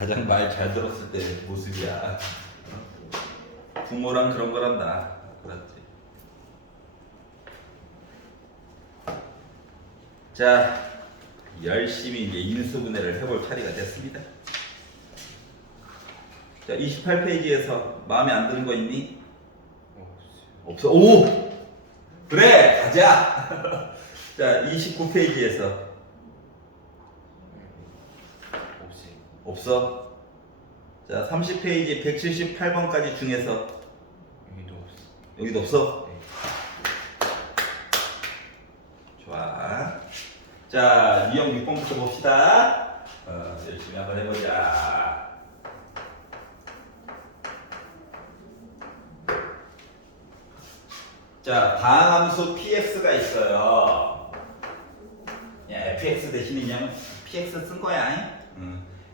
가장 말 잘 들었을 때 모습이야. 부모랑 그런 거란다. 그렇지. 자, 열심히 이제 인수분해를 해볼 차례가 됐습니다. 자, 28페이지에서 마음에 안 드는 거 있니? 없어. 오! 그래! 가자! 자, 29페이지에서 없어. 자, 30페이지 178번까지 중에서 여기도 없어. 여기도 없어? 네. 좋아. 자, 유형 6번부터 봅시다. 열심히 한번 해보자. 자, 다항함수 px가 있어요. 야, fx 대신에 그냥 px 쓴 거야.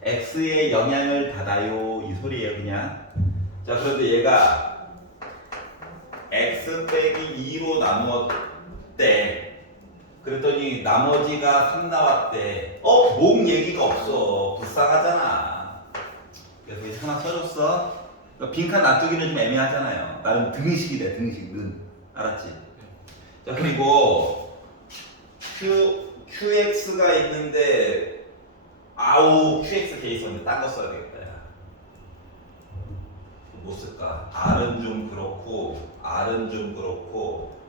x의 영향을 받아요. 이 소리예요, 그냥. 자, 그런데 얘가 x 빼기 2로 나누었대. 그랬더니 나머지가 3 나왔대. 목 얘기가 없어. 불쌍하잖아. 그래서 이제 하나 써줬어. 그러니까 빈칸 놔두기는 좀 애매하잖아요. 나름 등식이 돼, 등식은. 알았지? 자, 그리고 qx가 있는데 아우 qx 돼 있었는데 딴 거 써야 되겠다. 야. 뭐 쓸까? r은 좀 그렇고 r은 좀 그렇고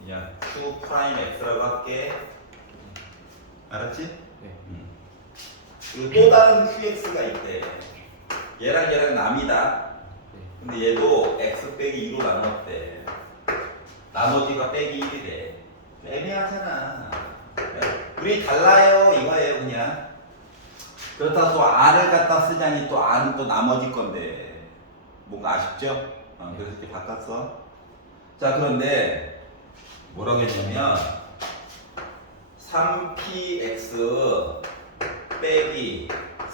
그냥 q 프라임 x라고 할게. 알았지? 네. 그리고 또 다른 qx가 있대. 얘랑 남이다. 근데 얘도 x 빼기 2로 나눴대. 나머지가 빼기 1이래. 애매하잖아. 우리 달라요 이거예요 그냥. 그렇다고 또 r을 갖다 쓰자니 또 r은 또 나머지 건데 뭔가 아쉽죠? 그래서 이렇게 바꿨어. 자, 그런데 뭐라고 했냐면 3px 빼기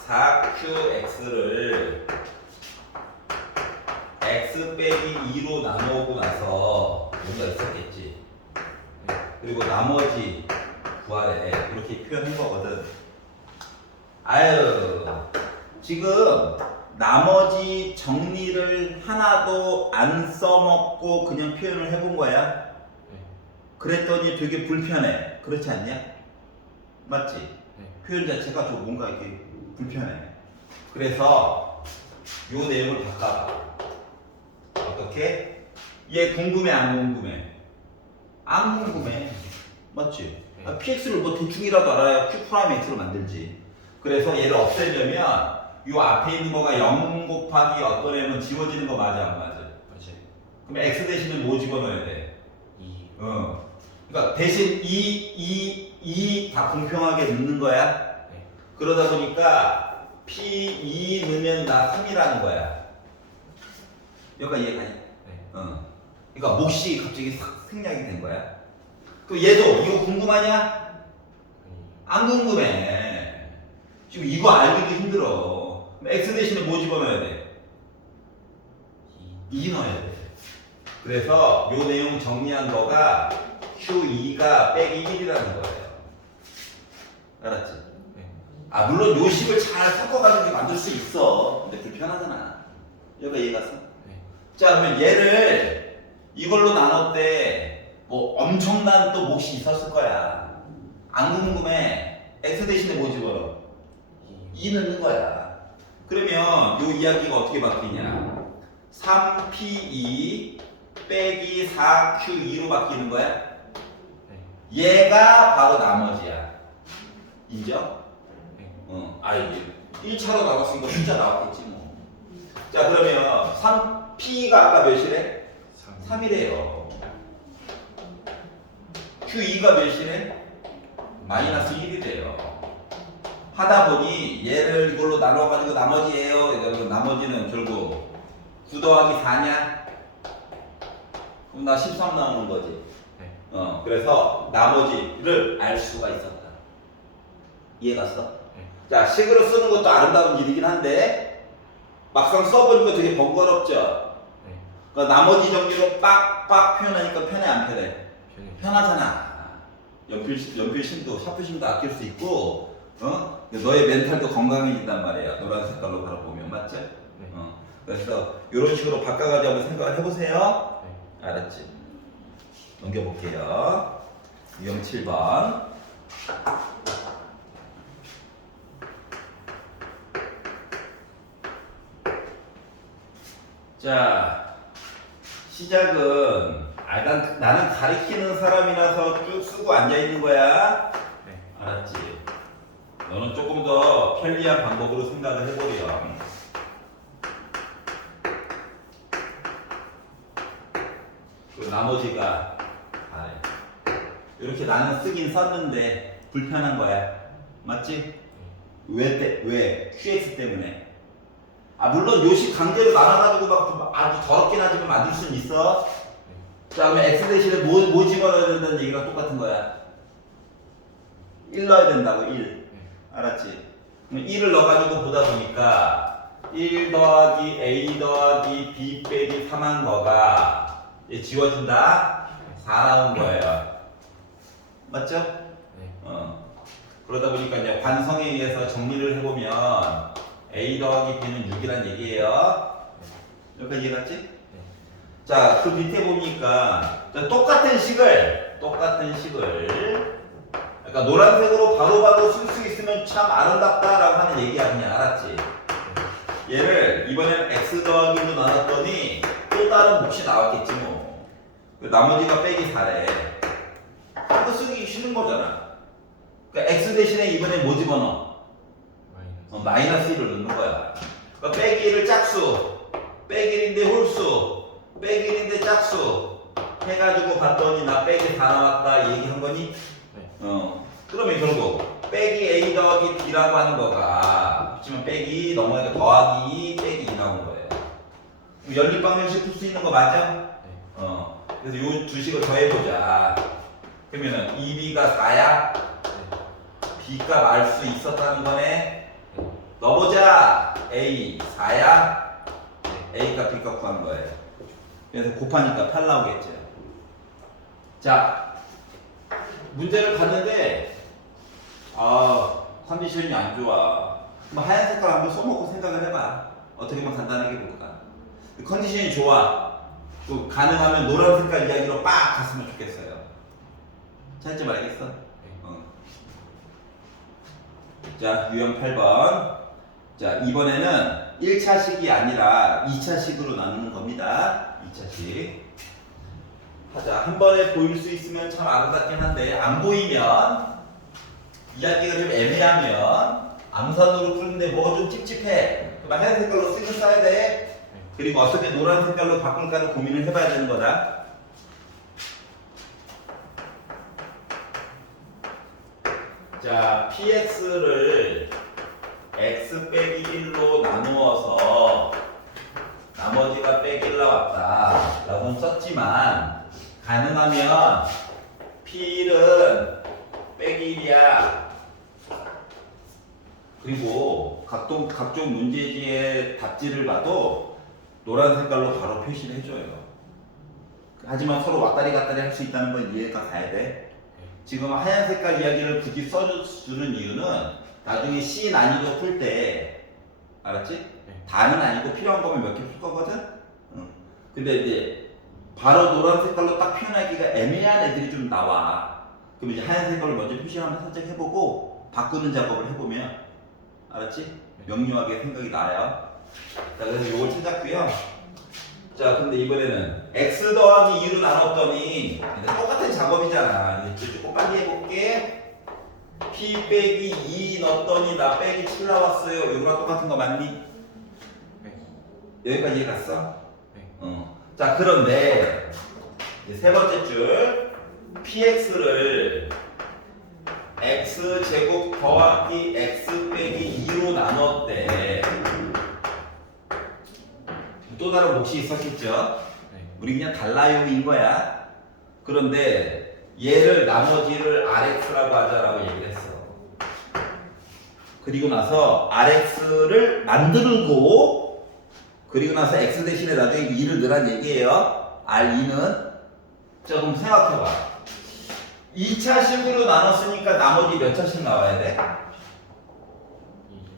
4qx를 x 빼기 2로 나누고 나서 뭔가 있었겠지. 그리고 나머지 구하래. 이렇게 표현한 거거든. 아유, 지금 나머지 정리를 하나도 안 써먹고 그냥 표현을 해본 거야. 그랬더니 되게 불편해. 그렇지 않냐? 맞지? 표현 자체가 좀 뭔가 이렇게 불편해. 그래서 요 내용을 바꿔봐. 어떻게? 얘 궁금해 안 궁금해? 안 궁금해. 맞지? px를 뭐 대충이라도 알아야 q 프라임 x로 만들지. 그래서 얘를 없애려면 요 앞에 있는 거가 0 곱하기 어떤 애면 지워지는 거 맞아 안 맞아? 맞아요. 그럼 x 대신에 뭐 집어넣어야 돼? 2. 그러니까 대신 2 다 공평하게 넣는 거야. 네. 그러다 보니까 p2 넣으면 나 3이라는 거야. 여기가 이해가냐? 네. 그러니까 몫이 갑자기 싹 생략이 된 거야. 그 얘도 이거 궁금하냐? 안 궁금해. 지금 이거 알기도 힘들어. x 대신에 뭐 집어넣어야 돼? 2 넣어야 돼. 그래서 요 내용 정리한 거가 q2가 빼기 1이라는 거예요. 알았지? 네. 물론 요 식을 잘 섞어가지고 만들 수 있어. 근데 불편하잖아. 여기가 이해갔어? 네. 자, 그러면 얘를 이걸로 나눴대. 뭐 엄청난 또 몫이 있었을 거야. 안 궁금해. x 대신에 뭐 집어넣어? 2 넣는 거야. 그러면 요 이야기가 어떻게 바뀌냐? 3p2 빼기 4q2로 바뀌는 거야. 네. 얘가 바로 나머지야. 인정? 네. 이게 1차로 나왔으니까 숫자 나왔겠지 뭐. 자, 그러면 3p가 아까 몇이래? 3이래요. q2가 몇이래? 마이너스 1이래요. 하다 보니 얘를 이걸로 나눠가지고 나머지예요. 그러면 나머지는 결국 9 더하기 4냐? 그럼 나 13 나오는 거지. 네. 그래서 나머지를 알 수가 있었다. 이해갔어? 네. 자, 식으로 쓰는 것도 아름다운 일이긴 한데 막상 써보니까 되게 번거롭죠? 네. 그러니까 나머지 정리로 빡빡 표현하니까 편해 안 편해? 편해요. 편하잖아. 연필심도 샤프심도 아낄 수 있고 너의 멘탈도 건강해진단 말이야. 노란 색깔로 바로 보면 맞죠? 네. 그래서 이런 식으로 바꿔가지고 한번 생각을 해보세요. 네. 알았지? 넘겨볼게요. 유형 7번. 자, 시작은 나는 가리키는 사람이라서 쭉 쓰고 앉아있는 거야. 네. 알았지? 너는 조금 더 편리한 방법으로 생각을 해보렴. 그리고 나머지가 이렇게 나는 쓰긴 썼는데 불편한 거야. 맞지? 왜? QX 때문에. 물론 요식 강제로 나눠가지고 막 좀 아주 더럽긴 하지만 만들 수는 있어. 자, 그러면 X 대신에 뭐 집어넣어야 된다는 얘기가 똑같은 거야. 1 넣어야 된다고, 1. 알았지? 그럼 1을 넣어가지고 보다 보니까 1 더하기 A 더하기 B 빼기 3한 거가 얘 지워진다? 4 나온 거예요. 맞죠? 네. 그러다 보니까 이제 관성에 의해서 정리를 해보면 A 더하기 B는 6이란 얘기예요. 여기까지 이해갔지? 네. 자, 그 밑에 보니까 똑같은 식을 그러니까 노란색으로 바로바로 쓸 수 있으면 참 아름답다라고 하는 얘기야. 그냥 알았지? 얘를 이번엔 X 더하기로 나눴더니 또 다른 몫이 나왔겠지 뭐. 나머지가 빼기 4래. 이거 쓰기 쉬운 거잖아. 그러니까 X 대신에 이번에 뭐 집어넣어? 마이너스 1을 넣는 거야. 그러니까 빼기 1을 짝수, 빼기 1인데 홀수, 빼기 1인데 짝수 해가지고 봤더니 나 빼기 4 나왔다 얘기한 거니? 네. 그러면 결국 빼기 A 더하기 B라고 하는 거가 붙이면 빼기 넘어가니까 더하기 빼기 2 나온 거예요. 그럼 연립방정식 풀 수 있는 거 맞아? 네. 그래서 요 두 식을 더해보자. 그러면은 2B가 4야? B 값 알 수 있었다는 거네? 넣어보자. A 4야? A 값 B 값 구한 거예요. 그래서 곱하니까 8 나오겠죠. 자, 문제를 봤는데 컨디션이 안 좋아. 그럼 하얀 색깔 한번 써먹고 생각을 해봐. 어떻게 보면 간단하게 볼까? 컨디션이 좋아. 또 가능하면 노란 색깔 이야기로 빡 갔으면 좋겠어요. 찾지 말겠어? 자, 유형 8번. 자, 이번에는 1차식이 아니라 2차식으로 나누는 겁니다. 2차식. 하자. 한 번에 보일 수 있으면 참 아름답긴 한데, 안 보이면, 이야기가 좀 애매하면, 암산으로 푸는데 뭐가 좀 찝찝해. 그럼 하얀 색깔로 쓰긴 써야 돼. 그리고 어떻게 노란 색깔로 바꿀까를 고민을 해봐야 되는 거다. 자, PX를 X 빼기 1로 나누어서 나머지가 빼기 1 나왔다 라고는 썼지만 가능하면 P1은 빼기 1이야. 그리고 각종 문제지의 답지를 봐도 노란 색깔로 바로 표시를 해줘요. 하지만 서로 왔다리 갔다리 할 수 있다는 건 이해가 가야 돼. 지금 하얀 색깔 이야기를 굳이 써주는 이유는 나중에 C 난이도 풀 때, 알았지? 다는 아니고 필요한 거면 몇 개 풀 거거든? 근데 이제 바로 노란 색깔로 딱 표현하기가 애매한 애들이 좀 나와. 그럼 이제 하얀 색깔을 먼저 표시하면 살짝 해보고 바꾸는 작업을 해보면, 알았지? 명료하게 생각이 나요. 자, 그래서 이걸 찾았고요. 자, 근데 이번에는 X 더하기 2로 나눴더니 똑같은 작업이잖아. 이제 조금 빨리 해볼게. P 빼기 2 넣었더니 나 빼기 7 나왔어요. 이거랑 똑같은 거 맞니? 여기까지 이해 갔어? 자, 그런데 이제 세 번째 줄 PX를 X제곱 더하기 X 빼기 2로 나눴대. 또 다른 몫이 있었겠죠? 우리 그냥 달라요인 거야. 그런데 얘를 나머지를 RX라고 하자라고 얘기를 했어. 그리고 나서 RX를 만들고 그리고 나서 X 대신에 나중에 2를 넣으란 얘기예요. R2는 자, 그럼 생각해봐. 2차식으로 나눴으니까 나머지 몇 차씩 나와야 돼?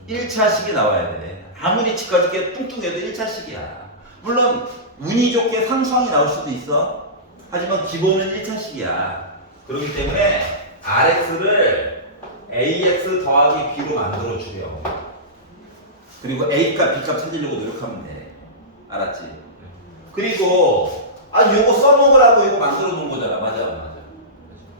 1차식이 나와야 돼. 아무리 치과집게 뚱뚱해도 1차식이야. 물론 운이 좋게 상수항이 나올 수도 있어. 하지만 기본은 1차식이야. 그렇기 때문에 RX를 AX 더하기 B로 만들어 주려. 그리고 A값, B값 찾으려고 노력하면 돼. 알았지? 그리고 요거 써먹으라고 이거 만들어 놓은 거잖아. 맞아, 맞아.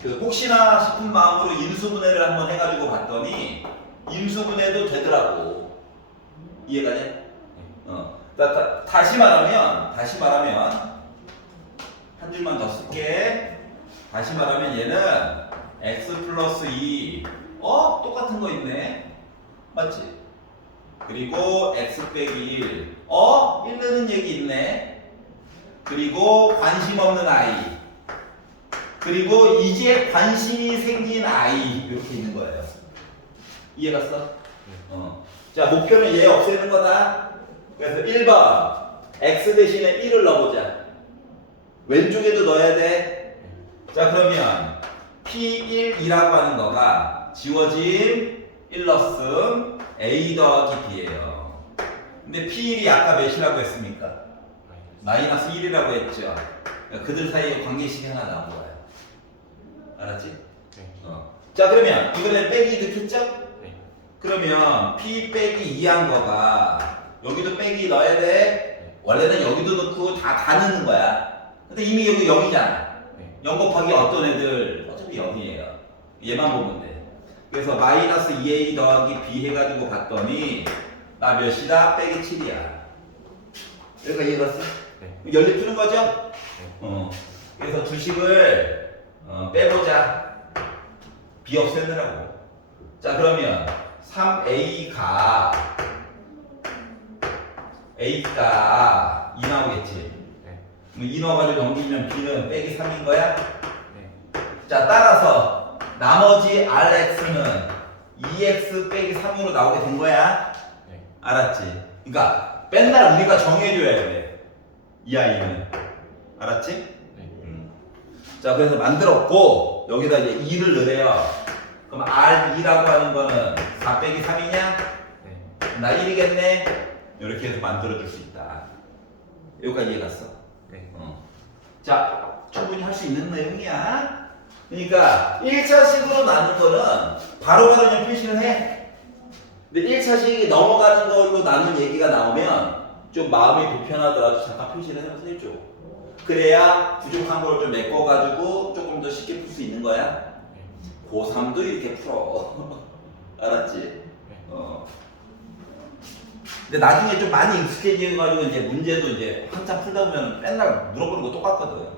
그 혹시나 싶은 마음으로 인수분해를 한번 해가지고 봤더니 인수분해도 되더라고. 이해가 돼? 다시 말하면 한 줄만 더 쓸게. 다시 말하면 얘는 x 플러스 2 똑같은 거 있네. 맞지? 그리고 x 빼기 1 1느는 얘기 있네. 그리고 관심 없는 i, 그리고 이제 관심이 생긴 i, 이렇게 있는 거예요. 이해갔어? 자, 목표는 얘 없애는 거다. 그래서 1번 x 대신에 1을 넣어보자. 왼쪽에도 넣어야 돼. 자, 그러면 P1이라고 하는 거가 지워짐 1 넣었음 A 더하기 B예요. 근데 P1이 아까 몇이라고 했습니까? 마이너스 1이라고 했죠. 그들 사이에 관계식이 하나 나온 거예요. 알았지? 네. 자, 그러면 이번엔 빼기 넣겠죠? 네. 그러면 P 빼기 2한 거가 여기도 빼기 넣어야 돼. 네. 원래는 여기도 넣고 다 넣는 거야. 근데 이미 여기 0이잖아. 네. 0 곱하기 어떤 애들 어차피 0이에요. 얘만 보면 돼. 그래서 마이너스 2a 더하기 b 해가지고 봤더니 나 몇이다? 빼기 7이야. 여기가 이해갔어? 네. 연립 푸는 거죠? 네. 그래서 두식을 빼보자. b 없애느라고. 자, 그러면 3a가 a가 2 나오겠지. 네. 2 넣어가지고 넘기면 b는 빼기 3인 거야? 네. 자, 따라서 나머지 RX는 2X 빼기 3으로 나오게 된 거야. 네. 알았지? 그러니까 맨날 우리가 정해줘야 돼. 이 아이는. 알았지? 네. 자, 그래서 만들었고 여기다 이제 2를 넣으래요. 그럼 R2라고 하는 거는 4 빼기 3이냐? 네. 나 1이겠네? 이렇게 해서 만들어줄 수 있다. 여기까지 이해 갔어? 네. 자, 충분히 할 수 있는 내용이야. 그러니까 1차식으로 나눈 거는 바로바로 그냥 표시를 해. 근데 1차식이 넘어가는 걸로 나눈 얘기가 나오면 좀 마음이 불편하더라도 잠깐 표시를 해줘. 그래야 부족한 걸 좀 메꿔가지고 조금 더 쉽게 풀 수 있는 거야. 고3도 이렇게 풀어. 알았지? 근데 나중에 좀 많이 익숙해져가지고 이제 문제도 이제 한참 풀다 보면 맨날 물어보는 거 똑같거든.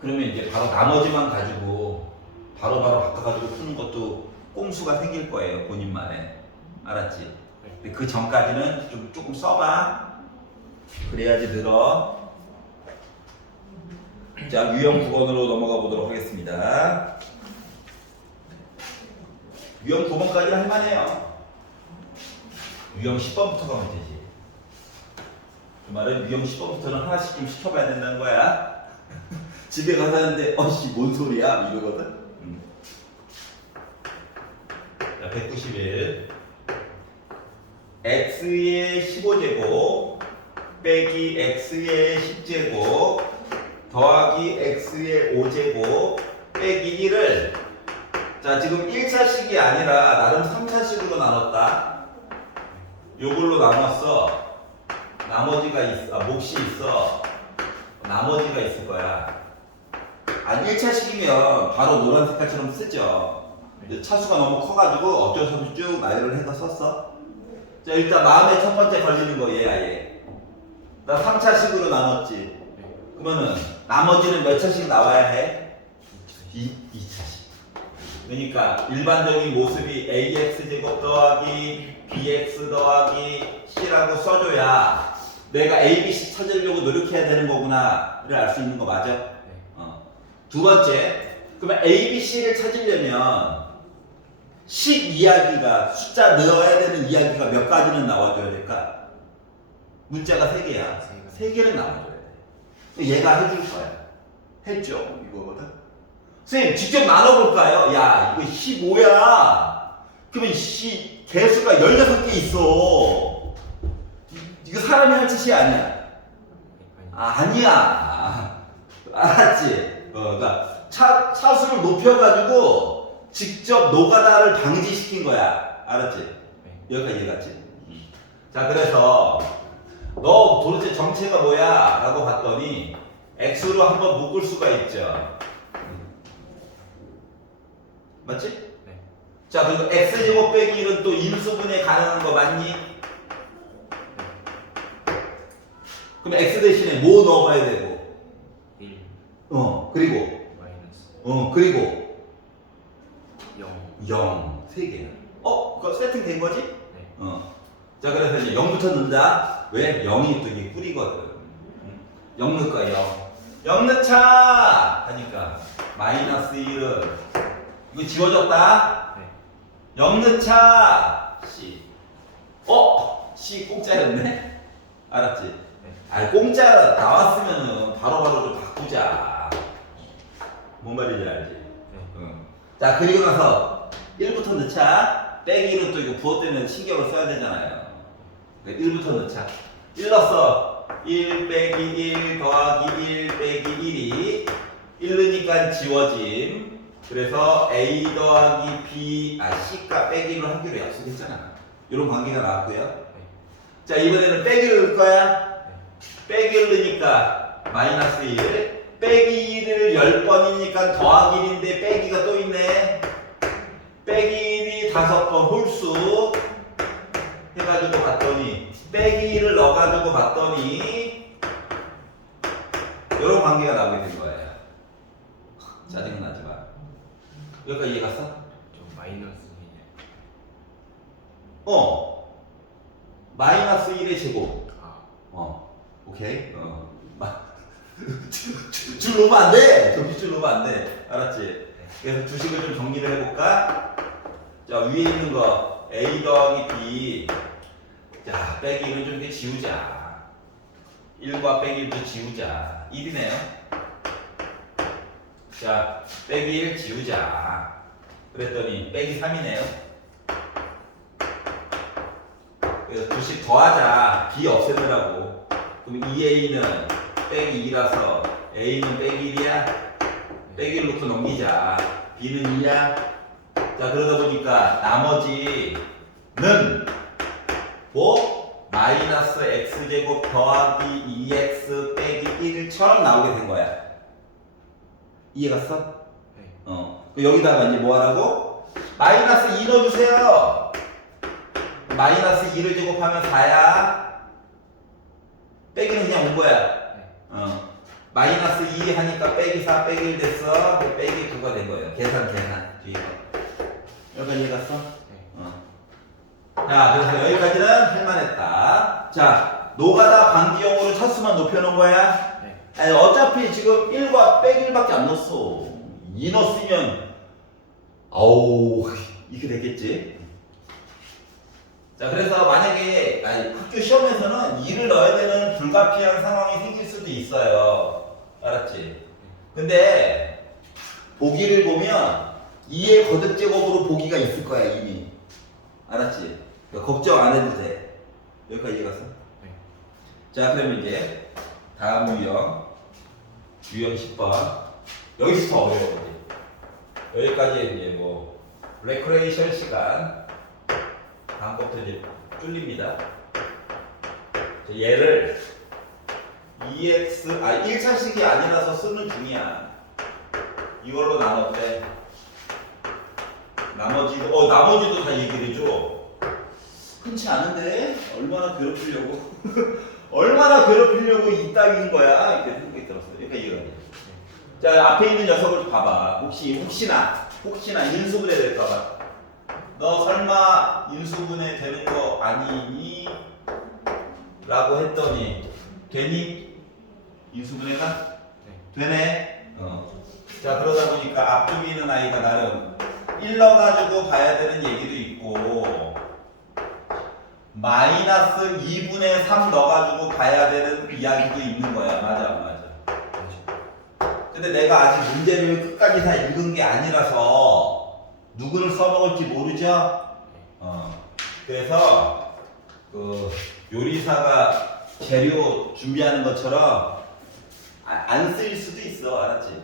그러면 이제 바로 나머지만 가지고 바로바로 바꿔가지고 푸는 것도 꼼수가 생길 거예요, 본인만의. 알았지? 근데 그 전까지는 조금 써봐. 그래야지 늘어. 자, 유형 9번으로 넘어가 보도록 하겠습니다. 유형 9번까지는 할만해요. 유형 10번부터 가면 되지. 그 말은 유형 10번부터는 하나씩 좀 시켜봐야 된다는 거야. 집에 가서 하는데 뭔 소리야? 이러거든. 자, 191 x의 15제곱 빼기 x의 10제곱 더하기 x의 5제곱 빼기 1을 자, 지금 1차식이 아니라 나름 3차식으로 나눴다. 요걸로 나눴어. 나머지가 있어. 몫이 있어. 나머지가 있을 거야. 아니 1차식이면 바로 노란 색깔처럼 쓰죠. 근데 차수가 너무 커가지고 어쩔 수 없이 쭉 나열을 해서 썼어. 자, 일단 마음에 첫 번째 걸리는 거 얘야 얘. 나 3차식으로 나눴지. 그러면은 나머지는 몇 차씩 나와야 해? 2차식. 그러니까 일반적인 모습이 AX제곱 더하기 BX 더하기 C라고 써줘야 내가 ABC 찾으려고 노력해야 되는 거구나를 알 수 있는 거 맞아? 두 번째, 그러면 ABC를 찾으려면 식 이야기가 숫자 넣어야 되는 이야기가 몇 가지는 나와줘야 될까? 문자가 3개야. 3개를 나와줘야 돼. 얘가 해줄 거야. 했죠? 이거거든. 선생님 직접 나눠볼까요? 야, 이거 15야. 그러면 개수가 16개 있어. 이거 사람이 할 짓이 아니야. 아니야. 알았지? 그러니까 차수를 높여가지고 직접 노가다를 방지시킨 거야. 알았지? 여기까지 이해갔지? 자, 그래서 너 도대체 정체가 뭐야? 라고 봤더니 x로 한번 묶을 수가 있죠. 맞지? 네. 자, 그리고 x제곱 빼기 1은 또 인수분해 가능한 거 맞니? 그럼 x 대신에 뭐 넣어봐야 되고? 1 그리고 마이너스 그리고 0 0 3개. 그거 세팅 된 거지? 네. 자, 그래서 이제 0부터 넣는다. 왜? 0이 또 이게 꿀이거든. 0 넣을 거야, 0 넣자! 하니까 마이너스 1은 이거 지워졌다. 네. 0 넣자! C. C 공짜였네? 알았지? 네. 아, 공짜 나왔으면은 바로바로 좀 바꾸자. 뭔 말인지 알지? 네. 자, 그리고 나서 1부터 넣자. 빼기는 또 이거 부호 때문에 신경을 써야 되잖아요. 1부터 넣자. 1 넣었어. 1 빼기 1 더하기 1 빼기 1이 1 넣으니까 지워짐. 그래서 A 더하기 B, C가 빼기로 하기로 약속했잖아. 이런 관계가 나왔고요. 네. 자, 이번에는 빼기를 넣을 거야. 네. 빼기를 넣으니까 마이너스 1. 빼기 1을 10번이니까 더하기 1인데 빼기가 또 있네. 빼기 1이 5번 홀수 해가지고 봤더니 빼기 1을 넣어가지고 봤더니 이런 관계가 나오게 된 거예요. 짜증나지 마. 여기까지 이해 갔어? 좀 마이너스 1 마이너스 1의 제곱. 아 오케이. 줄 놓으면 안 돼. 정비줄 놓으면 안 돼. 알았지? 그래서 주식을 좀 정리를 해볼까? 자, 위에 있는 거 A 더하기 B. 자, 빼기 1은 좀 이렇게 지우자. 1과 빼기 1도 지우자. 1이네요. 자, 빼기 1 지우자. 그랬더니 빼기 3이네요. 그래서 주식 더하자. B 없애느라고. 그럼 2A는 빼기 2라서 A는 빼기 1이야. 빼기 1 놓고 넘기자. B는 2야. 자, 그러다 보니까 나머지는 뭐? 마이너스 x제곱 더하기 2x 빼기 1처럼 나오게 된 거야. 이해 갔어? 네. 그 여기다가 이제 뭐 하라고? 마이너스 2 넣어주세요. 마이너스 2를 제곱하면 4야. 빼기는 그냥 온 거야. 마이너스 2 하니까 빼기 4 빼기 1 됐어. 빼기 9가 된 거예요. 계산 뒤에 거. 여기까지 이해 갔어? 자, 그래서 여기까지는 할만했다. 자, 노가다 방지용으로 차수만 높여놓은 거야. 네. 아니, 어차피 지금 1과 빼기 1밖에 안 넣었어. 2 넣었으면 아우 이렇게 됐겠지. 자, 그래서 만약에 학교 시험에서는 2를 넣어야 되는 불가피한 상황이 생길 수도 있어요. 알았지? 근데 보기를 보면 2의 거듭제곱으로 보기가 있을 거야 이미. 알았지? 그러니까 걱정 안 해도 돼. 여기까지 이해 갔어? 네. 자, 그러면 이제 다음 유형 10번. 여기서 더 어려워. 여기까지 이제 뭐 레크레이션 시간. 다음 것부터 이제 뚫립니다. 얘를 2x 1차식이 아니라서 쓰는 중이야. 이걸로 나눴대. 나머지도 다 얘기를 해줘. 흔치 않은데 얼마나 괴롭히려고 얼마나 괴롭히려고 이따위인 거야. 이렇게 생각이 들었어. 그러니까 이해가 돼. 자, 앞에 있는 녀석을 봐봐. 혹시나 인수분해 될까봐. 너 설마 인수분해 되는 거 아니니? 라고 했더니 되니? 인수분해가? 네. 되네. 자, 그러다 보니까 앞쪽에 있는 아이가 나름 1 넣어가지고 봐야 되는 얘기도 있고 마이너스 2분의 3 넣어가지고 봐야 되는 이야기도 있는 거야. 맞아 안 맞아? 근데 내가 아직 문제를 끝까지 다 읽은 게 아니라서 누구를 써먹을지 모르죠? 그래서 그 요리사가 재료 준비하는 것처럼 안 쓰일 수도 있어. 알았지?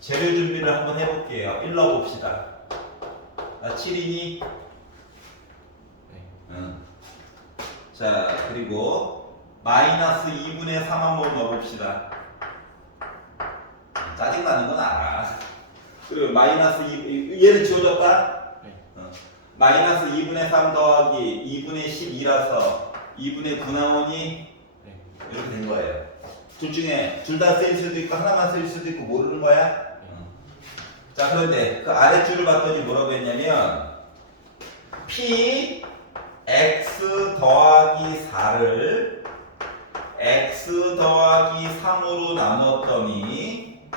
재료 준비를 한번 해볼게요. 일러봅시다. 나 7이니? 네. 응. 자, 그리고 마이너스 2분의 3 한번 넣어봅시다. 짜증나는 건 알아. 그리고 마이너스 2, 얘는 지워졌다? 네. 마이너스 2분의 3 더하기 2분의 12라서 2분의 9 나오니? 네. 이렇게 된 거예요. 둘 중에 둘 다 쓰일 수도 있고 하나만 쓰일 수도 있고 모르는 거야? 자, 그런데 그 아랫줄을 봤더니 뭐라고 했냐면 p x 더하기 4를 x 더하기 3으로 나눴더니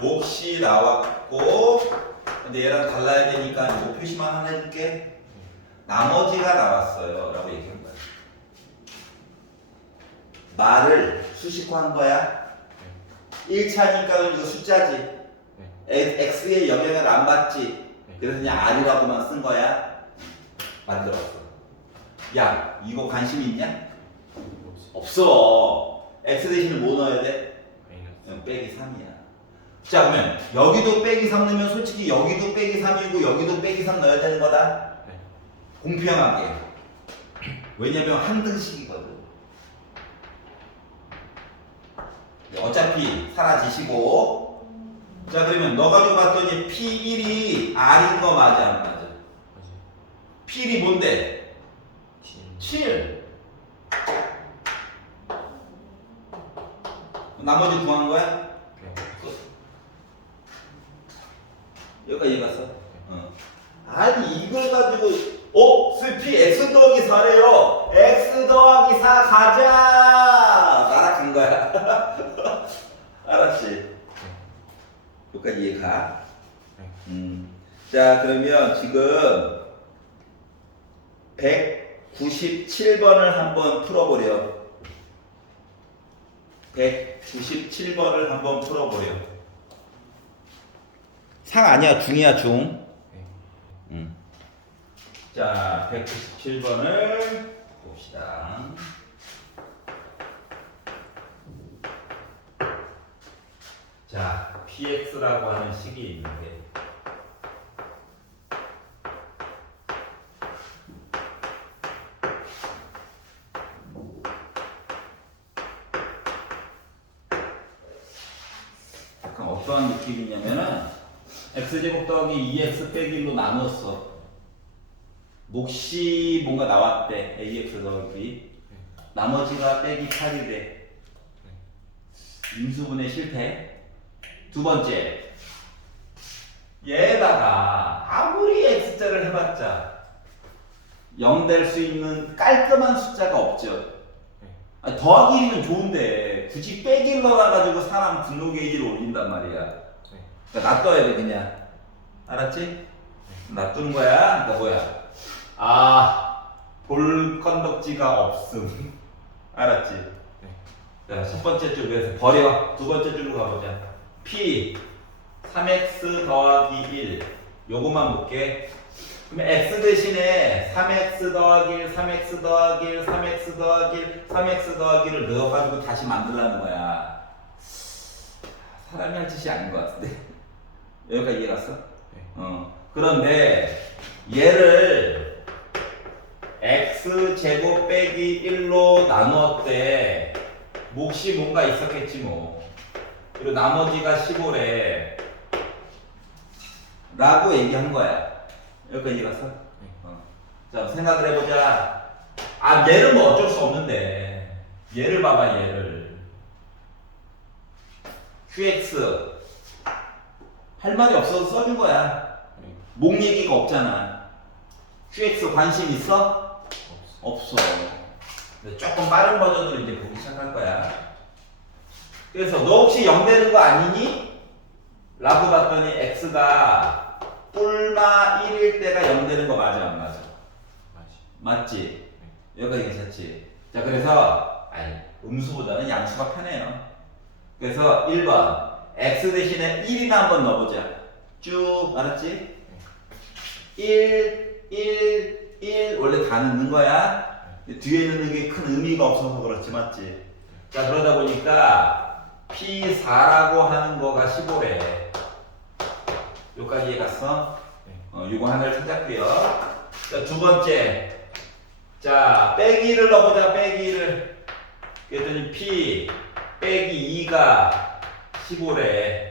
몫이 나왔고, 근데 얘랑 달라야 되니까 이거 표시만 하나 해줄게. 나머지가 나왔어요 라고 얘기한 거야. 말을 수식화한 거야. 1차니까 이거 숫자지. x의 영향을 안 받지. 그래서 그냥 r이라고만 쓴 거야. 만들었어. 야, 이거 관심 있냐? 없어. x 대신에 뭐 넣어야 돼? 마이너스. 빼기 3이야. 자, 그러면 여기도 빼기 3 넣으면 솔직히 여기도 빼기 3이고 여기도 빼기 3 넣어야 되는 거다. 네. 공평하게. 왜냐면 한 등식이거든. 어차피 사라지시고. 자, 그러면 너 가지고 봤더니 P1이 R인 거 맞아 안 맞아? 맞아요. P1이 뭔데? 7. 7. 나머지 구한 거야? 네. 여기까지 이해갔어? 아니 이걸 가지고 P X 더하기 4래요. X 더하기 4 가자. 나락한 거야. 알았지? 여기까지 이해가? 네. 자, 그러면 지금 197번을 한번 풀어보려. 197번을 한번 풀어보려. 상 아니야, 중이야, 중. 네. 자, 197번을 봅시다. 자, px라고 하는 식이 있는데 약간 어떠한 느낌이냐면은 x제곱 더하기 2x 빼기 1로 나눴어. 몫이 뭔가 나왔대. ax 더하기 b. 나머지가 빼기 8이래. 인수분해 실패. 두 번째, 얘에다가 아무리 x자를 해봤자 0 될 수 있는 깔끔한 숫자가 없죠. 아니, 더하기 1이면 좋은데 굳이 빼기를 넣어가지고 사람 분노 게이지를 올린단 말이야. 그러니까 놔둬야 돼 그냥. 알았지? 놔두는 거야. 그러니까 뭐야? 아, 볼 건덕지가 없음. 알았지? 자, 첫 번째 줄 그래서 버려. 두 번째 줄로 가보자. P 3x 더하기 1 요것만 볼게. 그러면 x 대신에 3x 더하기 1, 3x 더하기 1, 3x 더하기 1, 3x 더하기 1을 넣어가지고 다시 만들라는 거야. 사람이 할 짓이 아닌 것 같은데. 여기까지 이해 갔어? 네. 그런데 얘를 x 제곱 빼기 1로 나누었대. 몫이 뭔가 있었겠지 뭐. 그리고 나머지가 15래 라고 얘기한 거야. 여기까지 이해갔어? 자, 생각을 해보자. 아, 얘를 뭐 어쩔 수 없는데 얘를 봐봐. 얘를 QX 할 말이 없어서 써준 거야. 목 얘기가 없잖아. QX 관심 있어? 없어. 조금 빠른 버전으로 이제 보기 시작할 거야. 그래서 너 혹시 0 되는 거 아니니? 라고 봤더니 x가 뿔마 1일 때가 0 되는 거 맞아 안 맞아? 맞지? 여기까지 괜찮지? 자, 그래서 음수보다는 양수가 편해요. 그래서 1번 x 대신에 1이나 한번 넣어보자. 쭉 알았지? 1, 1, 1 원래 다 넣는 거야. 뒤에 넣는 게 큰 의미가 없어서 그렇지, 맞지? 자, 그러다 보니까 P4라고 하는 거가 15래. 여기까지 갔어? 요거 하나를 찾았고요. 자, 두 번째. 자, 빼기를 넣어보자, 빼기를. 그랬더니 P 빼기 2가 15래.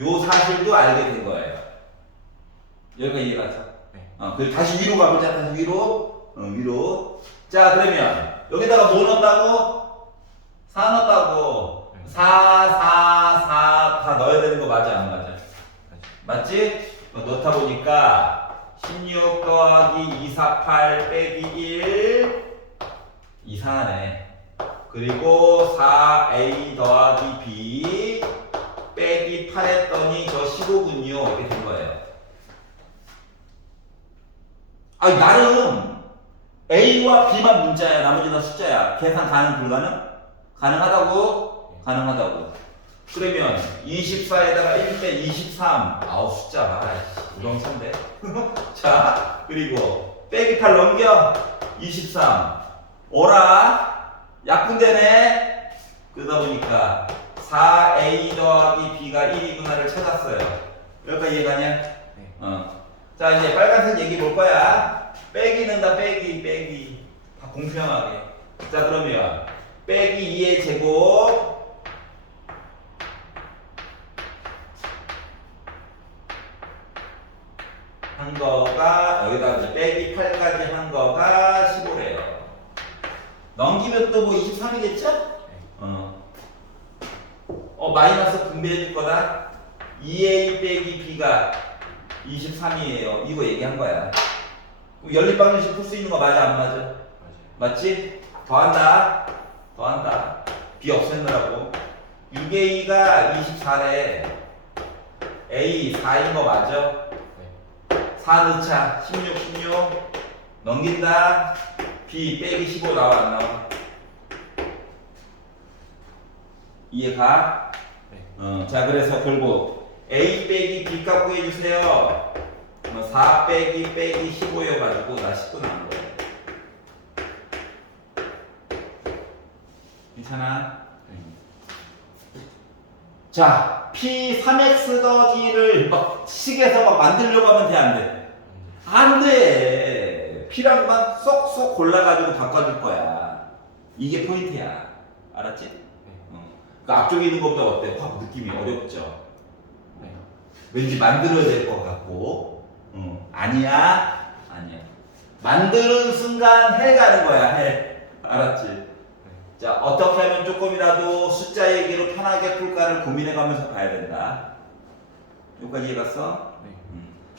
요 사실도 알게 된 거예요. 여기까지 이해갔어? 그리고 다시 위로 가보자, 다시 위로. 위로. 자, 그러면 여기다가 뭐 넣었다고? 4 넣었다고. 4, 4, 4 다 넣어야 되는 거 맞아, 안 맞아? 맞지? 넣다 보니까 16 더하기 248 빼기 1 이상하네. 그리고 4a 더하기 b 빼기 8 했더니 저 15군요. 이렇게 된 거예요. 아니, 나름 a와 b만 문자야. 나머지는 숫자야. 계산 가능, 불가능? 가능하다고? 가능하다고. 그러면 24에다가 1 빼 23. 아우, 숫자 봐. 우렁찬데. 자, 그리고 빼기 8 넘겨. 23. 오라. 약분되네. 그러다 보니까 4a 더하기 b가 1이구나를 찾았어요. 여기까지 이해가냐? 자, 이제 빨간색 얘기 볼 거야. 빼기 넣는다, 빼기. 다 공평하게. 자, 그러면 빼기 2의 제곱 한 거가 여기다 이제 빼기 8까지 한 거가 15래요. 넘기면 또 뭐 23이겠죠? 마이너스 분배해 줄 거다. 2a 빼기 b가 23이에요. 이거 얘기한 거야. 연립방정식 풀 수 있는 거 맞아, 안 맞아? 맞지? 더한다. b 없애느라고. 6a가 24래. a 4인 거 맞아? 4 넣자. 16 넘긴다. b 빼기 15 나와, 안 나와? 이해가? 자, 그래서 결국 a 빼기 b 값 구해주세요. 4 빼기 15여가지고 나 19 나온 거예요. 괜찮아? 자, p 3x 더하기를 막 식에서 막 만들려고 하면 돼, 안 돼? 안 돼. p랑 막 쏙쏙 골라가지고 바꿔줄 거야. 이게 포인트야. 알았지? 그 앞쪽에 있는 것보다 어때? 확 느낌이 어렵죠? 왠지 만들어야 될 것 같고. 아니야. 만드는 순간 해 가는 거야, 해. 알았지? 자, 어떻게 하면 조금이라도 숫자 얘기로 편하게 풀까를 고민해 가면서 가야 된다. 여기까지 해봤어?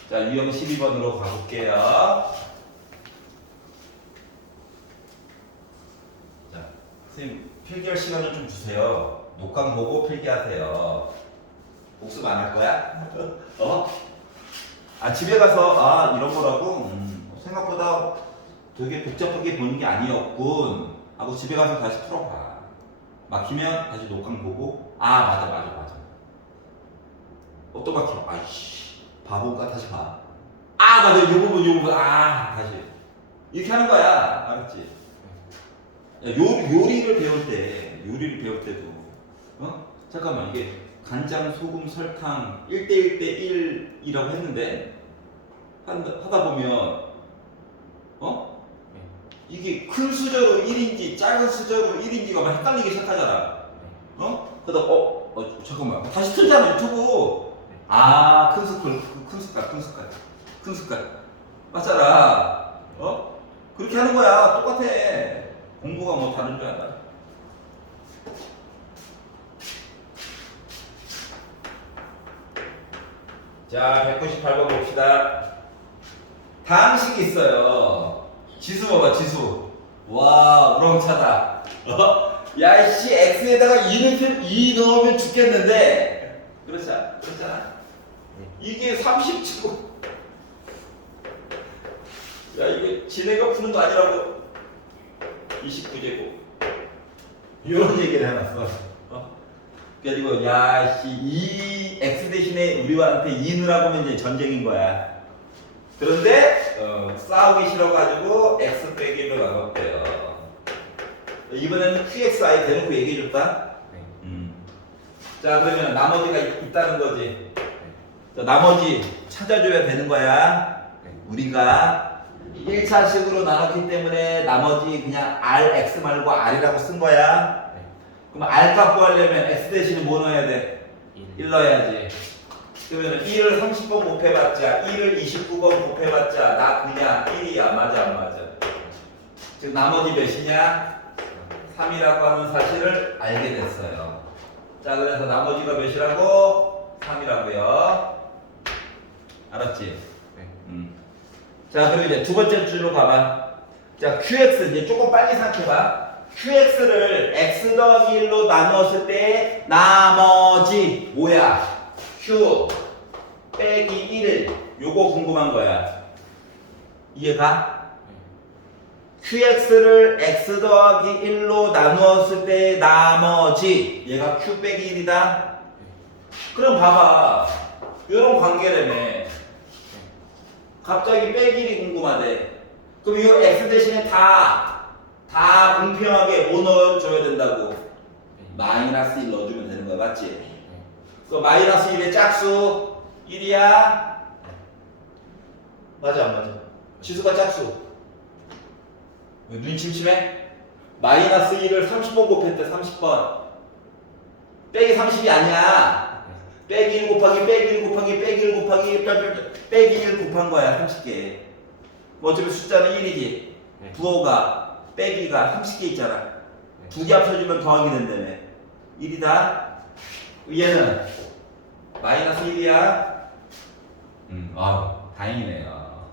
자, 유형 12번으로 가볼게요. 자, 선생님, 필기할 시간을 좀 주세요. 녹강 보고 필기하세요. 복습 안 할 거야? 집에 가서, 이런 거라고? 생각보다 되게 복잡하게 보는 게 아니었군. 하고 집에 가서 다시 풀어봐. 막히면 다시 녹강 보고, 맞아. 또 막혀. 아이씨, 바보인가? 다시 봐. 맞아. 요 부분. 다시. 이렇게 하는 거야. 알았지? 야, 요리를 배울 때도, 잠깐만, 이게 간장, 소금, 설탕 1대1대 1이라고 했는데, 하다 보면, 이게 큰 수저로 1인지 작은 수저로 1인지가 막 헷갈리기 시작하잖아. 그러다 잠깐만, 다시 틀잖아, 유튜브. 큰 숟갈 맞잖아. 그렇게 하는 거야. 똑같아. 공부가 뭐 다른 줄 알아? 자, 198번 봅시다. 다음 식이 있어요. 지수 봐봐, 지수. 와, 우렁차다. 야, 씨, x에다가 2 넣으면 죽겠는데. 그렇잖아. 이게 30제곱. 야, 이게 지네가 푸는 거 아니라고. 29제곱. 이런 얘기를 해놨어. 그래가지고, 야, 씨, 이 x 대신에 우리한테 2 넣으라고 하면 이제 전쟁인 거야. 그런데 싸우기 싫어가지고 x 빼기 1로 나눴대요. 이번에는 QXI 대놓고 얘기해줄까? 네. 자, 그러면 나머지가 있다는 거지. 자, 나머지 찾아줘야 되는 거야. 네. 우리가 1차식으로 나눴기 때문에 나머지 그냥 RX 말고 R이라고 쓴 거야. 네. 그럼 R 값 구하려면 X 대신에 뭐 넣어야 돼? 1 넣어야지. 그러면 1을 30번 곱해봤자 1을 29번 곱해봤자 나 그냥 1이야. 맞아 안 맞아? 즉 나머지 몇이냐? 3이라고 하는 사실을 알게 됐어요. 자, 그래서 나머지가 몇이라고? 3이라고요. 알았지? 네. 자, 그리고 이제 두 번째 줄로 가봐. 자, QX 이제 조금 빨리 생각해봐. QX를 X 더하기 1로 나누었을 때 나머지 뭐야? Q 빼기 1 요거 궁금한 거야. 이해가? QX를 X 더하기 1로 나누었을 때 나머지 얘가 Q 빼기 1이다. 그럼 봐봐. 이런 관계라며. 갑자기 빼기 1이 궁금하대. 그럼 이거 X 대신에 다 공평하게 뭐 넣어줘야 된다고? 마이너스 1 넣어주면 되는 거야. 맞지? 그 마이너스 1의 짝수 1이야? 맞아 안 맞아? 지수가 짝수. 눈 침침해? 마이너스 1을 30번 곱했대. 30번 빼기 30이 아니야. 빼기 1 곱하기 빼기 1 곱하기 빼기 1 곱하기 빼기 1 곱한 거야. 30개. 뭐 어차피 숫자는 1이지. 부호가 빼기가 30개 있잖아. 두 개 합쳐주면 더하기 된다며. 1이다. 얘는 마이너스 1이야. 다행이네요.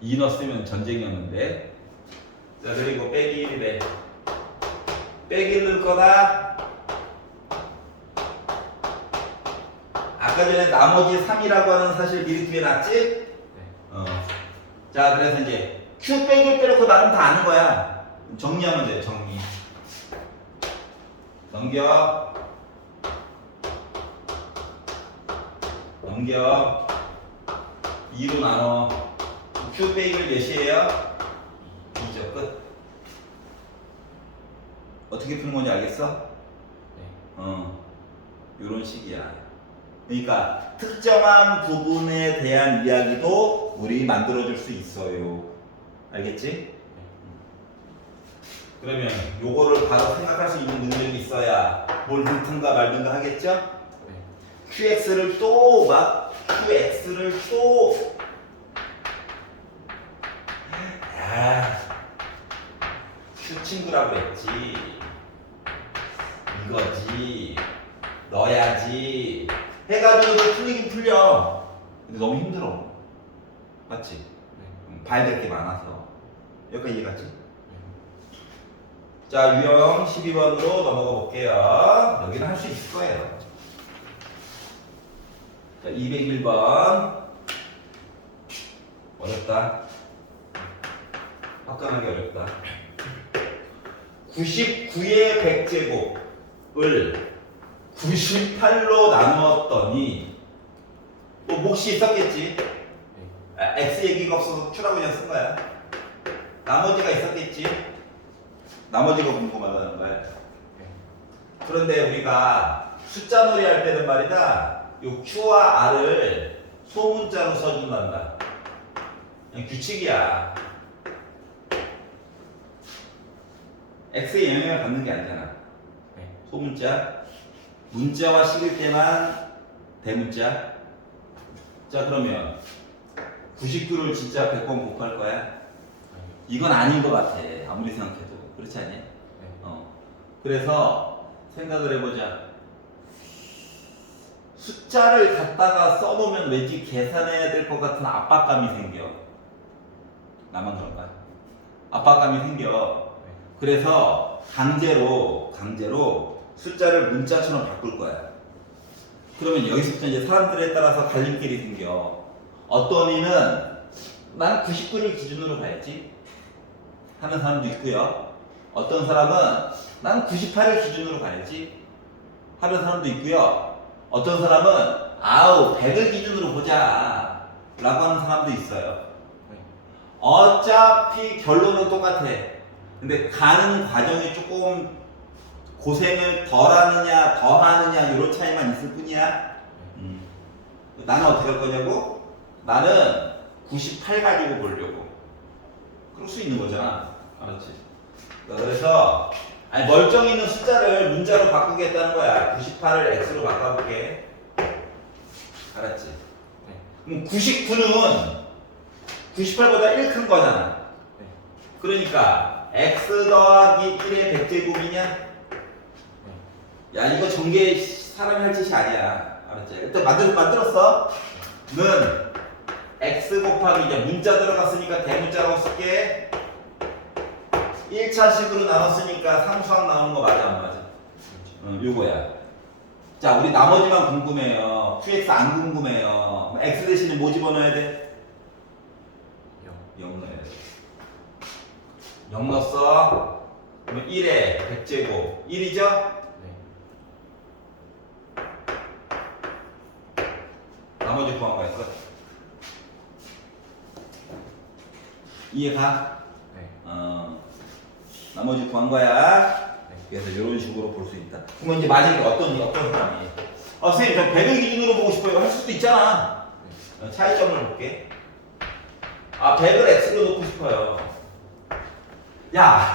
2 넣었으면 전쟁이었는데. 자, 그리고 빼기 1이래. 빼기 1 넣을 거다. 아까 전에 나머지 3이라고 하는 사실 미리 구해놨지? 자, 그래서 이제 Q 빼기 1 빼놓고 나름 다 아는 거야. 정리하면 돼, 정리. 넘겨. 2로 나눠. Q 빼기 1 몇이에요? 2죠. 끝. 어떻게 푸는 건지 알겠어? 요런 식이야. 그러니까 특정한 부분에 대한 이야기도 우리 만들어줄 수 있어요. 알겠지? 그러면 요거를 바로 생각할 수 있는 능력이 있어야 뭘 넣든가 말든가 하겠죠? QX를 또 Q 친구라고 했지. 이거지. 넣어야지. 해가지고 풀리긴 풀려. 근데 너무 힘들어. 맞지? 봐야 될 게 많아서. 여기까지 이해갔지? 자, 유형 12번으로 넘어가 볼게요. 여기는 할 수 있을 거예요. 자, 201번. 어렵다. 화끈하게 어렵다. 99의 100제곱을 98로 나누었더니 뭐 몫이 있었겠지. X 얘기가 없어서 Q라고 그냥 쓴 거야. 나머지가 있었겠지. 나머지가 궁금하다는 거야. 그런데 우리가 숫자 놀이 할 때는 말이다, 요 Q와 R을 소문자로 써준단다. 그냥 규칙이야. X의 영향을 받는 게 아니잖아. 소문자. 문자와 식일 때만 대문자. 자, 그러면 99를 진짜 100번 곱할 거야? 이건 아닌 것 같아. 아무리 생각해도. 그렇지 않냐? 그래서 생각을 해보자. 숫자를 갖다가 써놓으면 왠지 계산해야 될 것 같은 압박감이 생겨. 나만 그런가? 압박감이 생겨. 그래서 강제로 숫자를 문자처럼 바꿀 거야. 그러면 여기서부터 이제 사람들에 따라서 갈림길이 생겨. 어떤 이는 난 99를 기준으로 봐야지 하는 사람도 있고요. 어떤 사람은 난 98을 기준으로 봐야지 하는 사람도 있고요. 어떤 사람은 100을 기준으로 보자 라고 하는 사람도 있어요. 어차피 결론은 똑같아. 근데 가는 과정이 조금 고생을 덜 하느냐 더 하느냐 이런 차이만 있을 뿐이야. 나는 어떻게 할 거냐고? 나는 98 가지고 보려고. 그럴 수 있는 거잖아. 알았지? 그래서 아니, 멀쩡히 있는 숫자를 문자로 바꾸겠다는 거야. 98을 x로 바꿔볼게. 알았지? 그럼 99는 98보다 1 큰 거잖아. 그러니까 x 더하기 1의 100제곱이냐? 야 이거 전개 사람이 할 짓이 아니야. 알았지? 일단 만들었어? 는 x 곱하기 이제 문자 들어갔으니까 대문자라고 쓸게. 1차식으로 나눴으니까 상수항 나오는 거 맞아 안 맞아? 요거야. 자 우리 나머지만 궁금해요. qx 안 궁금해요. x 대신에 뭐 집어넣어야 돼? 0 넣어야 돼. 0 넣었어. 그러면 1에 100제곱 1이죠? 나머지 구한 거야. 이해가? 나머지 구한 거야. 그래서 이런 식으로 볼 수 있다. 그러면 이제 만약에 어떤 사람이 선생님 저 100을 기준으로 보고 싶어요 할 수도 있잖아. 차이점을 볼게. 100을 x로 놓고 싶어요. 야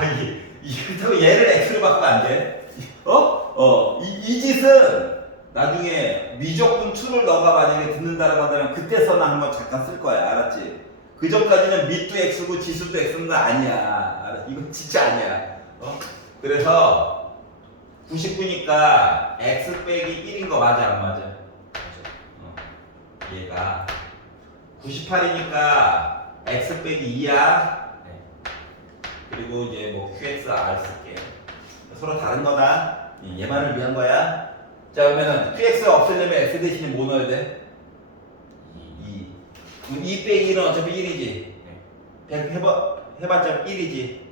그렇다고 얘를 x로 바꾸면 안 돼. 이 짓은 나중에 미적분 2를 너가 만약에 듣는다라고 한다면 그때 써나 한번 잠깐 쓸 거야. 알았지? 그 전까지는 밑도 x고 지수도 x는 거 아니야. 알았지? 이건 진짜 아니야. 그래서 99니까 x 빼기 1인 거 맞아 안 맞아? 얘가 98이니까 x 빼기 2야. 그리고 이제 뭐 qx r 쓸게. 서로 다른 거다. 얘만을 위한 거야. 자 그러면은 qx 없애려면 x 대신에 뭐 넣어야 돼? 2. 그럼 2 빼기 1은 어차피 1이지. 100 해봤자 1이지.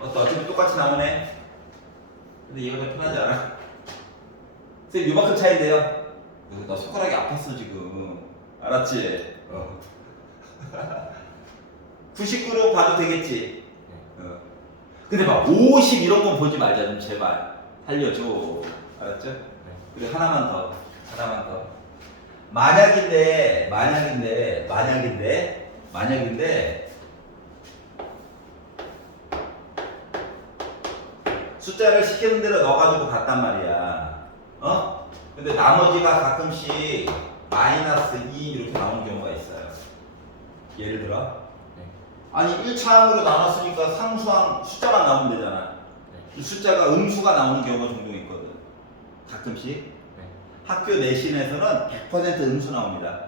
어차피 똑같이 나오네. 근데 얘가 더 편하지 않아? 선생님 요만큼 차이인데요. 나 손가락이 아팠어 지금. 알았지? 99로 봐도 되겠지? 근데 막 50 이런 건 보지 말자 좀 제발. 살려줘. 알았죠? 그리고 하나만 더. 만약인데 숫자를 시키는 대로 넣어가지고 갔단 말이야. 근데 나머지가 가끔씩 마이너스 2 이렇게 나오는 경우가 있어요. 예를 들어 아니 1차항으로 나눴으니까 상수항 숫자만 나오면 되잖아. 이 숫자가 음수가 나오는 경우가 종종 있거든. 가끔씩. 학교 내신에서는 100% 음수 나옵니다.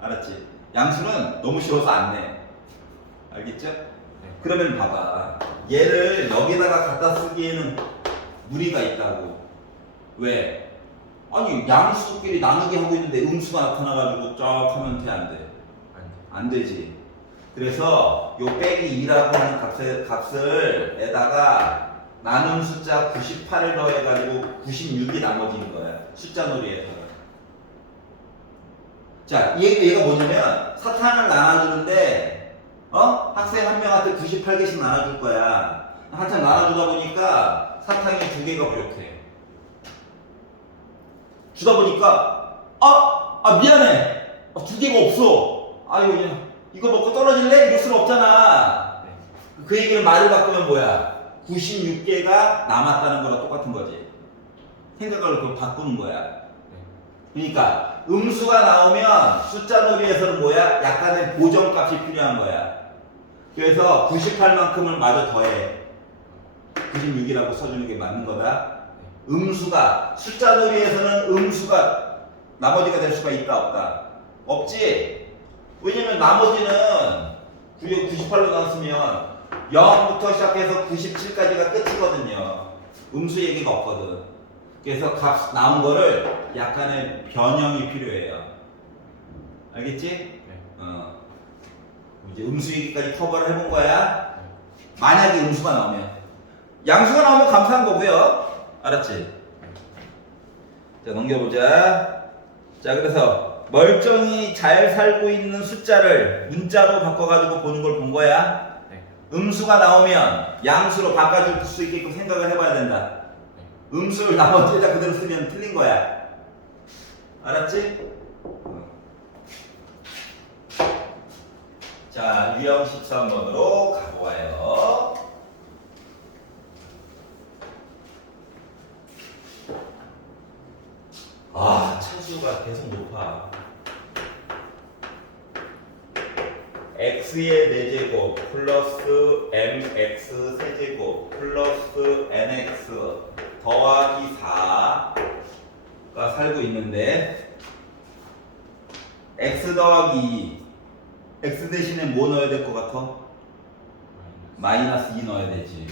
알았지? 양수는 너무 쉬워서 안 내. 알겠죠? 그러면 봐봐. 얘를 여기다가 갖다 쓰기에는 무리가 있다고. 왜? 아니 양수끼리 나누기 하고 있는데 음수가 나타나가지고 쫙 하면 돼 안 돼? 안 되지. 그래서 요 빼기 2라고 하는 값을 에다가 나눈 숫자 98을 더해가지고 96이 나머지인 거야. 숫자 놀이에서. 자, 얘가 뭐냐면 사탕을 나눠주는데 학생 한 명한테 98개씩 나눠줄 거야. 한참 나눠주다 보니까 사탕이 2개가 부족해. 주다 보니까 미안해. 2개가 없어. 아유 그냥 이거 먹고 떨어질래? 이럴 수는 없잖아. 그 얘기를 말을 바꾸면 뭐야? 96개가 남았다는 거랑 똑같은 거지. 생각을 그걸 바꾸는 거야. 그러니까 음수가 나오면 숫자 놀이에서는 뭐야? 약간의 보정값이 필요한 거야. 그래서 98만큼을 마저 더해. 96이라고 써주는 게 맞는 거다. 음수가 숫자 놀이에서는 음수가 나머지가 될 수가 있다 없다? 없지. 왜냐면 나머지는 98로 나왔으면 0부터 시작해서 97까지가 끝이거든요. 음수 얘기가 없거든. 그래서 값 나온 거를 약간의 변형이 필요해요. 알겠지? 이제 음수 얘기까지 커버를 해본 거야. 만약에 음수가 나오면. 양수가 나오면 감사한 거고요. 알았지? 자, 넘겨보자. 자, 그래서 멀쩡히 잘 살고 있는 숫자를 문자로 바꿔가지고 보는 걸 본 거야. 네. 음수가 나오면 양수로 바꿔줄 수 있게끔 생각을 해봐야 된다. 음수를 나머지에다 그대로 쓰면 틀린 거야. 알았지? 자, 유형 13번으로 가보아요. 아, 차수가 계속 높아. x의 4제곱 플러스 mx 세제곱 플러스 nx 더하기 4가 살고 있는데 x 더하기 2 x 대신에 뭐 넣어야 될 것 같아? 마이너스 2 넣어야 되지.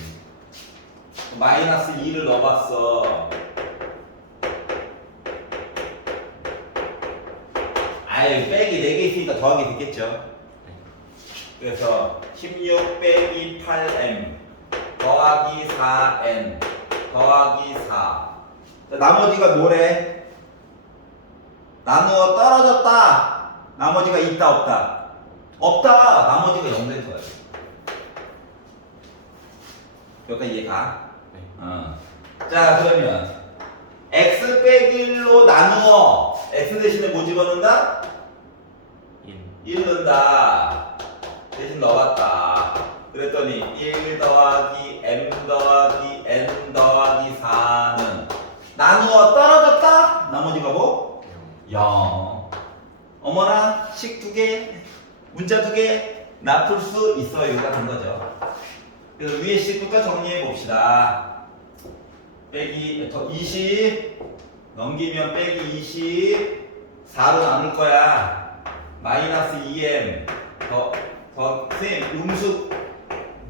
마이너스 2를 넣어봤어. 아유, 빼기 4개 있으니까 더하기 됐겠죠. 그래서 16 빼기 8m 더하기 4n 더하기 4. 나머지가 뭐래? 나누어 떨어졌다. 나머지가 있다 없다? 없다. 나머지가 0 된 거야. 여기까지 이해가? 자, 그러면 x 빼기 1로 나누어 x 대신에 뭐 집어넣는다? 1 넣는다. 대신 넣어봤다. 그랬더니 1 더하기 m 더하기 n 더하기 4는 나누어 떨어졌다. 나머지가 뭐? 0. 어머나, 식 2개, 문자 2개 나 풀 수 있어요가 된 거죠. 그래서 위에 식부터 정리해 봅시다. 빼기 20 넘기면 빼기 20 4로 나눌 거야. 마이너스 2m 선생님 음수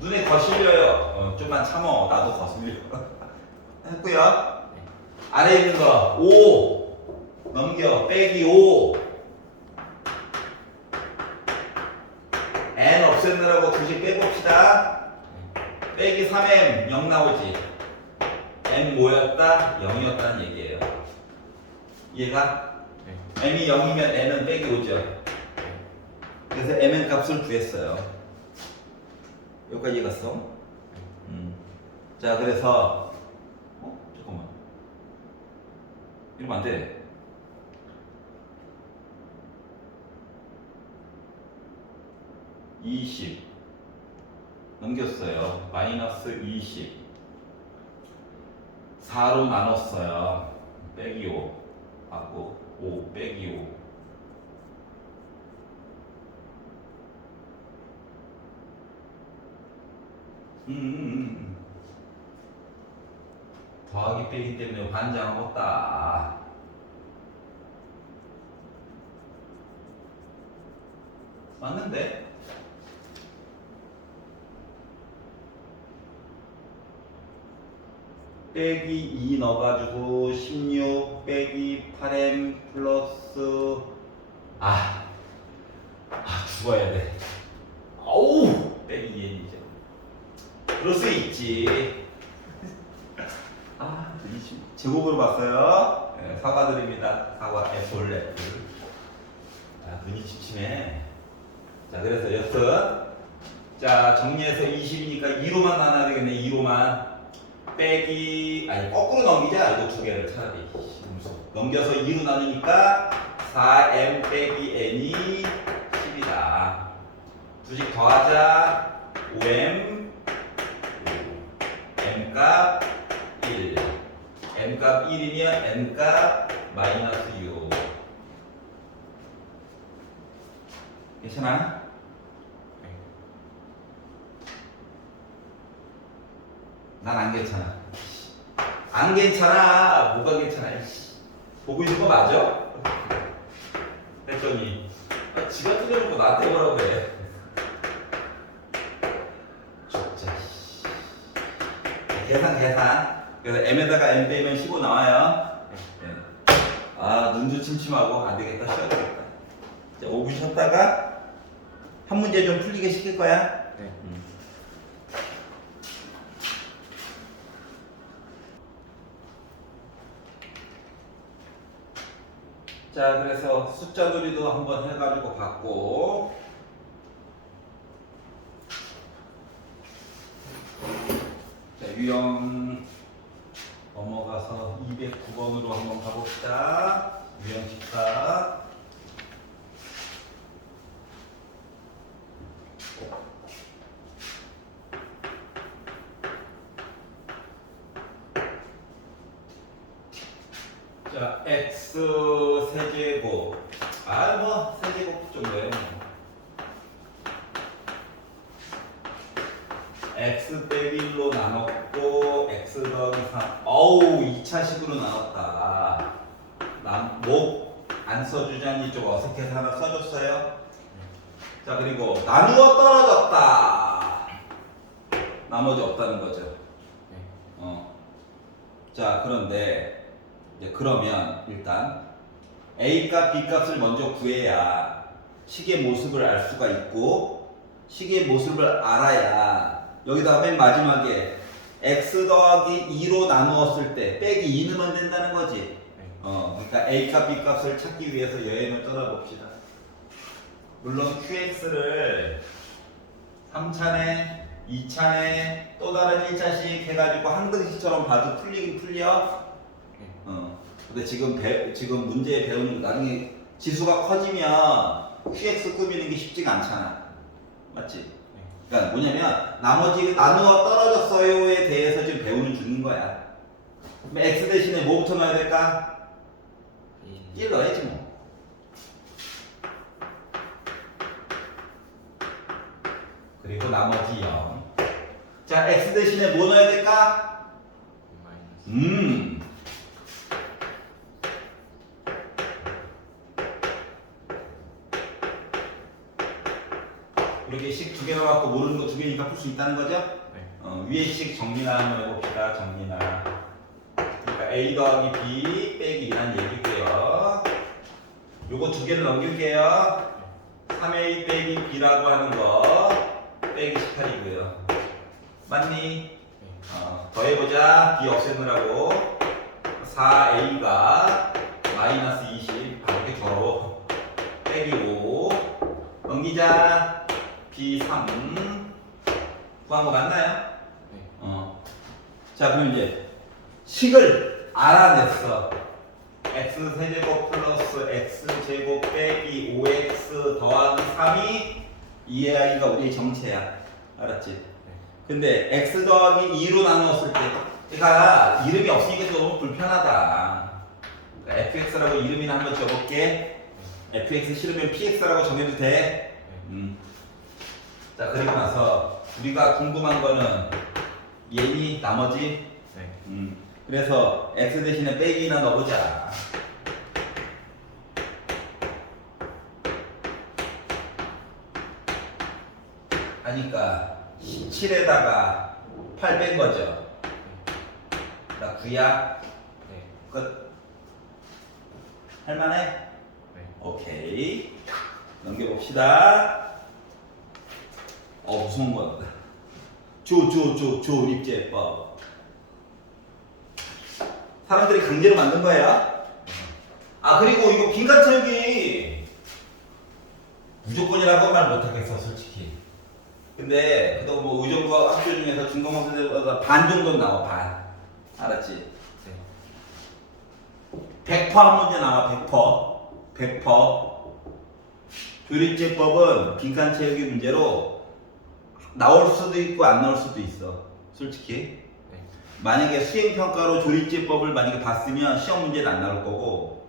눈에 거슬려요. 좀만 참어. 나도 거슬려. 했고요. 아래에 있는 거 5 넘겨 빼기 5 n 없애느라고 2씩 빼봅시다. 빼기 3m 0 나오지. m 뭐였다? 0이었다는 얘기예요. 이해가? m이 0이면 n은 빼기 5죠. 그래서 mn 값을 구했어요. 여기까지 이해갔어? 자, 그래서 잠깐만. 이러면 안 돼. (20) 넘겼어요. 마이너스 20 4로 나눴어요. 빼기 5 맞고 5 빼기 5 더하기 빼기 때문에 환장하겠다. 맞는데? 빼기 2 넣어가지고 16 빼기 8m 플러스 죽어야 돼. 아우 빼기 2n이죠. 그럴 수 있지. 제곱으로 봤어요. 네, 사과드립니다. 사과 F-를. 눈이 침침해. 자, 그래서 여튼 자, 정리해서 20이니까 2로만 나눠야 되겠네. 2로만 빼기 거꾸로 넘기자. 이거 2개를 차라리 넘겨서 2로 나누니까 4m 빼기 n이 10이다. 2씩 더하자. 5m m값 1 m값 1이면 n값 마이너스 6. 괜찮아? 난 안 괜찮아. 안 괜찮아. 뭐가 괜찮아? 보고 있는 거 맞아? 했더니 지가 틀려놓고 나한테 뭐라고 그래. 진짜. 계산. 그래서 m에다가 n 빼면 15 나와요. 네. 눈도 침침하고 안 되겠다. 쉬어야 되겠다. 자, 5분 쉬었다가 한 문제 좀 풀리게 시킬 거야. 네. 자, 그래서 숫자 놀이도 한번 해가지고 봤고, 자, 유형 넘어가서 209번으로 한번 가봅시다. 유형 14. 자, x 세제곱. 뭐 세제곱 정도예요. x 빼기 1로 나눴고 x 더하기 3. 어우, 2차식으로 나눴다. 목 안 써주자니 좀 어색해서 하나 써줬어요. 자, 그리고 나누어 떨어졌다. 나머지 없다는 거죠. 자, 그런데 이제 그러면 일단 A 값, B 값을 먼저 구해야 식의 모습을 알 수가 있고, 식의 모습을 알아야 여기다가 맨 마지막에 x 더하기 2로 나누었을 때 빼기 2 넣으면 된다는 거지. 그러니까 A 값, B 값을 찾기 위해서 여행을 떠나봅시다. 물론 QX를 3차례, 2차례, 또 다른 1차씩 해가지고 항등식처럼 봐도 풀리긴 풀려. 근데 지금 문제 배우는 거 나중에 지수가 커지면 QX 꾸미는 게 쉽지가 않잖아. 맞지? 그러니까 뭐냐면 나머지 나누어 떨어졌어요에 대해서 지금 배우는 중인 거야. 그럼 X 대신에 뭐부터 넣어야 될까? 1 넣어야지 뭐. 그리고 나머지 0. 자, X 대신에 뭐 넣어야 될까? 이렇게 식 두 개 넣어갖고 모르는 거 두 개니까 풀 수 있다는 거죠? 위에 식 정리나 한번 해봅시다. 정리나. 그러니까 A 더하기 B 빼기 2라는 얘기고요. 요거 두 개를 넘길게요. 3A 빼기 B라고 하는 거 빼기 18이고요. 맞니? 더해보자. B 없애느라고. 4A가 마이너스 20. 이렇게 더러워. 빼기 5. 넘기자. B3. 구한 거 맞나요? 자, 그럼 이제 식을 알아냈어. x 세제곱 플러스 x 제곱 빼기 5x 더하기 3이 이해하기가 우리의 정체야. 알았지? 근데 x 더하기 2로 나누었을 때 얘가 이름이 없으니까 좀 불편하다. 그러니까 fx라고 이름이나 한번 줘볼게. fx 싫으면 px라고 정해도 돼. 자, 그리고 나서 우리가 궁금한 거는 얘니 나머지. 그래서 x 대신에 빼기나 넣어보자. 하니까 17에다가 8 뺀 거죠. 나 9야. 끝. 할만해? 오케이. 넘겨봅시다. 무서운 거 같다. 조립제법. 사람들이 강제로 만든 거야. 그리고 이거 빈칸 채우기 무조건이라고 말 못하겠어, 솔직히. 근데 그래도 뭐 의정부 학교 중에서 중간고사들보다 반 정도 나와. 반. 알았지? 100% 문제 나와. 100%. 조립제법은 빈칸 채우기 문제로 나올 수도 있고 안 나올 수도 있어. 솔직히. 만약에 수행평가로 조립제법을 만약에 봤으면 시험 문제는 안 나올 거고,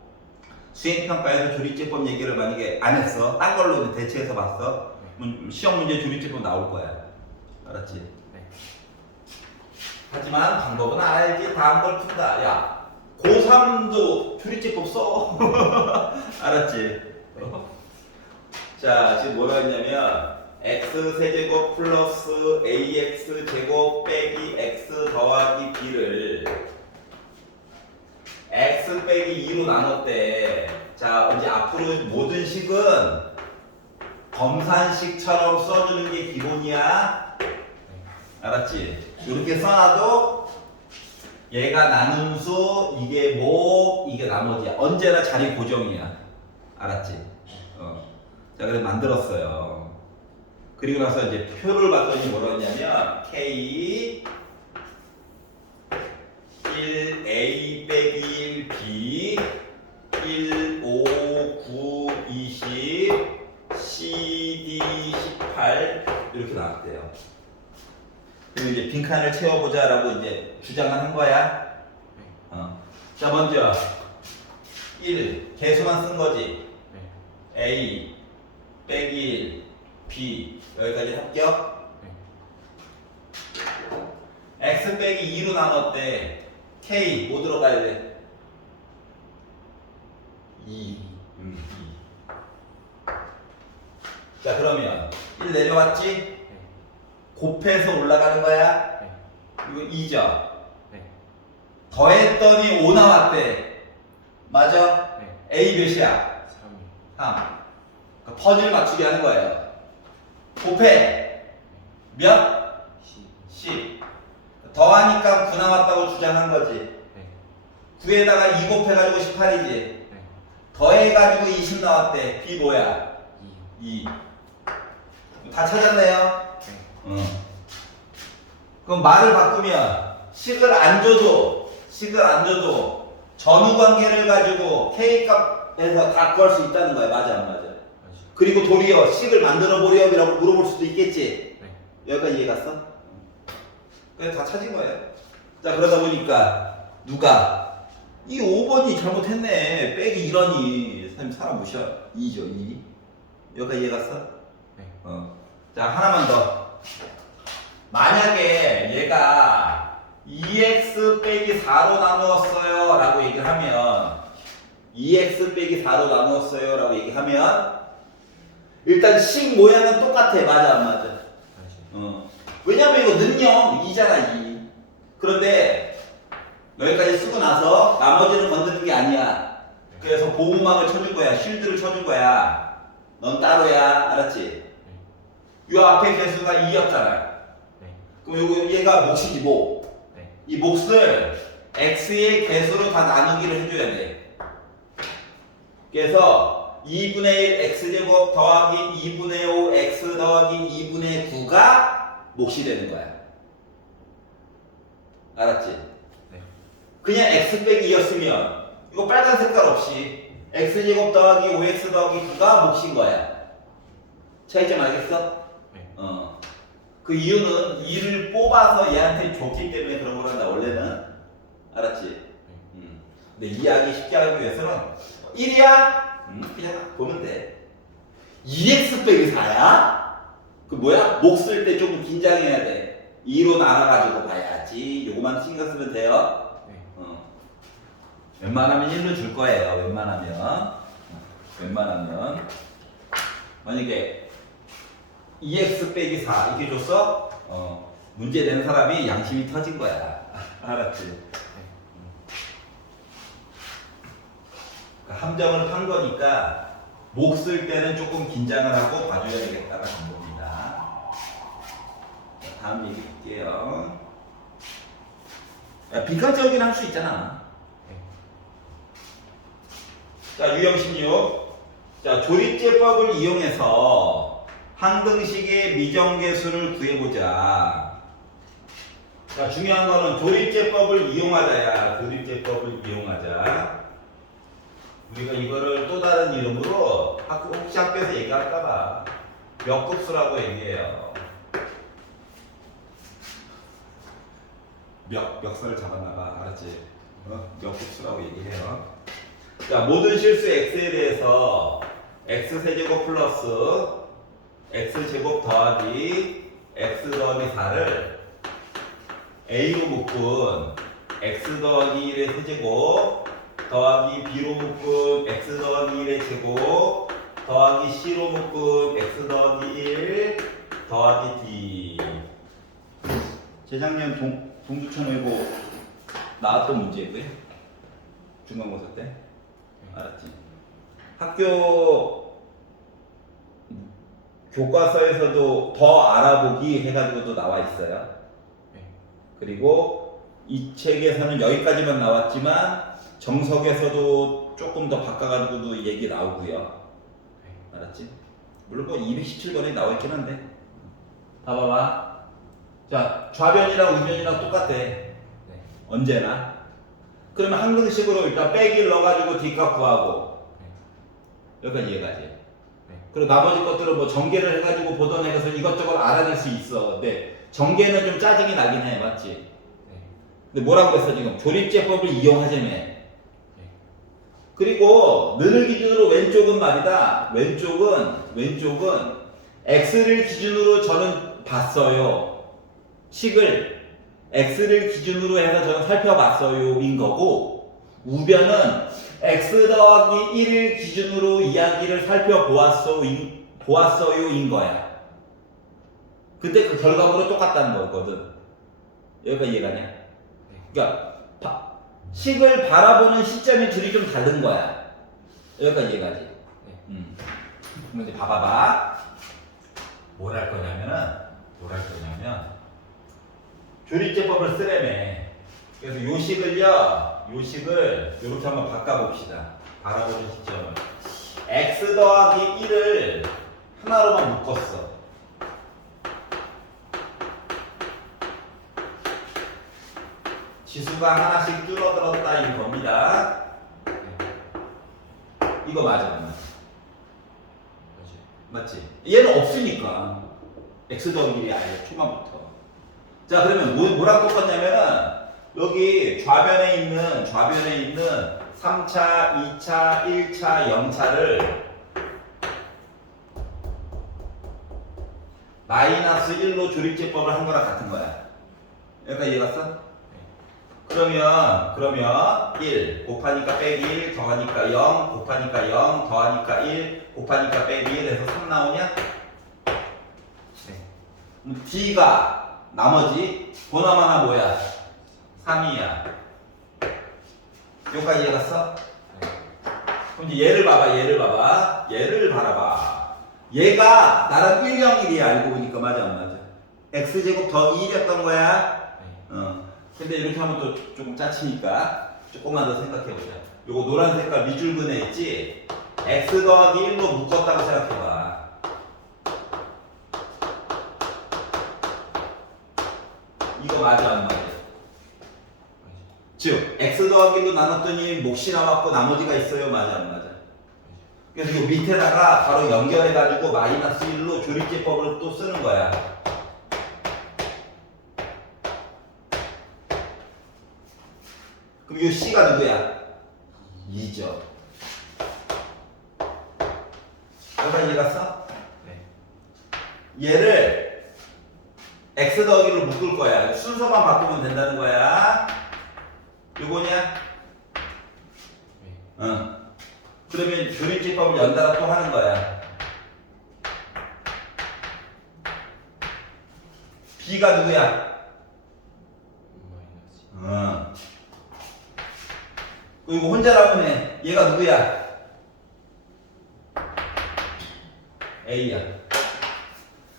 수행평가에서 조립제법 얘기를 만약에 안 했어, 딴 걸로 대체해서 봤어, 시험 문제 조립제법 나올 거야. 알았지? 하지만 방법은 알지. 다음 걸 푼다. 야, 고3도 조립제법 써. 알았지? 자, 지금 뭐라 했냐면 x 세제곱 플러스 ax 제곱 빼기 x 더하기 b를 x 빼기 2로 나눴대. 자, 이제 앞으로 모든 식은 검산식처럼 써주는 게 기본이야. 알았지? 이렇게 써놔도 얘가 나눔수, 이게 목, 이게 나머지야. 언제나 자리 고정이야. 알았지? 자, 그래서 만들었어요. 그리고 나서 이제 표를 봤더니 뭐라고 했냐면 K 1A 빼기 1B 1, 5, 9, 20 CD 18 이렇게 나왔대요. 그리고 이제 빈칸을 채워보자라고 이제 주장을 한 거야. 자, 먼저 1 개수만 쓴 거지. A 빼기 1 B 여기까지 합격. X 빼기 2로 나눴대. K 뭐 들어가야 돼? 2. 자, 그러면 1 내려왔지? 곱해서 올라가는 거야? 이거 2죠? 더했더니 5 나왔대. 맞아? A 몇이야? 3. 그러니까 퍼즐 맞추기 하는 거예요. 곱해. 몇? 10. 더하니까 9 나왔다고 주장한 거지. 9에다가 2 곱해가지고 18이지. 더해가지고 20 나왔대. B 뭐야? 2. 다 찾았네요? 그럼 말을 바꾸면 식을 안 줘도 전후 관계를 가지고 K 값에서 다 구할 수 있다는 거야. 맞아, 안 맞아? 그리고 도리어 식을 만들어 보렴이라고 물어볼 수도 있겠지. 여기까지 이해 갔어? 그래, 다 찾은 거예요. 자, 그러다 보니까 누가 이 5번이 잘못했네. 빼기 이러니 선생님 사람 무시하 2죠. 2. 여기까지 이해 갔어? 자, 하나만 더. 만약에 얘가 2x 빼기 4로 나누었어요 라고 얘기하면 2x 빼기 4로 나누었어요 라고 얘기하면 일단 식 모양은 똑같아. 맞아, 안 맞아? 왜냐면 이거 는영 2잖아. 2. 그런데 여기까지 쓰고 나서 나머지는 건드는 게 아니야. 그래서 보호막을 쳐줄 거야. 쉴드를 쳐줄 거야. 넌 따로야. 알았지? 요 앞에 개수가 2였잖아. 그럼 요거 얘가 몫이지, 몫. 이 몫을 x의 개수로 다 나누기를 해줘야 돼. 그래서 2분의 1 x제곱 더하기 2분의 5 x 더하기 2분의 9가 몫이 되는 거야. 알았지? 그냥 x 빼기 2였으면 이거 빨간 색깔 없이 x제곱 더하기 5x 더하기 9가 몫인 거야. 차이점 알겠어? 그 이유는 2를 뽑아서 얘한테 줬기 때문에 그런 거란다. 원래는. 알았지? 근데 이해하기 쉽게 하기 위해서는 1이야? 그냥 보면 돼. 2x 빼기 4야? 그 뭐야? 목 쓸 때 조금 긴장해야 돼. 2로 나눠가지고 봐야지. 요거만 신경 쓰면 돼요. 웬만하면 1로 줄 거예요. 웬만하면. 만약에 2x 빼기 4 이렇게 줬어? 문제 낸 사람이 양심이 터진 거야. 알았지? 그러니까 함정을 판 거니까 목 쓸 때는 조금 긴장을 하고 봐줘야 되겠다는 방법입니다. 다음 얘기 볼게요. 빈칸적이긴 할 수 있잖아. 자, 유형 16. 자, 조립제법을 이용해서 항등식의 미정계수를 구해보자. 자, 중요한 거는 조립제법을 이용하자야. 조립제법을 이용하자. 우리가 이거를 또 다른 이름으로 혹시 학교에서 얘기할까봐 멱급수라고 얘기해요. 멱살을 잡았나봐. 알았지? 멱급수라고 얘기해요. 자, 모든 실수 x에 대해서 x세제곱 플러스 x제곱 더하기 x 더하기 4를 a로 묶은 x 더하기 1의 세제곱 더하기 b로 묶은 x 더하기 1의 제곱 더하기 c로 묶은 x 더하기 1 더하기 d. 재작년 동두천외고 나왔던 문제고요. 중간고사 때. 알았지? 학교 교과서에서도 더 알아보기 해가지고도 나와 있어요. 그리고 이 책에서는 여기까지만 나왔지만 정석에서도 조금 더 바꿔가지고도 얘기 나오고요. 알았지? 물론 뭐 217번에 나와 있긴 한데. 봐봐봐. 자, 좌변이랑 우변이랑 똑같아. 언제나. 그러면 한근식으로 일단 빼기를 넣어가지고 뒷값 구하고. 여기까지 이해가지? 그리고 나머지 것들은 뭐 전개를 해가지고 보던 애에서 이것저것 알아낼 수 있어. 근데 전개는 좀 짜증이 나긴 해. 맞지? 근데 뭐라고 했어 지금? 조립제법을 이용하자며. 그리고 는을 기준으로 왼쪽은 말이다. 왼쪽은 x를 기준으로 저는 봤어요. 식을 x를 기준으로 해서 저는 살펴봤어요인 거고, 우변은 x 더하기 1을 기준으로 이야기를 보았어요인 거야. 근데 그 결과물은 똑같다는 거거든. 여기까지 이해가냐? 그러니까 식을 바라보는 시점이 둘이 좀 다른 거야. 여기까지 이해가지? 그럼 이제 봐봐봐. 뭘 할 거냐면 조립제법을 쓰려면, 그래서 요 식을 이렇게 한번 바꿔봅시다. 바라보는 시점을 x 더하기 1을 하나로만 묶었어. 지수가 하나씩 줄어들었다인 겁니다. 이거 맞아, 안 맞아? 맞지? 얘는 없으니까 x 더하기 1이 아예 초반부터. 자, 그러면 뭐랑 똑같냐면은 여기 좌변에 있는 3차, 2차, 1차, 0차를 마이너스 1로 조립제법을 한 거랑 같은 거야. 여기까지 이해갔어? 그러면 1 곱하니까 빼기 1 더하니까 0 곱하니까 0 더하니까 1 곱하니까 빼기 1 해서 3 나오냐? D가 나머지 번호만 하나 뭐야? 3이야. 여기까지 이해갔어? 그럼 이제 얘를 바라봐. 얘가 나랑 1, 0, 1이야. 알고 보니까 맞아 안 맞아? x제곱 더 2였던 거야. 근데 이렇게 하면 또 조금 짜치니까 조금만 더 생각해보자. 요거 노란 색깔 밑줄근에 있지? x 더하기 1로 묶었다고 생각해봐. 이거 맞아 안 맞아? 즉 x 더하기 1로 나눴더니 몫이 나왔고 나머지가 있어요. 맞아 안 맞아? 그래서 이 밑에다가 바로 연결해가지고 마이너스 1로 조립제법을 또 쓰는 거야. 그럼 이 C가 누구야? 2죠. 여기까지 이해갔어? 얘를 x 더하기로 묶을 거야. 순서만 바꾸면 된다는 거야. 요거냐? 응. 그러면 조립제법을 연달아 또 하는 거야. B가 누구야? 응. 그리고 혼자라고 해. 얘가 누구야? A야.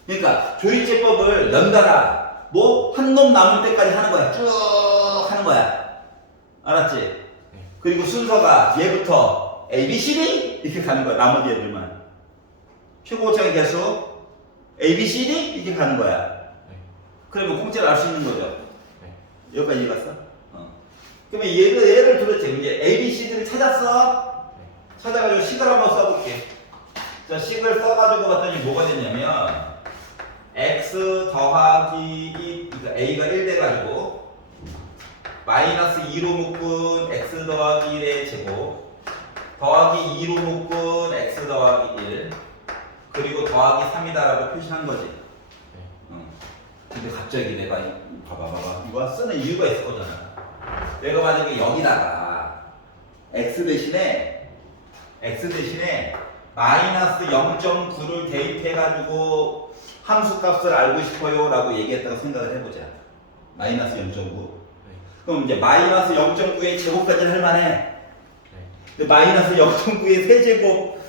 그러니까 조립제법을 연달아 한 놈 남을 때까지 하는 거야. 쭉 하는 거야. 알았지? 그리고 순서가 얘부터 A, B, C, D 이렇게 가는 거야. 나머지 애들만. 최고차의 개수 A, B, C, D 이렇게 가는 거야. 그러면 공짜로 알 수 있는 거죠. 여기까지 이해갔어? 그러면 얘를 도대체 이제 A, B, C, D를 찾았어? 찾아가지고 식을 한번 써볼게. 자, 식을 써가지고 봤더니 뭐가 됐냐면 x 더하기 2, 그러니까 a가 1 돼가지고 마이너스 2로 묶은 x 더하기 1의 제곱 더하기 2로 묶은 x 더하기 1 그리고 더하기 3이다라고 표시한 거지. 근데 갑자기 내가 봐봐 이거 쓰는 이유가 있을 거잖아. 내가 만약에 여기다가 x 대신에 마이너스 0.9를 대입해가지고 함수값을 알고 싶어요 라고 얘기했다고 생각을 해보자. 마이너스 0.9. 그럼 이제 마이너스 0.9의 제곱까지는 할만해. 근데 마이너스 0.9의 세제곱,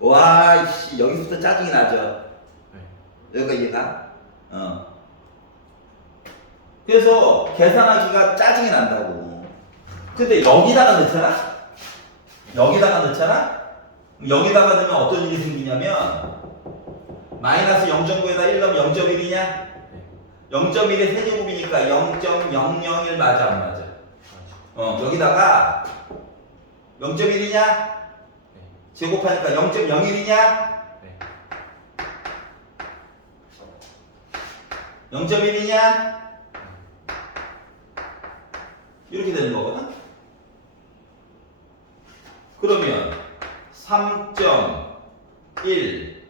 와, 씨, 여기서부터 짜증이 나죠. 여기가 이해가? 그래서 계산하기가 짜증이 난다고. 근데 여기다가 넣잖아? 여기다가 넣잖아? 여기다가 넣으면 어떤 일이 생기냐면 마이너스 0.9에다 1 넣으면 0.1이냐? 네. 0.1의 세제곱이니까 0.001 맞아 안 맞아? 여기다가 0.1이냐? 네. 제곱하니까 0.01이냐? 네. 0.1이냐? 이렇게 되는 거거든? 그러면 3.1,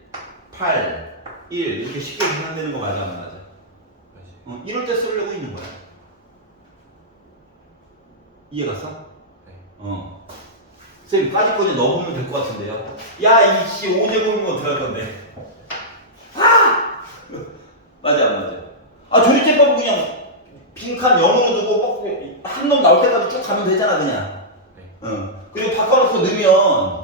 8, 1 이렇게 쉽게 계산되는 거 맞아 안 맞아? 맞아요. 이럴 때 쓰려고 있는 거야. 이해 갔어? 네. 선생님 까짓거리 넣어보면 될 것 같은데요. 야 이씨 5제곱이면 어떡할 건데? 아! 맞아 안 맞아? 조립제법은 그냥 빈칸 0으로 두고 한 놈 나올 때까지 쭉 가면 되잖아 그냥. 네. 그리고 바꿔놓고 넣으면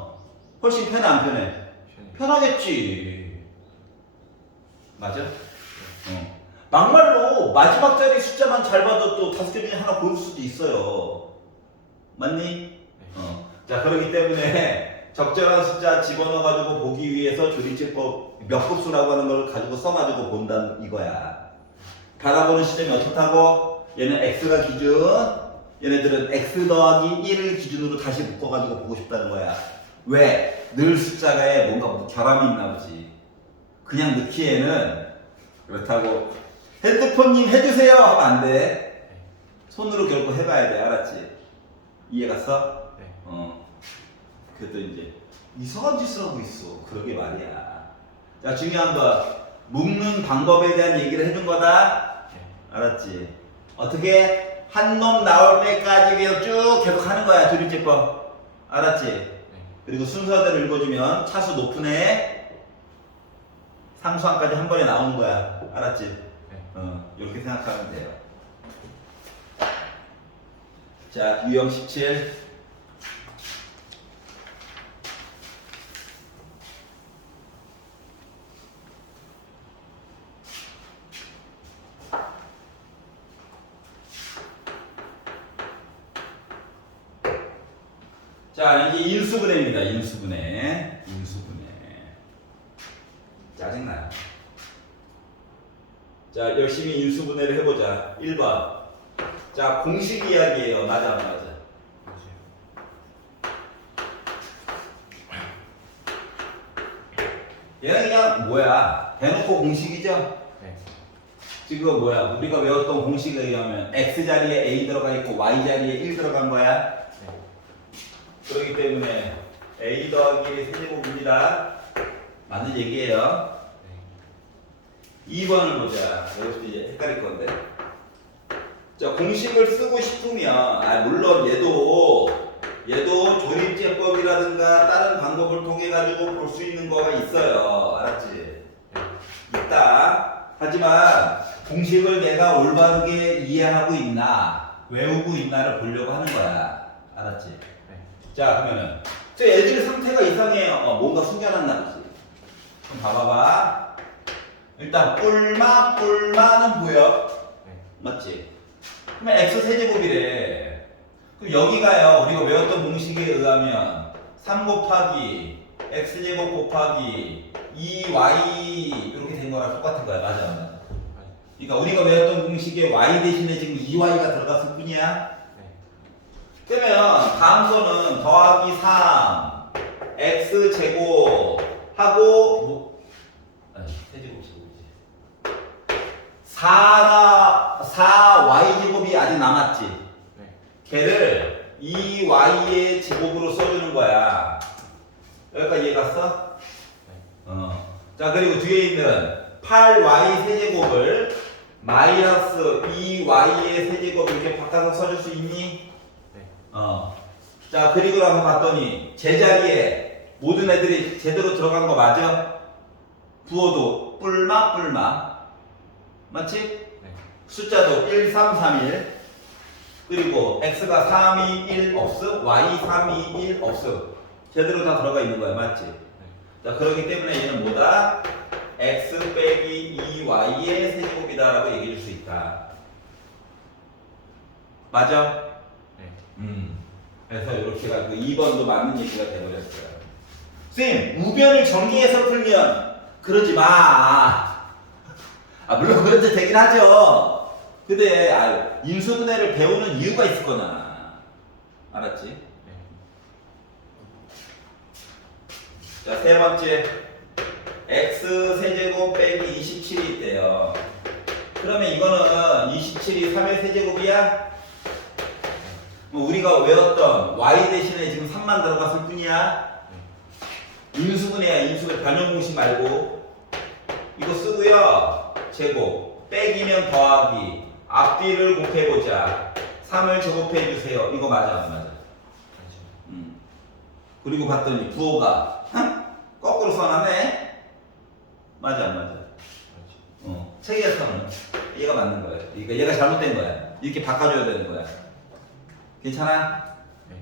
훨씬 편해 안 편해? 시원해요. 편하겠지. 맞아? 막말로 마지막 자리 숫자만 잘 봐도 또 5개 중에 하나 고를 수도 있어요. 맞니? 네. 자, 그렇기 때문에 적절한 숫자 집어넣어가지고 보기 위해서 조립제법 몇 급수라고 하는 걸 가지고 써가지고 본다는 이거야. 바라보는 시점이 어떻다고? 얘는 x가 기준, 얘네들은 x 더하기 1을 기준으로 다시 묶어가지고 보고 싶다는 거야. 왜? 늘 숫자가에 뭔가 결함이 있나 보지. 그냥 넣기에는 그렇다고 핸드폰님 해주세요 하면 안 돼. 손으로 결국 해봐야 돼. 알았지? 이해 갔어? 네. 그래도 이제 이상한 짓을 하고 있어. 그러게 말이야. 자, 중요한 거 묶는 방법에 대한 얘기를 해준 거다. 네. 알았지? 어떻게? 한 놈 나올 때까지 그냥 쭉 계속 하는 거야. 조립제법. 알았지? 네. 그리고 순서대로 읽어주면 차수 높은 애 상수항까지 한 번에 나오는 거야. 알았지? 네. 이렇게 생각하면 돼요. 자, 유형 17. 자, 이제 인수분해입니다. 인수분해. 짜증나요. 자, 열심히 인수분해를 해보자. 1번. 자, 공식 이야기예요. 맞아, 안 맞아? 맞아요. 얘는 그냥 뭐야? 대놓고 공식이죠? 네. 지금 뭐야? 우리가 외웠던 공식에 의하면 x 자리에 a 들어가 있고 y 자리에 1 들어간 거야. 네. 그렇기 때문에 a 더하기 세제곱입니다. 맞는 얘기예요. 네. 2번을 보자. 여기서 이제 헷갈릴 건데. 자, 공식을 쓰고 싶으면, 물론 얘도 조립제법이라든가 다른 방법을 통해 가지고 볼 수 있는 거가 있어요. 알았지? 네. 있다. 하지만 공식을 내가 올바르게 이해하고 있나, 외우고 있나를 보려고 하는 거야. 알았지? 네. 자, 그러면은 저 애들 상태가 이상해요. 뭔가 숨겨놨나 보지. 그럼 봐봐봐. 일단 뿔마는 보여? 네. 맞지? 그러면 x 세제곱이래. 그럼 여기가요, 우리가 외웠던 공식에 의하면 3 곱하기 x제곱 곱하기 2y 이렇게 된 거랑 똑같은 거야. 맞아, 맞아. 맞아요. 그러니까 우리가 외웠던 공식에 y 대신에 지금 2y가 들어갔을 뿐이야. 네. 그러면 다음 거는 더하기 3 x제곱 하고 세제곱 제곱이지. 4y제곱이 아직 남았지. 네. 걔를 2y의 제곱으로 써주는 거야. 여기까지 이해 갔어? 네. 자, 그리고 뒤에 있는 8y 세제곱을 마이너스 2y의 세제곱 이렇게 바꿔서 써줄 수 있니? 네. 자, 그리고 나서 봤더니 제자리에 모든 애들이 제대로 들어간 거 맞아? 부호도 뿔마 맞지? 네. 숫자도 1, 3, 3, 1 그리고 x가 3, 2, 1 없음 y 3, 2, 1 없음 제대로 다 들어가 있는 거야. 맞지? 네. 자, 그렇기 때문에 얘는 뭐다? x 빼기 2y의 세제곱이다 라고 얘기해 줄 수 있다. 맞아? 네. 그래서 이렇게 해가지고 2번도 맞는 얘기가 돼버렸어요. 쌤, 우변을 전개해서 풀면 그러지 마. 물론 그래도 되긴 하죠. 근데 인수분해를 배우는 이유가 있을 거나. 알았지? 네. 자, 세 번째. x 세제곱 빼기 27이 있대요. 그러면 이거는 27이 3의 세제곱이야? 우리가 외웠던 y 대신에 지금 3만 들어갔을 뿐이야. 인수분해야. 인수분해 변형 공식 말고 이거 쓰고요. 제곱 빼기면 더하기 앞뒤를 곱해보자. 3을 제곱해주세요. 이거 맞아 안 맞아? 그리고 봤더니 부호가 거꾸로 써놨네. 맞아 안 맞아? 책에서는 얘가 맞는 거야. 그러니까 얘가 잘못된 거야. 이렇게 바꿔줘야 되는 거야. 괜찮아? 네.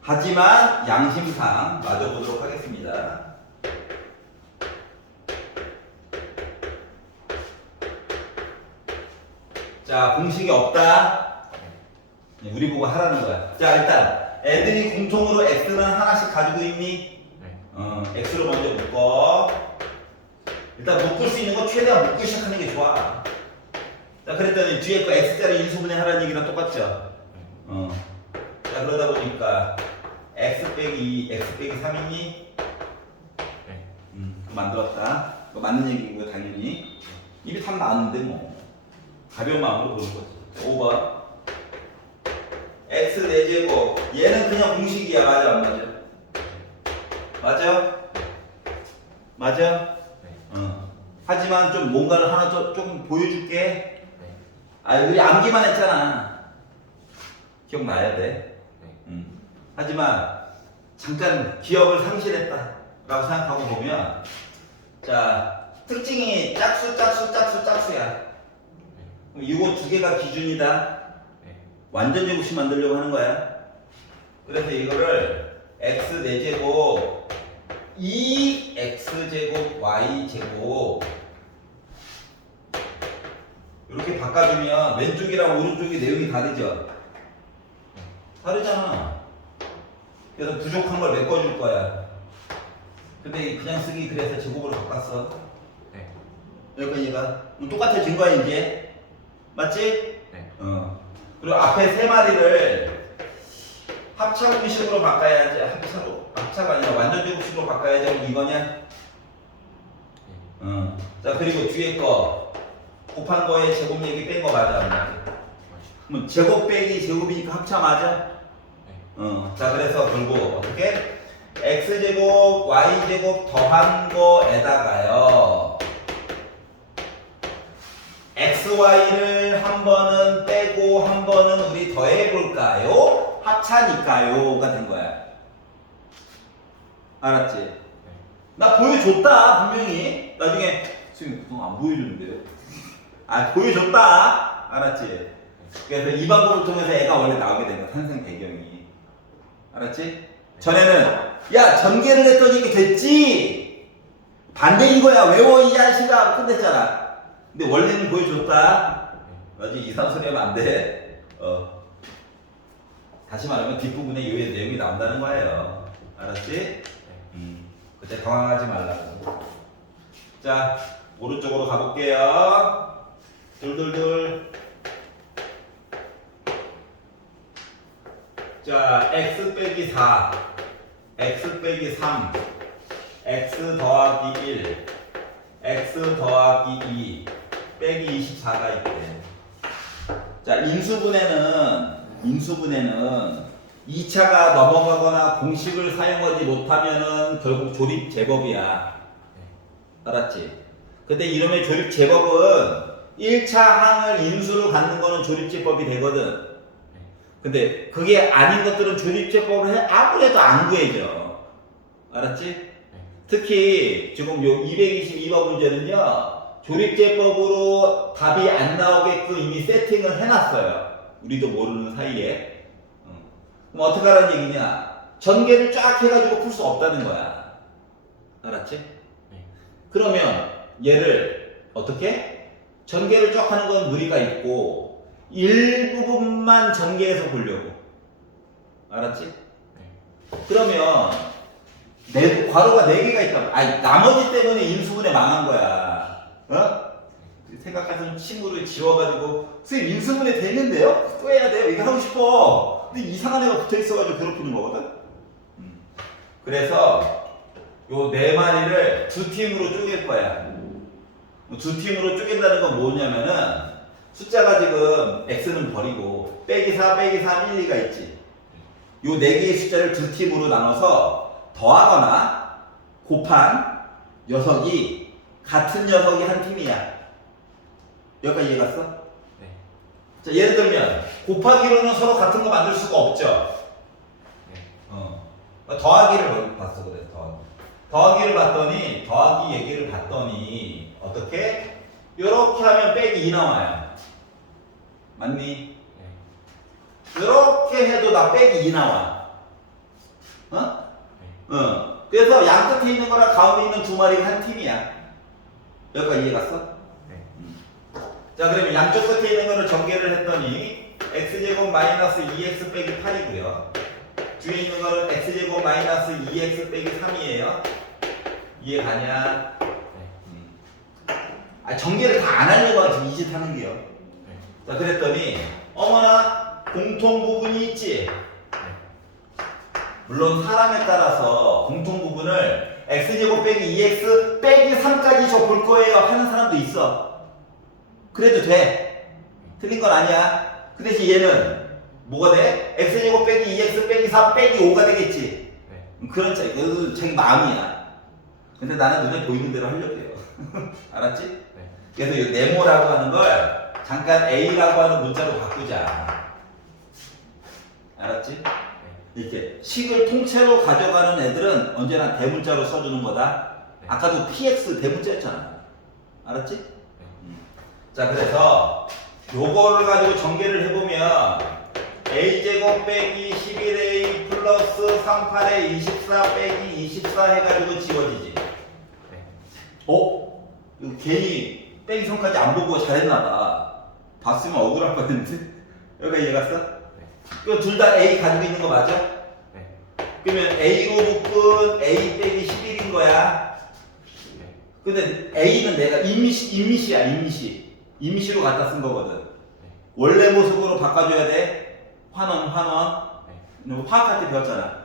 하지만 양심상 맞아보도록 하겠습니다. 자, 공식이 없다. 우리 보고 하라는 거야. 자, 일단 애들이 공통으로 x는 하나씩 가지고 있니? 네. x로 먼저 묶어. 일단 묶을 수 있는 거 최대한 묶기 시작하는 게 좋아. 자, 그랬더니 뒤에 거 x자리 인수분해 하라는 얘기랑 똑같죠? 자, 그러다 보니까 x 빼기 2, x 빼기 3이니? 네. 그거 만들었다. 그거 맞는 얘기고 당연히. 입이 탐 나왔는데 뭐. 가벼운 마음으로 보는 거지. 5번. x 4제곱. 얘는 그냥 공식이야. 맞아 안 맞아? 맞아? 맞아? 네. 하지만 좀 뭔가를 하나 조금 보여줄게. 네. 우리 암기만 했잖아. 기억나야 돼. 네. 하지만 잠깐 기억을 상실했다 라고 생각하고 보면, 자, 특징이 짝수야. 그럼 이거 두 개가 기준이다. 네. 완전 제곱식 만들려고 하는 거야. 그래서 이거를 x 4제곱 2x제곱 y제곱 이렇게 바꿔주면 왼쪽이랑 오른쪽이 내용이 다르죠? 다르잖아. 그래서 부족한 걸 메꿔줄 거야. 근데 그냥 쓰기 그래서 제곱으로 바꿨어. 네. 여기까지가 똑같아진 거야 이제. 맞지? 네. 그리고 앞에 세 마리를 합차 공식으로 바꿔야지. 합차가 아니라 완전 제곱식으로 바꿔야지. 그럼 이거냐? 자, 그리고 뒤에 거 곱한 거에 제곱 얘기 뺀 거 맞아 안 맞아? 그럼 제곱 빼기 제곱이니까 합차 맞아? 네. 자, 그래서 결국 어떻게? x제곱 y제곱 더한 거에다가요 xy를 한 번은 빼고 한 번은 우리 더해볼까요? 합차니까요가 된 거야. 알았지? 나 보여줬다 분명히. 나중에 지금 그동안 안 보여주는데요? 보여줬다. 알았지? 그래서 이 방법을 통해서 애가 원래 나오게 된 거야. 탄생 배경이. 알았지? 전에는 야 전개를 했더니 이게 됐지. 반대인 거야. 외워 이 자식아. 끝냈잖아. 근데 원래는 보여줬다. 나중에 이상한 소리 하면 안 돼. 다시 말하면 뒷부분에 이 내용이 나온다는 거예요. 알았지? 그때 당황하지 말라고. 자, 오른쪽으로 가볼게요. 둘. 자, x 빼기 4, x 빼기 3, x 더하기 1, x 더하기 2, 빼기 24가 있대. 자, 인수분해는 2차가 넘어가거나 공식을 사용하지 못하면은 결국 조립 제법이야. 알았지? 근데 이름의 조립 제법은 1차 항을 인수로 갖는 거는 조립 제법이 되거든. 근데 그게 아닌 것들은 조립 제법을 아무래도 안 구해져. 알았지? 특히 지금 요 222번 문제는요. 조립제법으로 답이 안 나오게끔 이미 세팅을 해놨어요. 우리도 모르는 사이에. 그럼 어떻게 하라는 얘기냐? 전개를 쫙 해가지고 풀 수 없다는 거야. 알았지? 그러면 얘를 어떻게? 전개를 쫙 하는 건 무리가 있고 일부분만 전개해서 보려고. 알았지? 네. 그러면 괄호가 4개가 있다. 아니 나머지 때문에 인수분해 망한 거야. 어? 생각해서 친구를 지워가지고 선생님 인수분해 됐는데요? 또 해야 돼요? 이거 하고 싶어. 근데 이상한 애가 붙어있어가지고 괴롭히는 거거든. 그래서 요 4마리를 2팀으로 쪼갤 거야. 2팀으로 쪼갠다는 건 뭐냐면은 숫자가 지금 x는 버리고 빼기 4 빼기 3 1, 2가 있지. 요 4개의 숫자를 2팀으로 나눠서 더하거나 곱한 녀석이 같은 녀석이 한 팀이야. 여기까지 이해 갔어? 네. 자, 예를 들면 곱하기로는 서로 같은 거 만들 수가 없죠. 네. 더하기를 봤어. 그래서 더하기를 봤더니 더하기 얘기를 봤더니 어떻게? 이렇게 하면 빼기 2 나와요. 맞니? 네. 이렇게 해도 나 빼기 2 나와. 어? 네. 그래서 양 끝에 있는 거랑 가운데 있는 2마리가 한 팀이야. 여기까지 이해 갔어? 네. 자, 그러면 양쪽 끝에 있는 거를 전개를 했더니 x제곱 마이너스 2x 빼기 8이고요. 뒤에 있는 거는 x제곱 마이너스 2x 빼기 3이에요. 이해 가냐? 네. 아, 전개를 다 안 하려고 지금 이 짓 하는 게요. 네. 자, 그랬더니 어머나 공통 부분이 있지. 물론 사람에 따라서 공통 부분을 x제곱 빼기 2x 빼기 3까지 줘 볼 거예요 하는 사람도 있어. 그래도 돼. 틀린 건 아니야. 그 대신 얘는 뭐가 돼? x제곱 빼기 2x 빼기 3 빼기 5가 되겠지. 네. 그런 차이. 그것도 자기 마음이야. 근데 나는 눈에 보이는 대로 하려고 해요. 알았지? 네. 그래서 이 네모라고 하는 걸 잠깐 a라고 하는 문자로 바꾸자. 알았지? 이렇게 식을 통째로 가져가는 애들은 언제나 대문자로 써주는 거다. 네. 아까도 px 대문자였잖아. 알았지? 네. 자, 그래서 요거를 가지고 전개를 해보면 a제곱 빼기 11a 플러스 38에 24 빼기 24 해가지고 지워지지. 네. 어? 이거 괜히 빼기 선까지 안 보고 잘했나봐. 봤으면 억울할 뻔했는데. 여기가 이해 갔어? 네. 이거 둘 다 a 가지고 있는 거 맞아? 네. 그러면 a로 묶은 a 빼기 11인 거야. 네. 근데 a는 내가 임시야, 임시. 임시로 갖다 쓴 거거든. 네. 원래 모습으로 바꿔줘야 돼. 환원. 네. 너 화학할 때 배웠잖아.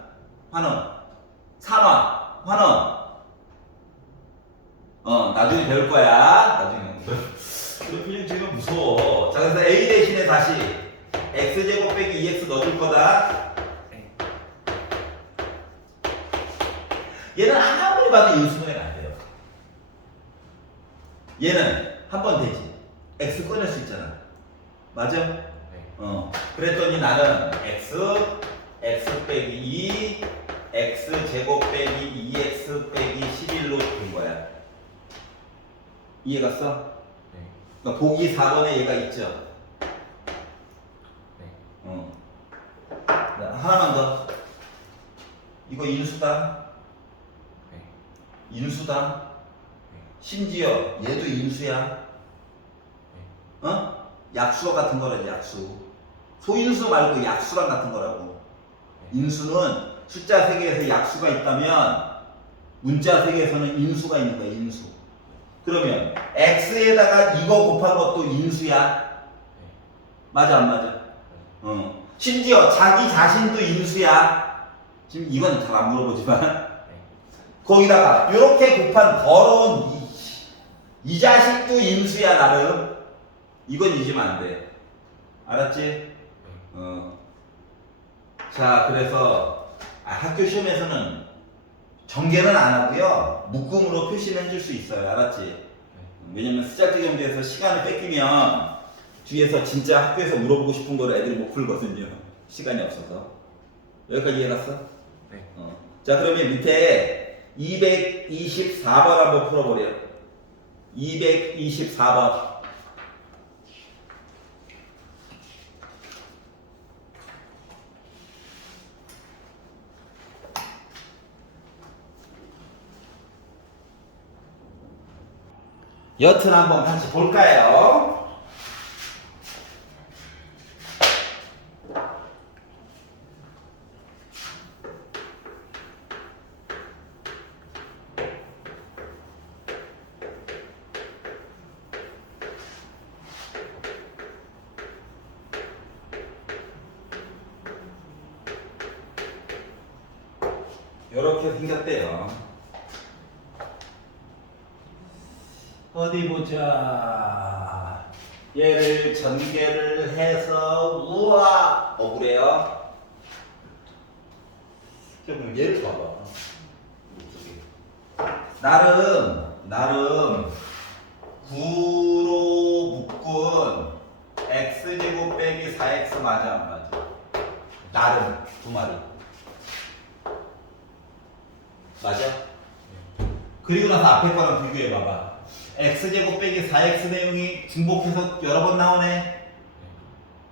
환원. 산화. 환원. 나중에 배울 거야. 나중에. 그런 표정 지금 무서워. 자, 그래서 a 대신에 다시 x제곱 빼기 2x 넣어줄 거다. 네. 얘는 아무리 봐도 인수분해가 안 돼요. 얘는 한 번 되지. x 꺼낼 수 있잖아. 맞아? 네. 그랬더니 나는 x 빼기 2, x 제곱 빼기 2x 빼기 11로 된 거야. 이해 갔어? 네. 그러니까 보기 4번에 얘가 있죠. 네. 자, 하나만 더. 이거 인수다. 네. 인수다. 네. 심지어 얘도 인수야. 약수와 같은 거라지, 약수. 소인수 말고 약수랑 같은 거라고. 인수는 숫자 세계에서 약수가 있다면 문자 세계에서는 인수가 있는 거야, 인수. 그러면 x에다가 이거 곱한 것도 인수야. 맞아, 안 맞아? 심지어 자기 자신도 인수야. 지금 이건 잘 안 물어보지만 거기다가 이렇게 곱한 더러운 이 자식도 인수야, 나름. 이건 잊으면 안 돼. 알았지? 자, 그래서 학교 시험에서는 전개는 안 하고요. 묶음으로 표시는 해줄 수 있어요. 알았지? 왜냐면 수작지 경제에서 시간을 뺏기면 뒤에서 진짜 학교에서 물어보고 싶은 거를 애들이 못 풀거든요. 시간이 없어서. 여기까지 이해 갔어? 네. 자, 그러면 밑에 224번 한번 풀어버려. 224번. 여튼 한번 같이 볼까요? 이렇게 생겼대요. 어디 보자. 얘를 전개를 해서 우와 억울해요. 그럼 얘를 봐봐. 나름 9로 묶은 x제곱 빼기 4x 맞아 안 맞아? 나름 두 마리 맞아? 그리고 나서 앞에 거랑 비교해 봐봐. x제곱 빼기 4x 내용이 중복해서 여러 번 나오네.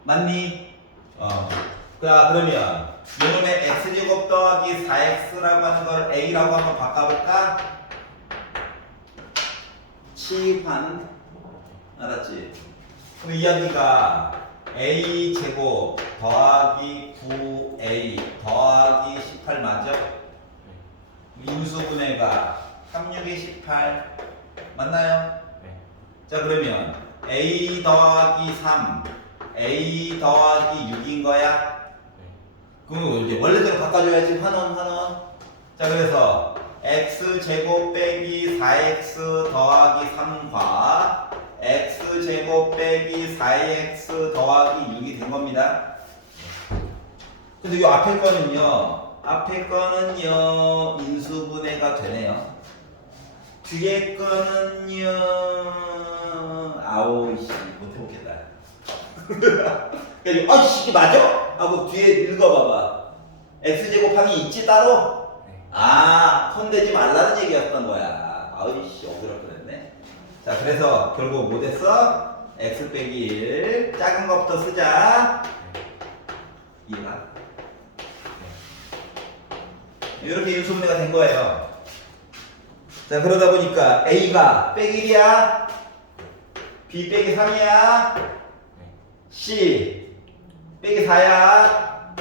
맞니? 자, 그러면 요놈의 x제곱 더하기 4x라고 하는 걸 a라고 한번 바꿔볼까? 치환. 알았지? 그럼 이야기가 a제곱 더하기 9a 더하기 18 맞아? 인수분해가 36에 18 맞나요? 네. 자, 그러면 a 더하기 3 a 더하기 6인 거야? 그럼 이제 원래대로 바꿔줘야지. 환원. 자, 그래서 x제곱 빼기 4x 더하기 3과 x제곱 빼기 4x 더하기 6이 된 겁니다. 근데 이 앞에 거는요 인수분해가 되네요. 뒤에 거는요 아우 씨 못해보겠다. 그래가지고 아이씨 이게 맞아? 하고 뒤에 읽어봐봐. x제곱항이 있지 따로? 네. 아 손대지 말라는 얘기였던 거야. 아이씨 억울할 뻔했네. 자, 그래서 결국 뭐 됐어? x 빼기 1 작은 것부터 쓰자. 이해가? 이렇게 인수분해가 된 거예요. 자, 그러다 보니까 a가 빼기 1이야, b 빼기 3이야, c 빼기 4야.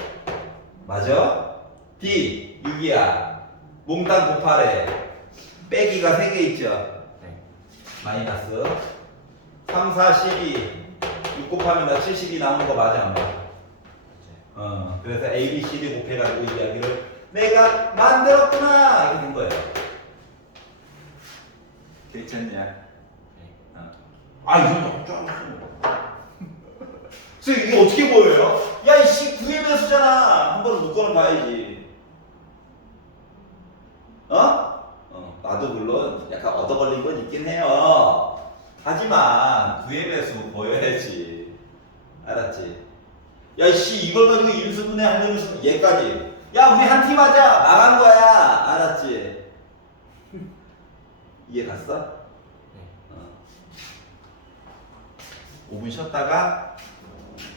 맞아? d 6이야. 몽땅 곱하래. 빼기가 3개 있죠. 마이너스 3, 4, 12 6 곱하면 나 70이 나오는 거 맞아 안 맞아? 그래서 A, B, C, D 곱해가지고 이야기를 내가 만들었구나 이렇게 된 거예요. 괜찮냐? 이건 좀 선생님 이게 어떻게 보여요? 야 이씨 9의 배수잖아. 한 번은 묶어는 봐야지. 나도 물론 약간 얻어걸린 건 있긴 해요. 하지만 9의 배수 보여야지. 알았지? 야 이씨 이걸 가지고 인수분해 하려면 얘까지 야 우리 한 팀 하자 나간 거야. 알았지? 이해 갔어? 5분 쉬었다가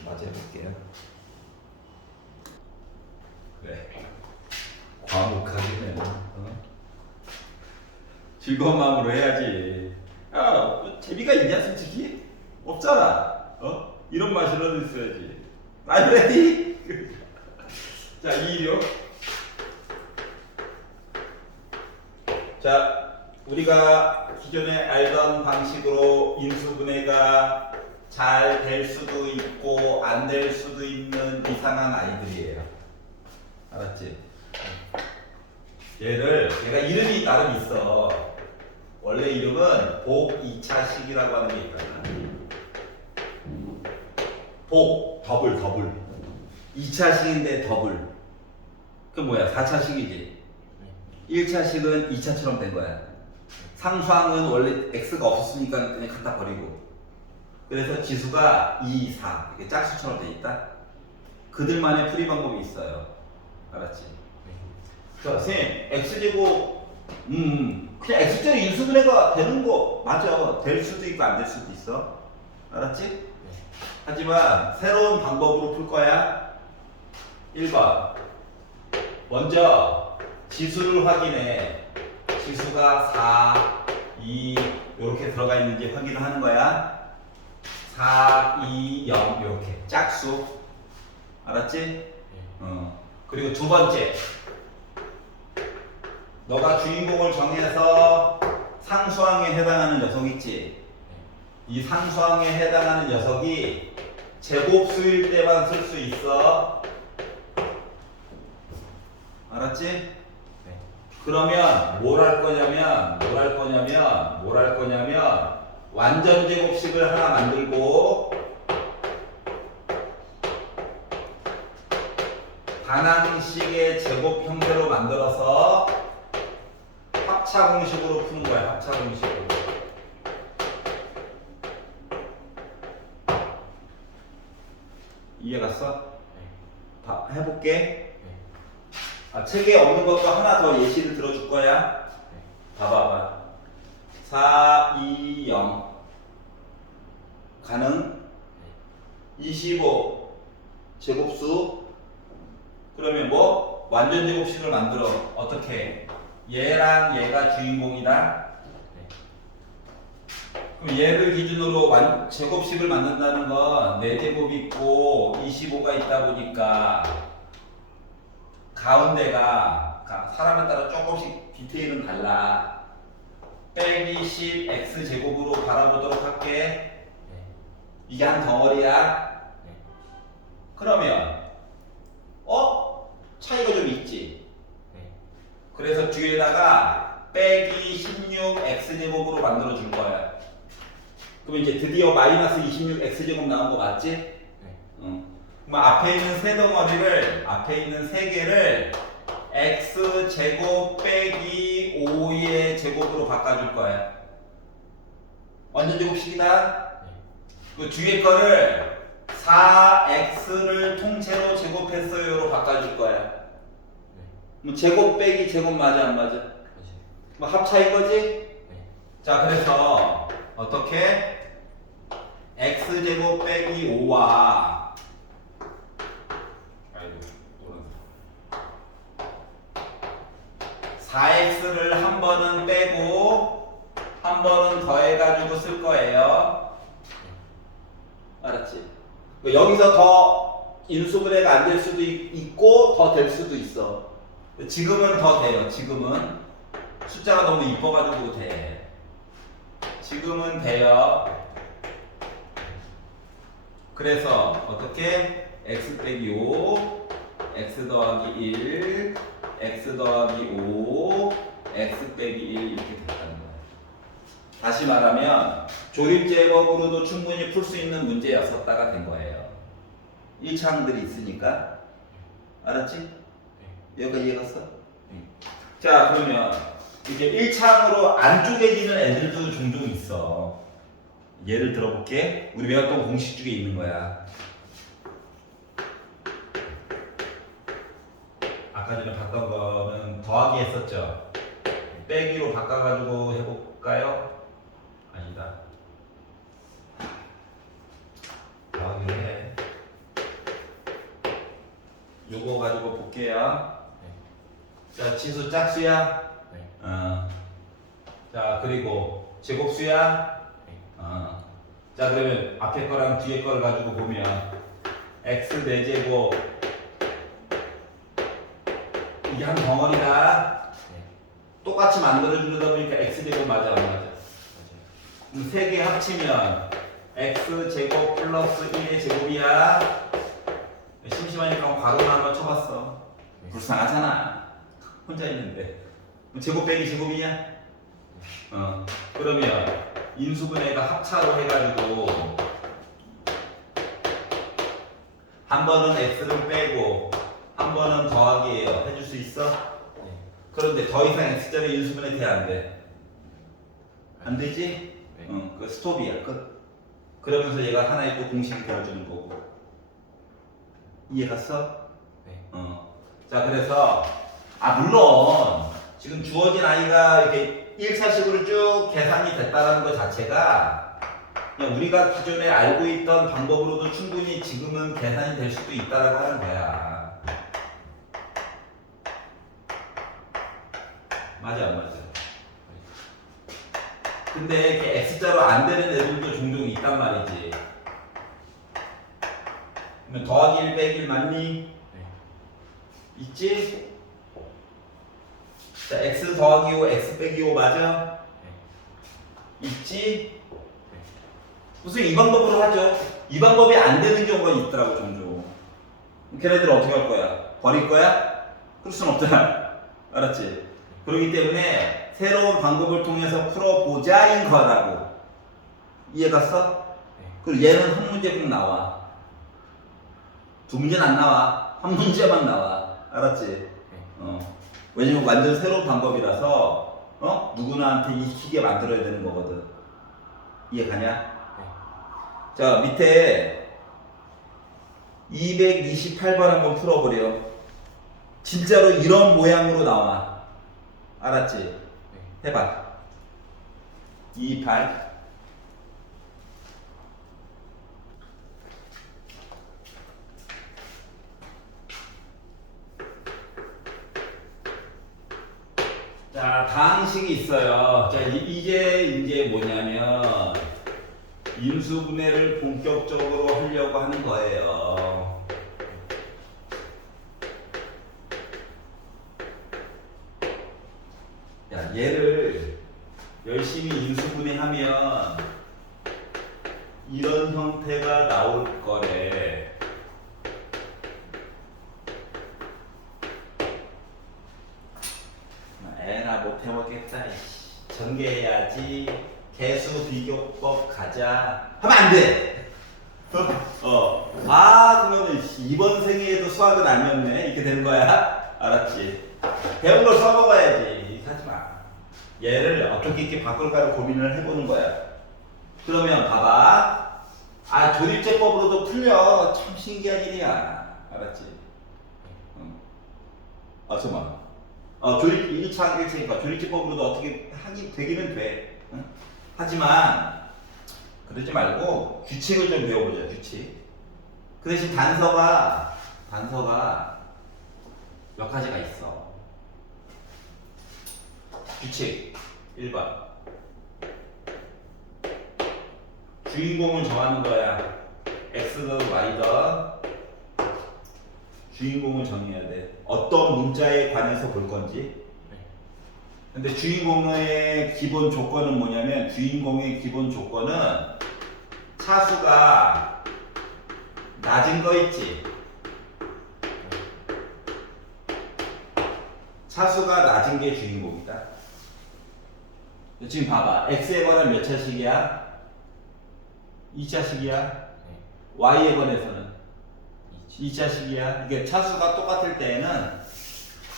마저 해볼게요. 그래 과묵하기는 즐거운 마음으로 해야지. 야, 뭐 재미가 있냐 솔직히? 없잖아. 이런 맛이라도 있어야지. Are you ready? 자, 216. 자, 우리가 기존에 알던 방식으로 인수분해가 잘 될 수도 있고 안 될 수도 있는 이상한 아이들이에요. 알았지? 얘가 이름이 나름 있어. 원래 이름은 복 2차식이라고 하는 게 있거든. 복 더블 2차식인데 더블. 그 뭐야 4차식이지. 1차식은 2차처럼 된 거야. 상수항은 원래 x가 없었으니까 그냥 갖다 버리고. 그래서 지수가 2, 4 이렇게 짝수처럼 돼 있다. 그들만의 풀이 방법이 있어요. 알았지? 자, 선생님 x제곱 그냥 x제곱 인수분해가 되는 거 맞아. 될 수도 있고 안 될 수도 있어. 알았지? 하지만 새로운 방법으로 풀 거야. 1번 먼저 지수를 확인해. 지수가 4, 2 이렇게 들어가 있는지 확인을 하는 거야. 4, 2, 0 이렇게 짝수. 알았지? 그리고 두 번째 너가 주인공을 정해서 상수항에 해당하는 녀석 있지? 이 상수항에 해당하는 녀석이 제곱수일 때만 쓸 수 있어. 알았지? 네. 그러면 뭘 할 거냐면 완전 제곱식을 하나 만들고 반항식의 제곱 형태로 만들어서 합차 공식으로 푸는 거야. 합차 공식으로. 이해 갔어? 해볼게. 책에 없는 것도 하나 더 예시를 들어줄 거야. 봐봐봐. 4, 2, 0 가능 25 제곱수. 그러면 뭐 완전 제곱식을 만들어. 어떻게? 얘랑 얘가 주인공이다. 그럼 얘를 기준으로 제곱식을 만든다는 건 4제곱이 있고 25가 있다 보니까 가운데가 사람에 따라 조금씩 디테일은 달라. 빼기 10 x제곱으로 바라보도록 할게. 이게 한 덩어리야. 그러면 차이가 좀 있지. 그래서 뒤에다가 빼기 16 x제곱으로 만들어 줄 거야. 그럼 이제 드디어 마이너스 26 x제곱 나온 거 맞지? 응. 그럼 앞에 있는 세 개를 x제곱 빼기 5의 제곱으로 바꿔줄 거야. 완전 제곱식이다. 그 뒤에 거를 4x를 통째로 제곱했어요로 바꿔줄 거야. 뭐 제곱 빼기 제곱 맞아 안 맞아? 뭐 합차인 거지? 자, 그래서 어떻게? x제곱 빼기 5와 4x를 한 번은 빼고 한 번은 더해가지고 쓸 거예요. 알았지? 여기서 더 인수분해가 안 될 수도 있고 더 될 수도 있어. 지금은 더 돼요. 지금은 숫자가 너무 이뻐가지고 돼. 지금은 돼요. 그래서 어떻게? x 빼기 5 x 더하기 1 x 더하기 5 x 빼기 1 이렇게 됐다는 거예요. 다시 말하면 조립제법으로도 충분히 풀 수 있는 문제였었다가 된 거예요. 1차항들이 있으니까. 알았지? 여기까지 이해 갔어? 자, 그러면 이게 1차항으로 안 쪼개지는 애들도 종종 있어. 예를 들어볼게. 우리 외웠던 공식 중에 있는 거야. 아까 전에 봤던 거는 더하기 했었죠. 빼기로 바꿔가지고 해볼까요? 아니다. 더하기로 해. 요거 가지고 볼게요. 자, 치수 짝수야? 자, 그리고 제곱수야? 자, 그러면 앞에 거랑 뒤에 거를 가지고 보면 x 4제곱 이게 한 덩어리다. 똑같이 만들어주다 보니까 x제곱 맞아 안 맞아? 그럼 3개 합치면 x제곱 플러스 1의 제곱이야. 심심하니까 괄호나 한번 쳐봤어. 불쌍하잖아. 혼자 있는데. 제곱 빼기 제곱이냐? 그러면 인수분해가 합차로 해가지고 한 번은 x를 빼고 한 번은 더하기예요. 해줄 수 있어? 그런데 더 이상 x자리 인수분해 돼 안 돼? 안 되지? 그 스톱이야. 그러면서 얘가 하나의 또 공식이 되어주는 거고. 이해 갔어? 자, 그래서 물론 지금 주어진 아이가 이렇게 1차식으로 쭉 계산이 됐다는 것 자체가 그냥 우리가 기존에 알고 있던 방법으로도 충분히 지금은 계산이 될 수도 있다라고 하는 거야. 맞아 안 맞아? 근데 이렇게 X자로 안 되는 애들도 종종 있단 말이지. 그러면 더하기 1 빼기 1 맞니? 있지? 자, x 더하기 5, x 빼기 5 맞아? 있지? 무슨 이 방법으로 하죠. 이 방법이 안 되는 경우가 있더라고 종종. 걔네들은 어떻게 할 거야? 버릴 거야? 그럴 순 없잖아. 알았지? 그렇기 때문에 새로운 방법을 통해서 풀어보자인 거라고. 이해갔어? 네. 그리고 얘는 한 문제 꼭 나와. 두 문제는 안 나와. 한 문제만 나와. 알았지? 네. 왜냐면 완전 새로운 방법이라서 누구나한테 익히게 만들어야 되는 거거든. 이해가냐? 네. 자, 밑에 228번 한번 풀어보래요. 진짜로 이런 모양으로 나와. 알았지? 네. 해봐. 28. 자, 다항식이 있어요. 자, 이제 뭐냐면 인수분해를 본격적으로 하려고 하는 거예요. 야, 얘를 열심히 인수분해하면 이런 형태가 나올 거래. 에나 못해먹겠다. 전개해야지. 개수 비교법 가자. 하면 안 돼. 그러면 이번 생에도 수학은 아니었네. 이렇게 되는 거야. 알았지? 배운 걸 써먹어야지. 하지 마. 얘를 어떻게 이렇게 바꿀까를 고민을 해보는 거야. 그러면 봐봐. 조립제법으로도 풀려. 참 신기한 일이야. 알았지? 잠깐만. 조립 1차 1차니까 조립제법으로도 어떻게 하기 되기는 돼. 응? 하지만 그러지 말고 규칙을 좀 배워보자. 규칙. 그 대신 단서가 몇 가지가 있어. 규칙 1번. 주인공을 정하는 거야. X든 Y든 주인공을 정해야 돼. 어떤 문자에 관해서 볼 건지. 근데 주인공의 기본 조건은 뭐냐면 주인공의 기본 조건은 차수가 낮은 거 있지. 차수가 낮은 게 주인공이다. 지금 봐봐. X에 관한 몇 차식이야? 2차식이야? Y에 관해서는 2차식이야. 이게 차수가 똑같을 때에는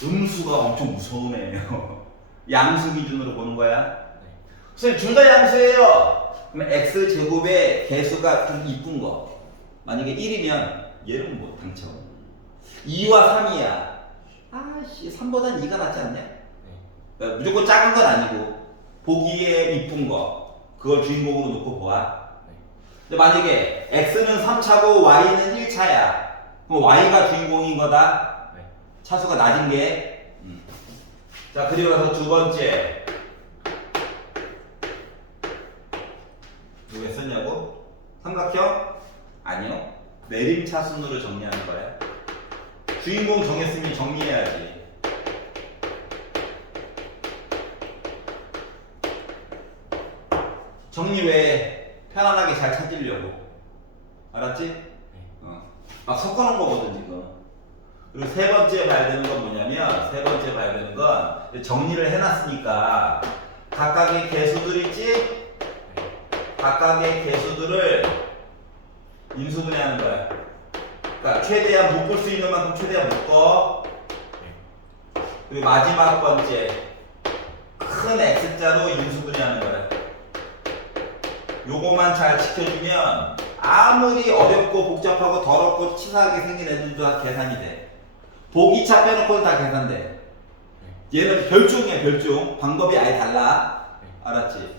음수가 엄청 무서운 애예요. 양수 기준으로 보는 거야. 선생님 둘 다 양수예요. 그러면 x 제곱의 개수가 좀 이쁜 거. 만약에 1이면 얘는 뭐 당첨. 2와 3이야. 3보단 2가 낫지 않냐? 그러니까 무조건 작은 건 아니고 보기에 이쁜 거. 그걸 주인공으로 놓고 보아. 근데 만약에 x는 3차고 y는 1차야. 그럼 y가 주인공인 거다. 차수가 낮은 게. 자, 그리고 나서 두 번째. 왜 썼냐고? 삼각형? 아니요. 내림차순으로 정리하는 거야. 주인공 정했으면 정리해야지. 정리 왜? 편안하게 잘 찾으려고. 알았지? 막 섞어놓은 거거든 지금. 그리고 세 번째 봐야 되는 건 뭐냐면 정리를 해놨으니까 각각의 개수들 있지? 각각의 개수들을 인수분해하는 거야. 그러니까 최대한 묶을 수 있는 만큼 최대한 묶어. 그리고 마지막 번째 큰 X자로 인수분해하는 거야. 요거만 잘 지켜주면 아무리 어렵고 복잡하고 더럽고 치사하게 생긴 애들도 다 계산이 돼. 보기차 빼놓고는 다 계산돼. 얘는 별종이야, 별종. 방법이 아예 달라. 알았지?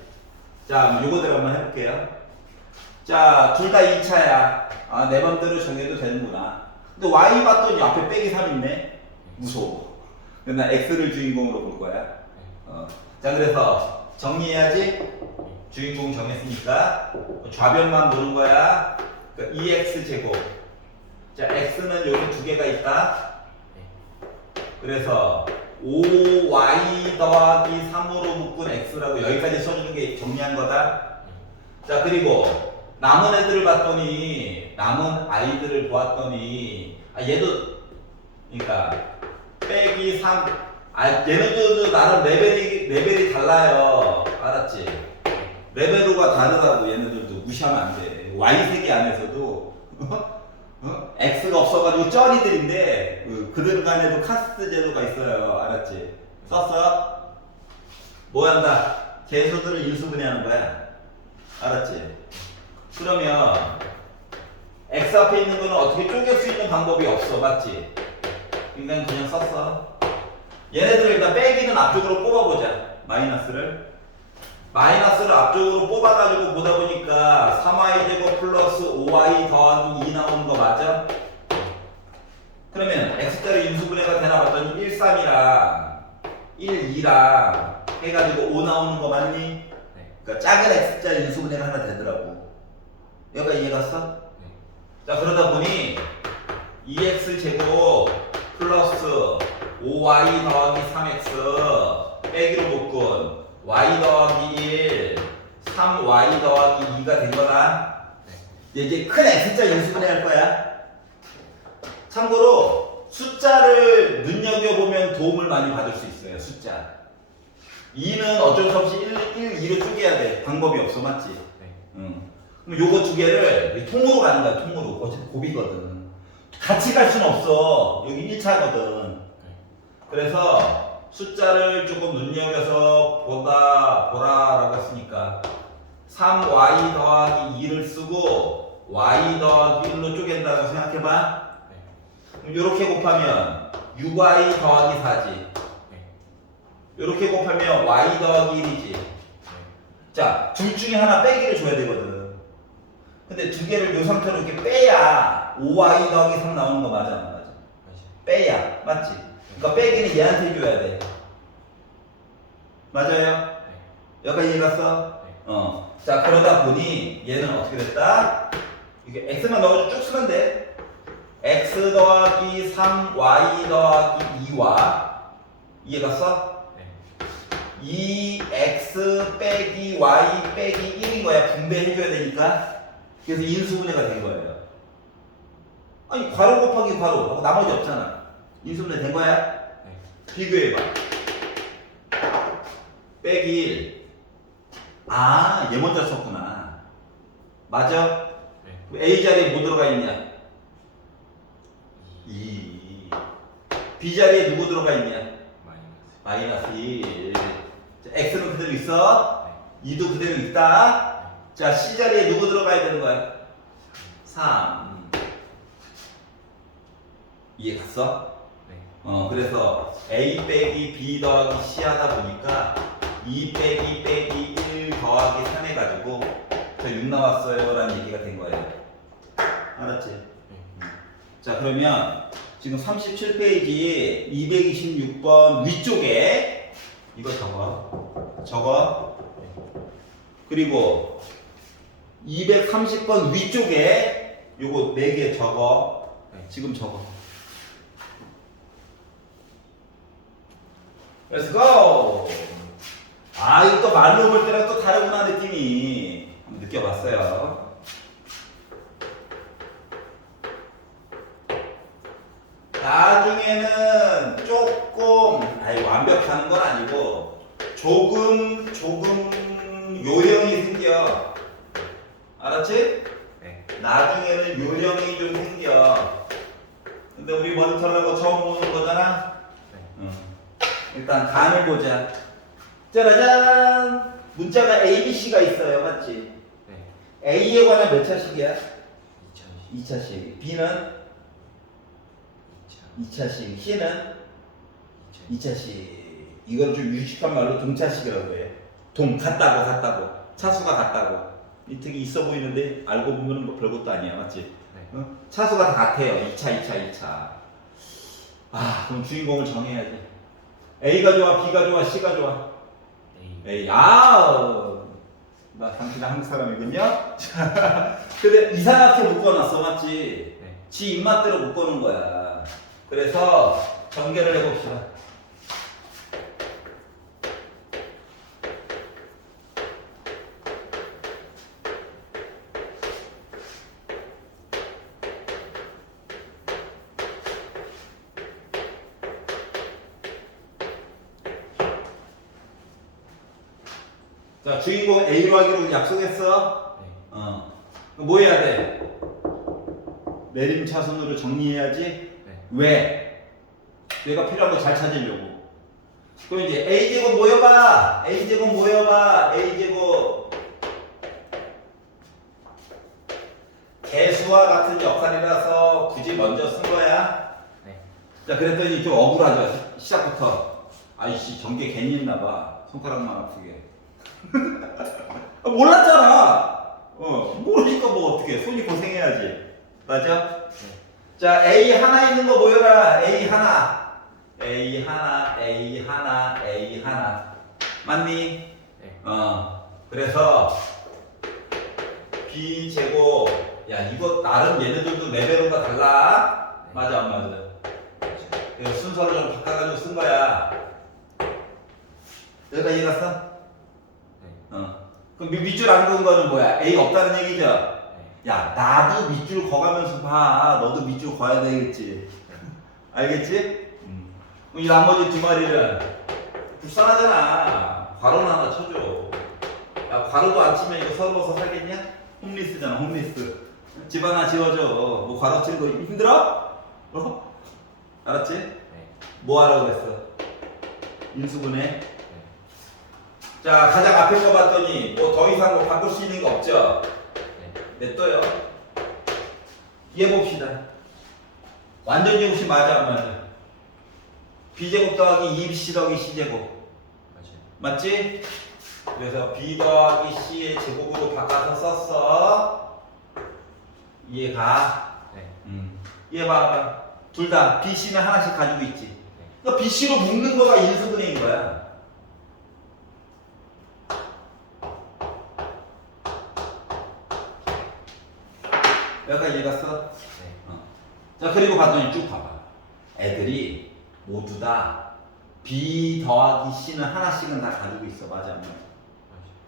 자, 요거대로 한번 해볼게요. 자, 둘 다 2차야. 내 맘대로 정해도 되는구나. 근데 Y 봤더니 앞에 빼기 3 있네. 무서워. 근데 나 X를 주인공으로 볼 거야. 자, 그래서 정리해야지. 주인공 정했으니까 좌변만 보는 거야. 그러니까 2x 제곱. 자, x는 여기 두 개가 있다. 그래서 5y 더하기 3으로 묶은 x라고 여기까지 써주는 게 정리한 거다. 자, 그리고 남은 애들을 봤더니 남은 아이들을 보았더니 얘도 그러니까 빼기 3 얘네들도 나름 레벨이 달라요. 알았지? 레벨로가 다르다고. 얘네들도 무시하면 안 돼. Y세계 안에서도 X가 없어가지고 쩌리들인데 그들 간에도 카스트 제도가 있어요. 알았지? 썼어? 뭐 한다? 개수들을 인수분해하는 거야. 알았지? 그러면 X 앞에 있는 거는 어떻게 쪼갤 수 있는 방법이 없어. 맞지? 그러니까 그냥 썼어. 얘네들 일단 빼기는 앞쪽으로 뽑아보자. 마이너스를 앞쪽으로 뽑아가지고 보다 보니까 3y제곱 플러스 5y 더하기 2 나오는 거 맞아? 그러면 x자로 인수분해가 되나 봤더니 1, 3이랑 1, 2랑 해가지고 5 나오는 거 맞니? 네. 그러니까 작은 x자 인수분해가 하나 되더라고. 여기가 이해갔어? 네. 자, 그러다 보니 2x 제곱 플러스 5y 더하기 3x 빼기로 묶은 y 더하기 1 3y 더하기 2가 된 거다. 이제 큰 x자 인수분해 할 거야. 참고로 숫자를 눈여겨보면 도움을 많이 받을 수 있어요. 숫자 2는 어쩔 수 없이 1, 2로 쪼개야 돼. 방법이 없어. 맞지? 네. 그럼 요거 두 개를 통으로 가는 거야. 통으로. 어차피 곱이거든. 같이 갈 수는 없어. 여기 1차거든. 그래서 숫자를 조금 눈여겨서 보라라고 했으니까 3y 더하기 2를 쓰고 y 더하기 1로 쪼갠다고 생각해봐. 그럼 요렇게 곱하면 6y 더하기 4지. 요렇게 곱하면 y 더하기 1이지. 자, 둘 중에 하나 빼기를 줘야 되거든. 근데 두 개를 요 상태로 이렇게 빼야 5y 더하기 3 나오는 거 맞아? 안 맞아? 빼야. 맞지? 그러니까 빼기는 얘한테 해줘야 돼. 맞아요? 여기까지 이해 갔어? 자, 그러다 보니 얘는 어떻게 됐다? 이게 x만 넣어서 쭉 쓰면 돼. x 더하기 3 y 더하기 2와 이해 갔어? 2x 빼기 y 빼기 1인 거야. 분배해줘야 되니까. 그래서 인수분해가 된 거예요. 아니, 괄호 곱하기 괄호. 나머지 없잖아. 인수분해 된 거야? 비교해봐. 빼기 1. 아, 얘 먼저 썼구나. 맞아? A 자리에 뭐 들어가 있냐? 2. B 자리에 누구 들어가 있냐? 마이너스 1. 자, X는 그대로 있어? 2도 그대로 있다. 자, C 자리에 누구 들어가야 되는 거야? 3. 이해 갔어? 그래서 A 빼기 B 더하기 C 하다 보니까 2 빼기 1 더하기 3 해가지고 저 6 나왔어요 라는 얘기가 된 거예요. 알았지? 자, 그러면 지금 37페이지 226번 위쪽에 이거 적어. 그리고 230번 위쪽에 요거 4개 적어. 지금 적어. Let's go! 아, 이거 또 말로 볼 때랑 또 다르구나, 느낌이. 한번 느껴봤어요. 나중에는 조금, 완벽하는 건 아니고, 조금 요령이 생겨. 알았지? 나중에는 요령이 좀 생겨. 근데 우리 모니터라고 처음 보는 거잖아? 일단 간을 보자. 짜라잔! 문자가 A, B, C가 있어요. 맞지? A에 관한 몇 차식이야? 2차식. B는? 2차식. C는? 2차식. 이걸 좀 유식한 말로 동차식이라고 해요. 같다고. 차수가 같다고. 이 되게 있어 보이는데 알고 보면 뭐 별것도 아니야. 맞지? 차수가 다 같아요. 2차. 아, 그럼 주인공을 정해야지. A가 좋아, B가 좋아, C가 좋아? A. 나 당신은 한국 사람이군요? 근데 이상하게 묶어놨어. 맞지? 지 입맛대로 묶어놓은 거야. 그래서 전개를 해봅시다. 자, 주인공 A로 하기로 약속했어? 네. 그럼 뭐 해야 돼? 내림차순으로 정리해야지? 네. 왜? 내가 필요한 거 잘 찾으려고. 그럼 이제 A제곱 모여봐! A제곱 모여봐! A제곱. 개수와 같은 역할이라서 굳이 먼저 쓴 거야. 네. 자, 그랬더니 좀 억울하죠. 시작부터. 아이씨, 전개 괜히 했나봐. 손가락만 아프게. 몰랐잖아. 모르니까 뭐 어떻게. 손이 고생해야지. 맞아? 네. 자, A 하나 있는 거 모여라. A 하나. A 하나, A 하나, A 하나. 맞니? 네. 그래서 B 제곱. 야, 이거 나름 얘네들도 레벨로가 달라. 맞아, 안 맞아? 그래서 순서를 좀 바꿔가지고 쓴 거야. 여기가 이해갔어? 네. 그럼 밑줄 안 그은 거는 뭐야? A 없다는 얘기죠? 네. 야, 나도 밑줄 거가면서 봐. 너도 밑줄 거야 되겠지. 알겠지? 이 나머지 두 마리는 불쌍하잖아. 괄호는 하나 쳐줘. 야, 괄호도 안 치면 이거 서러워서 살겠냐? 홈리스잖아, 홈리스. 집 하나 지어줘. 뭐 괄호 치는 거 힘들어? 알았지? 네. 뭐 하라고 그랬어? 인수분해. 네. 자, 가장 앞에 거 봤더니 뭐 더 이상 뭐 바꿀 수 있는 거 없죠? 네. 냅둬요. 이해 봅시다. 완전히 혹시 맞아 안 맞아? B제곱 더하기 2C 더하기 C제곱. 맞아요. 맞지? 그래서 B 더하기 C의 제곱으로 바꿔서 썼어. 이해가? 네. 이해 봐봐. 둘 다 B, C는 하나씩 가지고 있지. 네. 그러니까 B, C로 묶는 거가 인수분해인 거야. 여기까지 이해갔어? 네. 자, 그리고 봤더니 쭉 봐봐. 애들이 모두 다 B 더하기 C는 하나씩은 다 가지고 있어. 맞아, 안 맞아?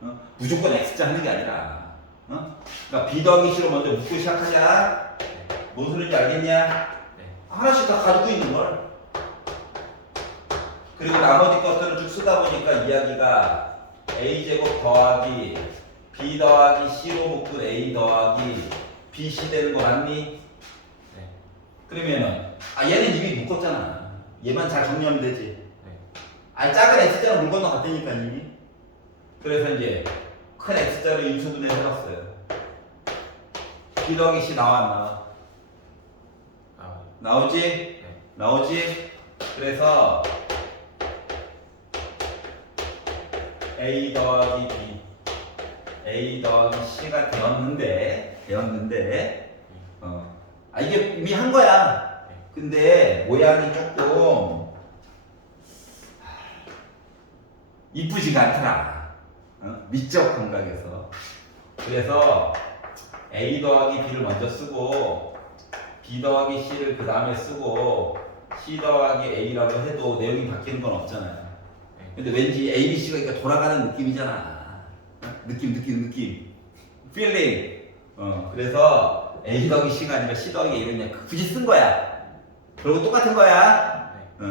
맞아요. 무조건 X자 하는 게 아니라. 그러니까 B 더하기 C로 먼저 묶고 시작하자. 네. 뭔 소리인지 알겠냐? 네. 하나씩 다 가지고 있는 걸. 그리고 나머지 것들을 쭉 쓰다 보니까 이야기가 A제곱 더하기 B 더하기 C로 묶은 A 더하기 BC 되는 거 맞니? 네. 그러면은 얘는 이미 묶었잖아. 얘만 잘 정리하면 되지. 네. 작은 X자는 물 건너 갔다니까 이미. 그래서 이제 큰 X자로 인수분해 해봤어요. B 더하기 C 나와 안 나와? 나오지? 네. 나오지? 그래서 A 더하기 B, A 더하기 C가 되었는데, 이게 이미 한 거야. 네. 근데 모양이 조금 이쁘지가 않더라. 미적 감각에서. 그래서 A 더하기 B를 먼저 쓰고 B 더하기 C를 그 다음에 쓰고 C 더하기 A라고 해도 내용이 바뀌는 건 없잖아요. 근데 왠지 A, B, C가 그러니까 돌아가는 느낌이잖아. 느낌. feeling. 그래서 A 더하기 C가 아니라 C 더하기 A를 그냥 굳이 쓴 거야. 그리고 똑같은 거야. 네.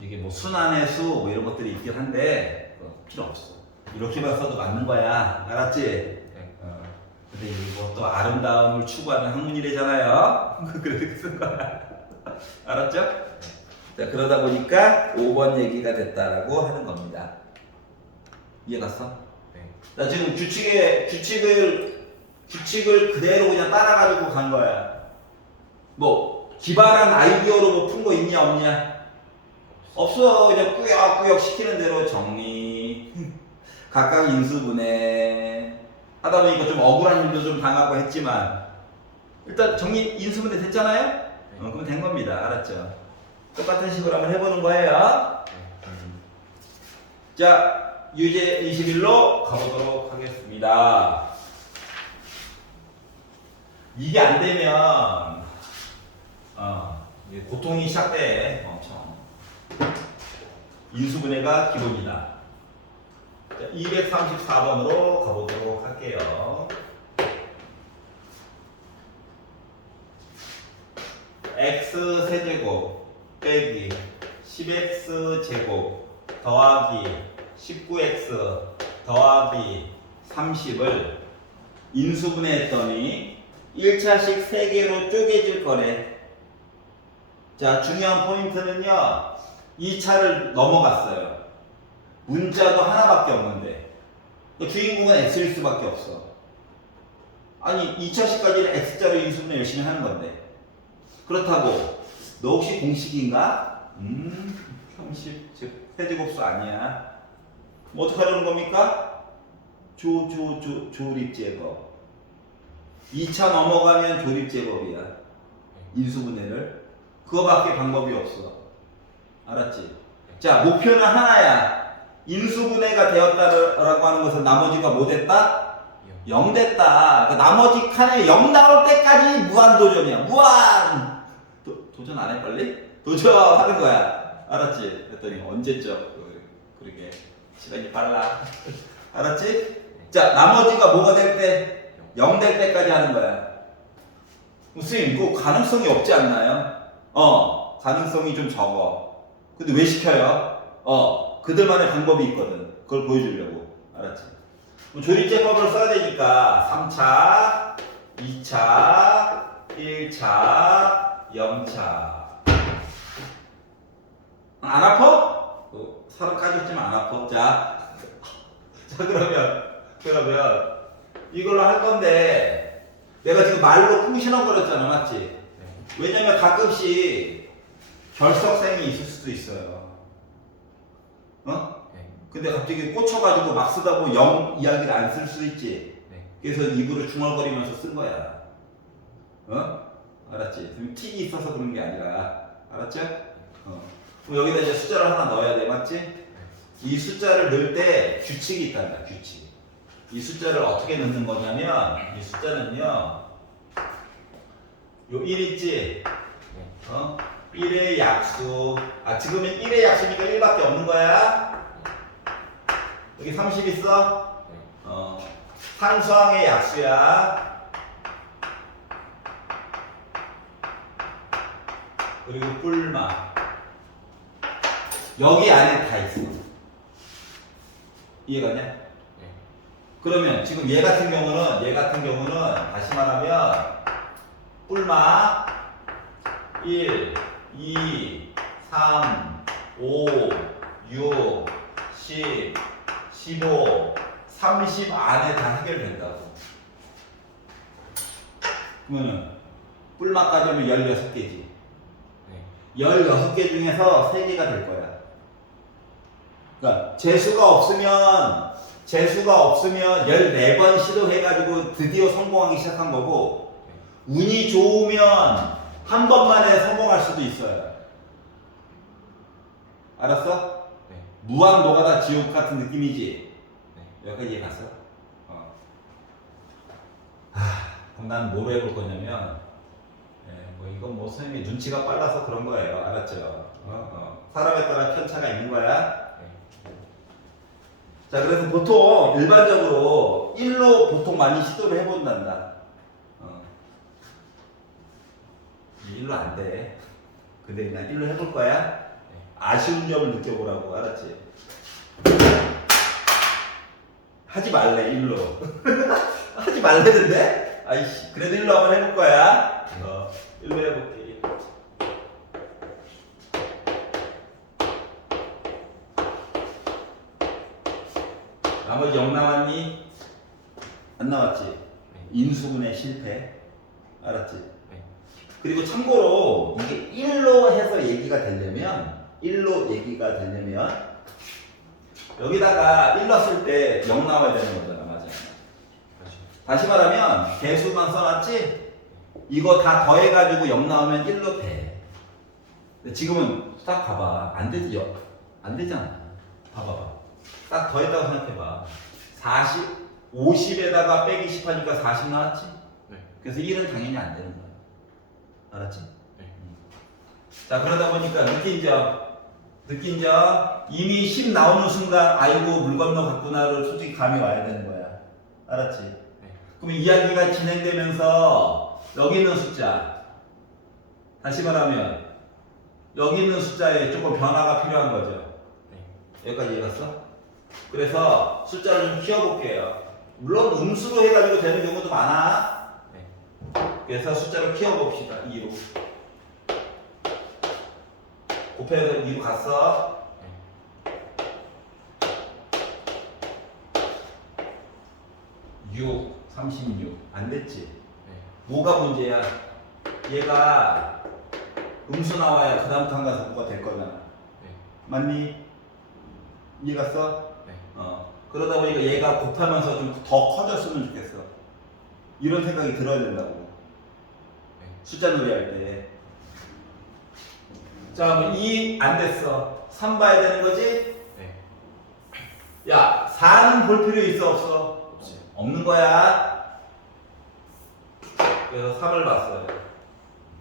이게 뭐 순환의 수 뭐 이런 것들이 있긴 한데 필요 없어. 이렇게만 써도 맞는 거야. 알았지? 네. 근데 이것도 아름다움을 추구하는 학문이래잖아요. 그래서 쓴 거야. 알았죠? 자, 그러다 보니까 5번 얘기가 됐다라고 하는 겁니다. 이해 갔어? 네. 나 지금 규칙을 그대로 그냥 따라가지고 간 거야. 뭐 기발한 아이디어로 뭐 푼 거 있냐 없냐? 없어. 그냥 꾸역꾸역 시키는 대로 정리. 각각 인수분해 하다 보니까 좀 억울한 일도 좀 당하고 했지만 일단 정리 인수분해 됐잖아요? 그러면 된 겁니다. 알았죠? 똑같은 식으로 한번 해보는 거예요. 자, 유제 21로 가보도록 하겠습니다. 이게 안 되면 이제 고통이 시작돼. 엄청. 인수분해가 기본이다. 자, 234번으로 가보도록 할게요. x 세제곱 빼기 10x 제곱 더하기 19x 더하기 30을 인수분해했더니 1차씩 3개로 쪼개질 거래. 자, 중요한 포인트는요. 2차를 넘어갔어요. 문자도 하나밖에 없는데 주인공은 X일 수밖에 없어. 아니 2차식까지는 X자로 인수분해 열심히 하는 건데. 그렇다고 너 혹시 공식인가? 형식 즉 세제곱수 아니야. 뭐 어떻게 하려는 겁니까? 조립제법. 2차 넘어가면 조립제법이야. 인수분해를. 그거밖에 방법이 없어. 알았지? 자, 목표는 하나야. 인수분해가 되었다라고 하는 것은 나머지가 뭐 됐다? 0 됐다. 그러니까 나머지 칸에 0 나올 때까지 무한도전이야. 무한! 도전 안 해, 빨리? 도전하는 거야. 알았지? 그랬더니 언제적? 그러게. 시간이 빨라. 알았지? 자, 나머지가 뭐가 될 때? 0 될 때까지 하는 거야. 선생님, 그 가능성이 없지 않나요? 가능성이 좀 적어. 근데 왜 시켜요? 그들만의 방법이 있거든. 그걸 보여주려고. 알았지? 조립제법을 써야 되니까 3차, 2차, 1차, 0차. 안 아파? 살을 까졌지만 안 아파. 자, 그러면 이걸로 할 건데 내가 지금 말로 쿵신어거렸잖아, 맞지? 왜냐면 가끔씩 결석생이 있을 수도 있어요. 근데 갑자기 꽂혀가지고 막 쓰다 보면 0 이야기를 안 쓸 수 있지. 그래서 입으로 중얼거리면서 쓴 거야. 알았지? 지금 틱이 있어서 그런 게 아니라. 알았죠? 그럼 여기다 이제 숫자를 하나 넣어야 돼, 맞지? 이 숫자를 넣을 때 규칙이 있단다, 규칙. 이 숫자를 어떻게 넣는 거냐면, 이 숫자는요, 요 1 있지? 1의 약수. 지금은 1의 약수니까 1밖에 없는 거야. 여기 30 있어? 상수항의 약수야. 그리고 뿔마. 여기 안에 다 있어. 이해가냐? 그러면 지금 얘 같은 경우는 다시 말하면 뿔마 1, 2, 3, 5, 6, 10, 15, 30 안에 다 해결된다고. 그러면 뿔마까지 하면 16개지. 16개 중에서 3개가 될 거야. 그러니까 재수가 없으면 14번 시도해가지고 드디어 성공하기 시작한 거고, 운이 좋으면 한 번만에 성공할 수도 있어요. 알았어? 무한 노가다 지옥 같은 느낌이지? 여기까지 이해 갔어? 그럼 난 뭐로 해볼 거냐면, 이건 뭐 선생님이 눈치가 빨라서 그런 거예요. 알았죠? 사람에 따라 편차가 있는 거야. 자, 그래서 보통 일반적으로 1로 보통 많이 시도를 해본단다. 1로 안 돼. 근데 그냥 1로 해볼 거야. 아쉬운 점을 느껴보라고. 알았지? 하지 말래, 1로. 하지 말래던데? 아이씨, 그래도 1로 한번 해볼 거야. 1로 해볼게. 나머지 0 나왔니? 안 나왔지? 인수분해 실패. 알았지? 그리고 참고로 이게 1로 해서 얘기가 되려면 여기다가 1 넣었을 때 0 나와야 되는 거잖아. 맞아. 다시 말하면 개수만 써놨지? 이거 다 더해가지고 0 나오면 1로 돼. 근데 지금은 딱 봐봐. 안 되지. 안 되잖아. 봐봐. 딱 더했다고 생각해봐. 50에다가 빼기 10 하니까 40 나왔지? 그래서 1은 당연히 안 되는 거야. 알았지? 자, 그러다 보니까 느낀 점 이미 10 나오는 순간 아이고 물 건너 갔구나를 솔직히 감이 와야 되는 거야. 알았지? 그럼 이야기가 진행되면서 여기 있는 숫자, 다시 말하면 여기 있는 숫자에 조금 변화가 필요한 거죠. 여기까지 읽었어? 그래서 숫자를 좀 키워볼게요. 물론 음수로 해가지고 되는 경우도 많아. 네. 그래서 숫자를 키워봅시다. 2로. 곱해서 2로 갔어. 네. 6, 36. 안 됐지? 네. 뭐가 문제야? 얘가 음수 나와야 그 다음 탄가서 뭐가 될 거잖아. 네. 맞니? 이해가 써? 네. 그러다 보니까 얘가 곱하면서 좀 더 커졌으면 좋겠어. 이런 생각이 들어야 된다고. 네. 숫자 놀이 할 때. 자, 그럼 2 안 됐어. 3 봐야 되는 거지? 네. 야, 4는 볼 필요 있어, 없어? 없어요. 없는 거야. 그래서 3을 봤어요.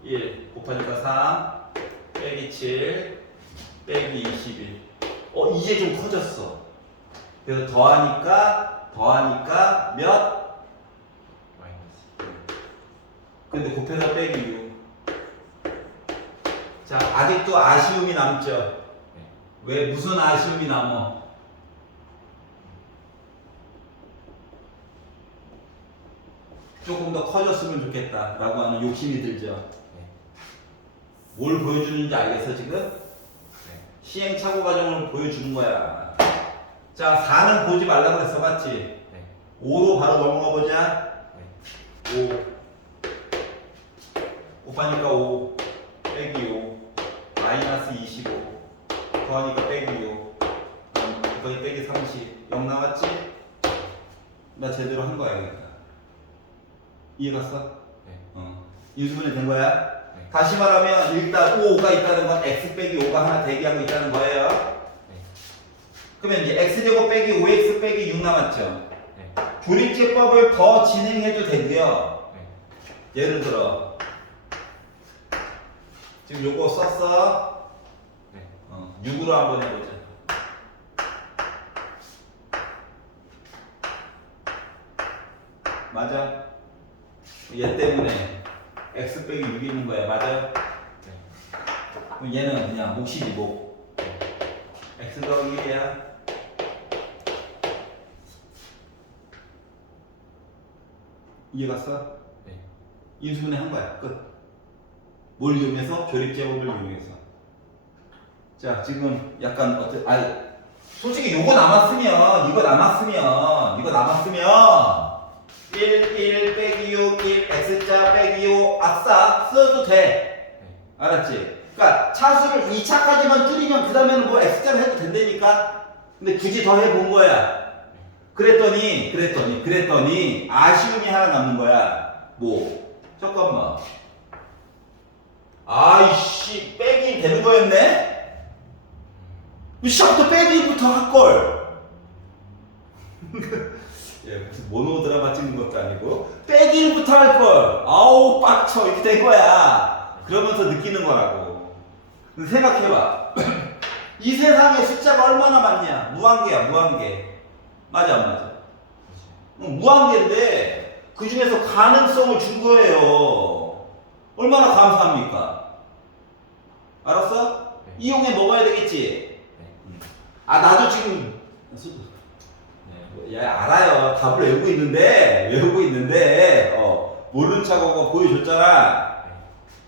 1 곱하니까 3 빼기 7 빼기 21. 이제 좀 커졌어. 그래서 더하니까 몇? 마이너스. 근데 곱해서 빼기 6. 자, 아직도 아쉬움이 남죠. 네. 왜 무슨 아쉬움이 남어? 조금 더 커졌으면 좋겠다라고 하는 욕심이 들죠. 네. 뭘 보여주는지 알겠어 지금? 네. 시행착오 과정을 보여주는 거야. 자, 4는 보지 말라고 했어, 맞지? 네. 5로 바로 넘어가 보자. 네. 5 곱하니까 5 빼기 5 마이너스 25 더하니까 빼기 5 곱하기 빼기 30 0 나왔지? 나 제대로 한 거야 이거. 이해 갔어? 네. 인수분해 된 거야? 네. 다시 말하면 일단 5가 있다는 건 x 빼기 5가 하나 대기하고 있다는 거예요. 네. 그러면 이제 x제곱 빼기 5x 빼기 6 남았죠. 네. 조립제법을 더 진행해도 되고요. 네. 예를 들어 지금 요거 썼어. 네. 6으로 한번 해보자. 맞아? 얘 때문에 x 빼기 6이 있는 거야. 맞아? 네. 그럼 얘는 그냥 몫이지 목. x 더하기 1이야. 이해 갔어? 네. 인수분해 한 거야. 끝. 뭘 이용해서? 조립제법을 이용해서. 자, 지금 약간 솔직히 이거 남았으면 1 빼기 6 1 x자 빼기 5 아싸 써도 돼. 네. 알았지? 그러니까 차수를 2차까지만 줄이면 그 다음에는 뭐 x자를 해도 된다니까. 근데 굳이 더 해본 거야. 그랬더니 아쉬움이 하나 남는 거야. 뭐? 잠깐만. 아이씨 빼기 되는 거였네? 시작부터 빼기부터 할걸. 예, 무슨 모노드라마 찍는 것도 아니고 빼기부터 할걸. 아우 빡쳐 이렇게 된 거야. 그러면서 느끼는 거라고. 근데 생각해봐. 이 세상에 숫자가 얼마나 많냐? 무한계야 무한계. 맞아 안 맞아? 무한계인데 그 중에서 가능성을 준 거예요. 얼마나 감사합니까? 알았어? 네. 이용해 먹어야 되겠지? 네. 나도 지금 알아요. 답을 외우고 있는데 모른 척하고 보여줬잖아. 네.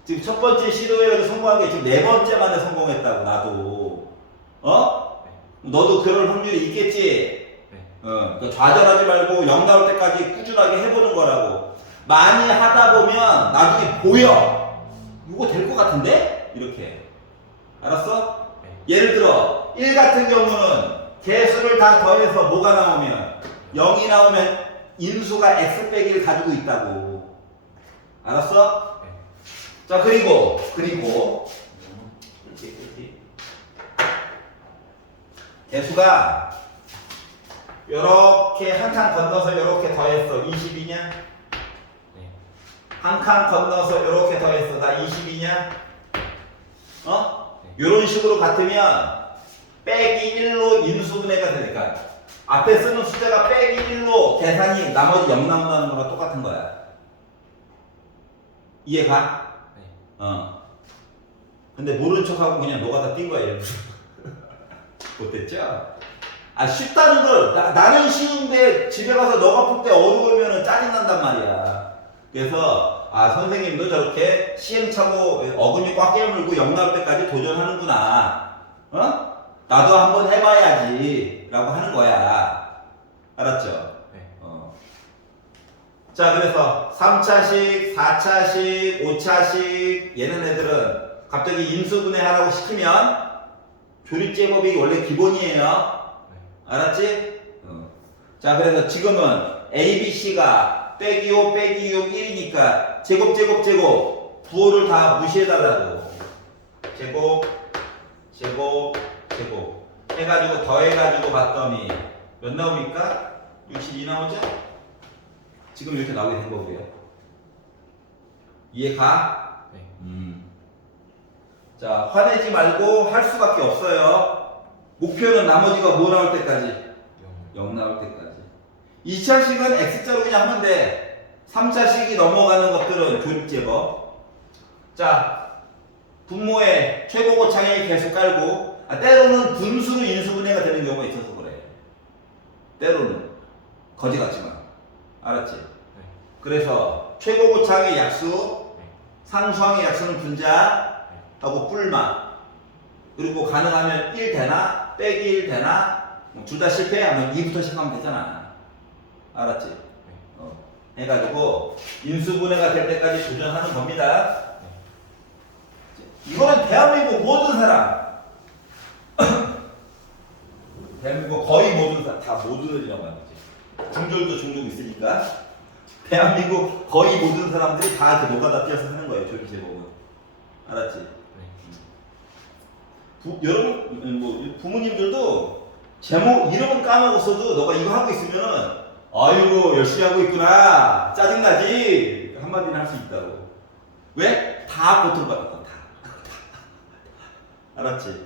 지금 첫 번째 시도에 성공한 게 지금 네 번째 만에 성공했다고. 나도 너도 그럴 확률이 있겠지? 네. 그러니까 좌절하지 말고 0 나올 때까지 꾸준하게 해보는 거라고. 많이 하다 보면 나중에 보여. 이거 될 것 같은데? 이렇게. 알았어? 네. 예를 들어 1 같은 경우는 개수를 다 더해서 뭐가 나오면 0이 나오면 인수가 x 빼기를 가지고 있다고. 알았어? 네. 자 그리고 개수가 요렇게 한 칸 건너서 요렇게 더했어. 22냐? 네. 한 칸 건너서 요렇게 더했어. 다 22냐? 네. 요런 식으로 같으면 빼기 1로 인수분해가 되니까 앞에 쓰는 숫자가 빼기 1로 계산이 나머지 0 나온다는 거랑 똑같은 거야. 이해가? 네. 근데 모른 척하고 그냥 너가 다 뛴 거야. 일부러. 못됐죠? 아 쉽다는 걸 나는 쉬운데 집에 가서 너가 풀 때 어려우면 짜증난단 말이야. 그래서 아 선생님도 저렇게 시행착오 어금니 꽉 깨물고 영 나올 때까지 도전하는구나. 어? 나도 한번 해봐야지 라고 하는 거야. 알았죠? 네. 자 그래서 3차식, 4차식, 5차식 얘는 애들은 갑자기 인수분해 하라고 시키면 조립제법이 원래 기본이에요. 알았지? 자 그래서 지금은 A, B, C가 빼기 5 빼기 6 1이니까 제곱 부호를 다 무시해달라고. 제곱 해가지고 더해가지고 봤더니 몇 나옵니까? 62 나오죠? 지금 이렇게 나오게 된 거고요. 이해가? 네. 자 화내지 말고 할 수밖에 없어요. 목표는 나머지가 뭐 나올 때까지? 0 나올 때까지. 2차식은 X자로 그냥 하면 돼. 3차식이 넘어가는 것들은 조립제법. 자, 분모에 최고고창이 계속 깔고, 때로는 분수로 인수분해가 되는 경우가 있어서 그래. 때로는. 거지 같지만. 알았지? 그래서 최고고창의 약수, 상수항의 약수는 분자하고 뿔마. 그리고 가능하면 1 되나, 빼기 1 되나, 둘 다 실패하면 2부터 시작하면 되잖아. 알았지? 해가지고 인수분해가 될 때까지 도전하는 겁니다. 이거는 대한민국 모든 사람, 대한민국 거의 모든 사람, 다 모두들이라고 하는 거지. 중졸도 종종 있으니까 대한민국 거의 모든 사람들이 다 이렇게 노가다 뛰어서 하는 거예요. 조립제법은. 알았지? 여러분, 뭐 부모님들도 제목 이름은 까먹었어도 너가 이거 하고 있으면은 아이고 열심히 하고 있구나 짜증나지 한마디는 할 수 있다고. 왜? 다 고통받았다. 다. 알았지?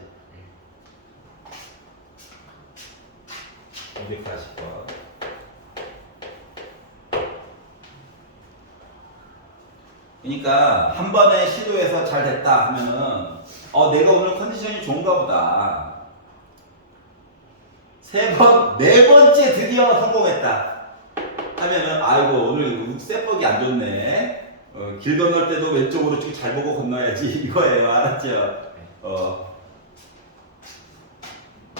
240번. 그러니까 한 번에 시도해서 잘 됐다 하면은 내가 오늘 컨디션이 좋은가 보다. 네 번째 드디어 성공했다 하면은 아이고 오늘 쇠뻑이 안 좋네. 길 건널 때도 왼쪽 오른쪽 잘 보고 건너야지 이거예요. 알았죠?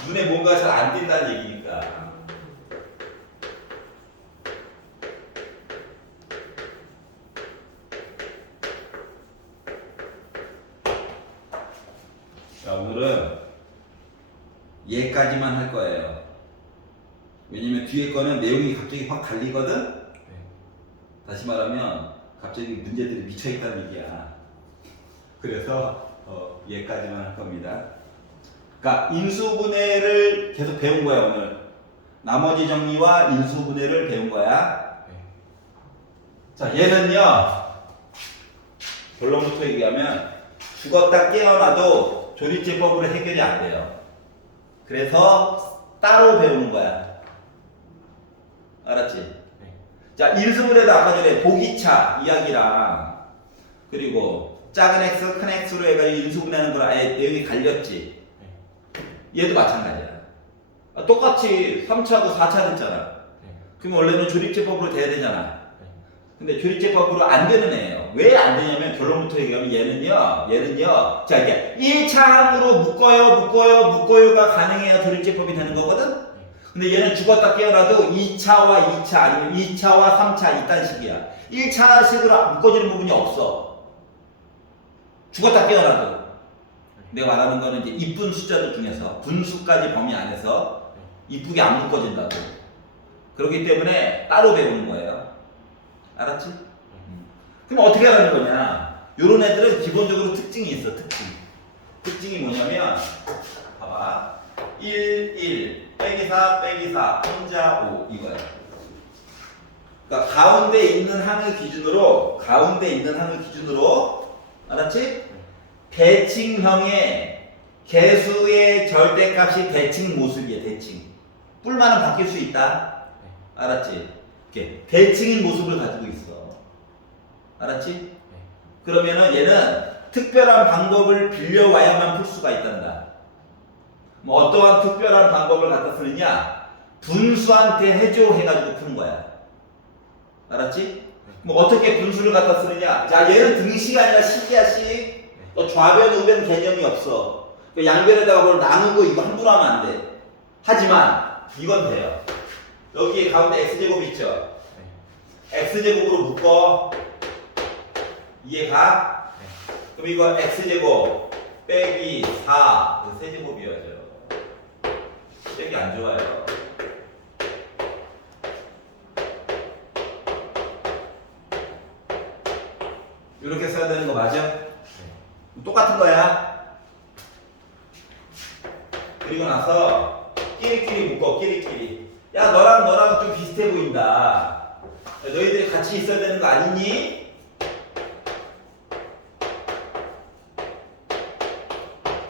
눈에 뭔가 잘 안 띈다는 얘기니까. 자 오늘은 얘까지만 할 거예요. 왜냐면 뒤에 거는 내용이 갑자기 확 갈리거든? 다시 말하면 갑자기 문제들이 미쳐있다는 얘기야. 그래서 얘까지만 할 겁니다. 그러니까 인수분해를 계속 배운 거야 오늘. 나머지 정리와 인수분해를 배운 거야. 자 얘는요 결론부터 얘기하면 죽었다 깨어나도 조립제법으로 해결이 안 돼요. 그래서 따로 배우는 거야. 알았지? 자, 인수분해도 아까 전에 보기차 이야기랑 그리고 작은 x, 큰 x로 해가지고 인수분해하는 거랑 아예 내용이 갈렸지. 얘도 마찬가지야. 똑같이 3차하고 4차 됐잖아. 그러면 원래는 조립제법으로 돼야 되잖아. 근데 조립제법으로 안 되는 애예요. 왜 안 되냐면 결론부터 얘기하면 얘는요. 자, 이게 1차항으로 묶어요가 가능해야 조립제법이 되는 거거든? 근데 얘는 죽었다 깨어나도 2차와 2차 아니면 2차와 3차 이딴 식이야. 1차식으로 묶어지는 부분이 없어. 죽었다 깨어나도. 내가 말하는 거는 이제 이쁜 숫자들 중에서 분수까지 범위 안에서 이쁘게 안 묶어진다고. 그렇기 때문에 따로 배우는 거예요. 알았지? 그럼 어떻게 하는 거냐? 요런 애들은 기본적으로 특징이 있어, 특징이 뭐냐면, 봐봐. 1, 빼기 4, 혼자 5, 이거야. 그러니까 가운데 있는 항을 기준으로, 알았지? 대칭형의 개수의 절대값이 대칭 모습이야, 대칭. 뿔만은 바뀔 수 있다. 알았지? 이렇게 대칭인 모습을 가지고 있어. 알았지? 그러면은 얘는 특별한 방법을 빌려와야만 풀 수가 있단다. 뭐 어떠한 특별한 방법을 갖다 쓰느냐? 분수한테 해줘 해가지고 푸는 거야. 알았지? 뭐 어떻게 분수를 갖다 쓰느냐? 자, 얘는 등식이 아니라 식이야, 식. 또 좌변, 우변 개념이 없어. 그 양변에다가 뭘 나누고 이거 함부로 하면 안 돼. 하지만 이건 돼요. 여기에 가운데 x제곱 있죠? x제곱으로 묶어. 이해가? 그럼 이거 x제곱 빼기 4 세제곱이어야죠. 빼기 안 좋아요. 이렇게 써야 되는 거 맞아? 똑같은 거야. 그리고 나서 끼리끼리 묶어. 끼리끼리. 야, 너랑 좀 비슷해 보인다. 야, 너희들이 같이 있어야 되는 거 아니니?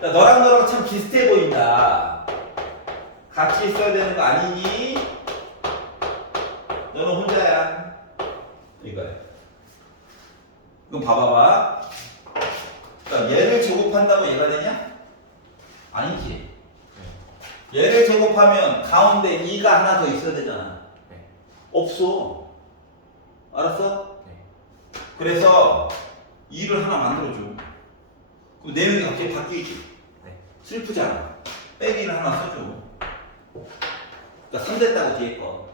야, 너랑 참 비슷해 보인다. 같이 있어야 되는 거 아니니? 너는 혼자야. 이거야. 그럼 봐봐봐. 그러니까 얘를 제곱한다고 얘가 되냐? 아니지. 얘를 제곱하면 가운데 2가 하나 더 있어야 되잖아. 없어. 알았어? 그래서 2를 하나 만들어줘. 그럼 4명이 갑자기 바뀌지. 슬프지 않아. 빼기를 하나 써줘. 그러니까 3 됐다고 뒤에 거.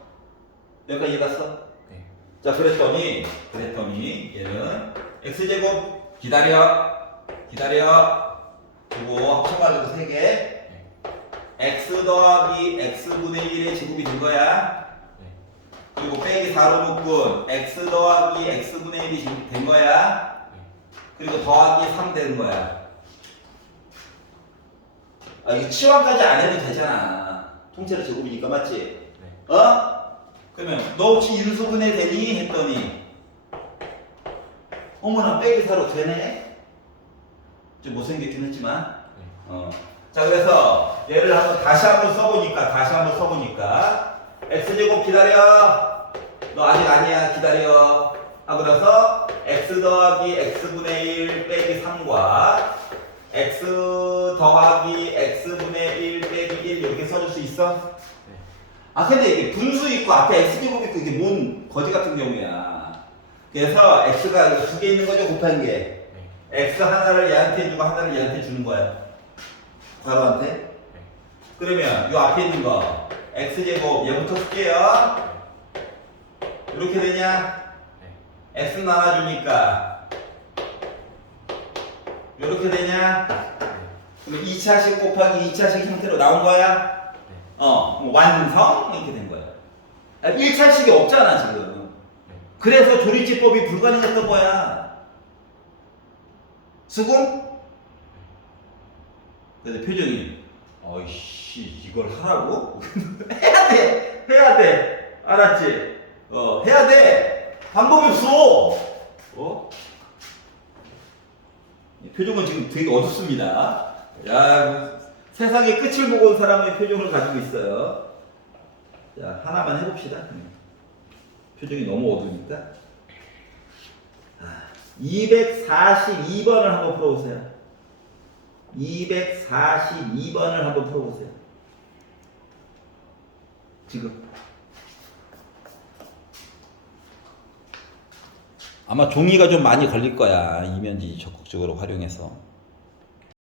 여기까지 이해갔어? 자, 그랬더니 얘는 x제곱 기다려. 그리고 합쳐가지고 3개. x 더하기 x분의 1의 제곱이 된 거야. 그리고 빼기 4로 묶은 x 더하기 x분의 1이 된 거야. 그리고 더하기 3 되는 거야. 아, 이거 치환까지 안 해도 되잖아. 통째로 제곱이니까, 맞지? 어? 그러면 너 혹시 인수분해 되니? 했더니 어머나 빼기 4로 되네? 좀 못생겼긴 했지만 자, 그래서 얘를 다시 한번 써보니까 x제곱 기다려. 너 아직 아니야. 기다려. 그래서 x 더하기 x분의 1 빼기 3과 x 더하기 x분의 1 빼기 1 이렇게 써줄 수 있어? 근데 이게 분수 있고 앞에 x제곱 있고 이게 뭔 거지 같은 경우야. 그래서 x가 2개 있는 거죠, 곱한 게. x 하나를 얘한테 주고 하나를 얘한테 주는 거야. 괄호한테. 그러면 요 앞에 있는 거 x제곱 얘부터 쓸게요. 이렇게 되냐? x 나눠주니까 이렇게 되냐? 그럼 2차식 곱하기 2차식 형태로 나온 거야? 완성? 이렇게 된 거야. 1차식이 없잖아, 지금. 그래서 조리지법이 불가능했던 거야. 수긍? 근데 표정이, 어이씨, 이걸 하라고? 해야 돼. 알았지? 해야 돼. 방법이 없어. 표정은 지금 되게 어둡습니다. 야, 세상의 끝을 보고 온 사람의 표정을 가지고 있어요. 자, 하나만 해봅시다. 표정이 너무 어두우니까. 242번을 한번 풀어보세요. 242번을 한번 풀어보세요. 지금. 아마 종이가 좀 많이 걸릴 거야. 이면지 적극적으로 활용해서.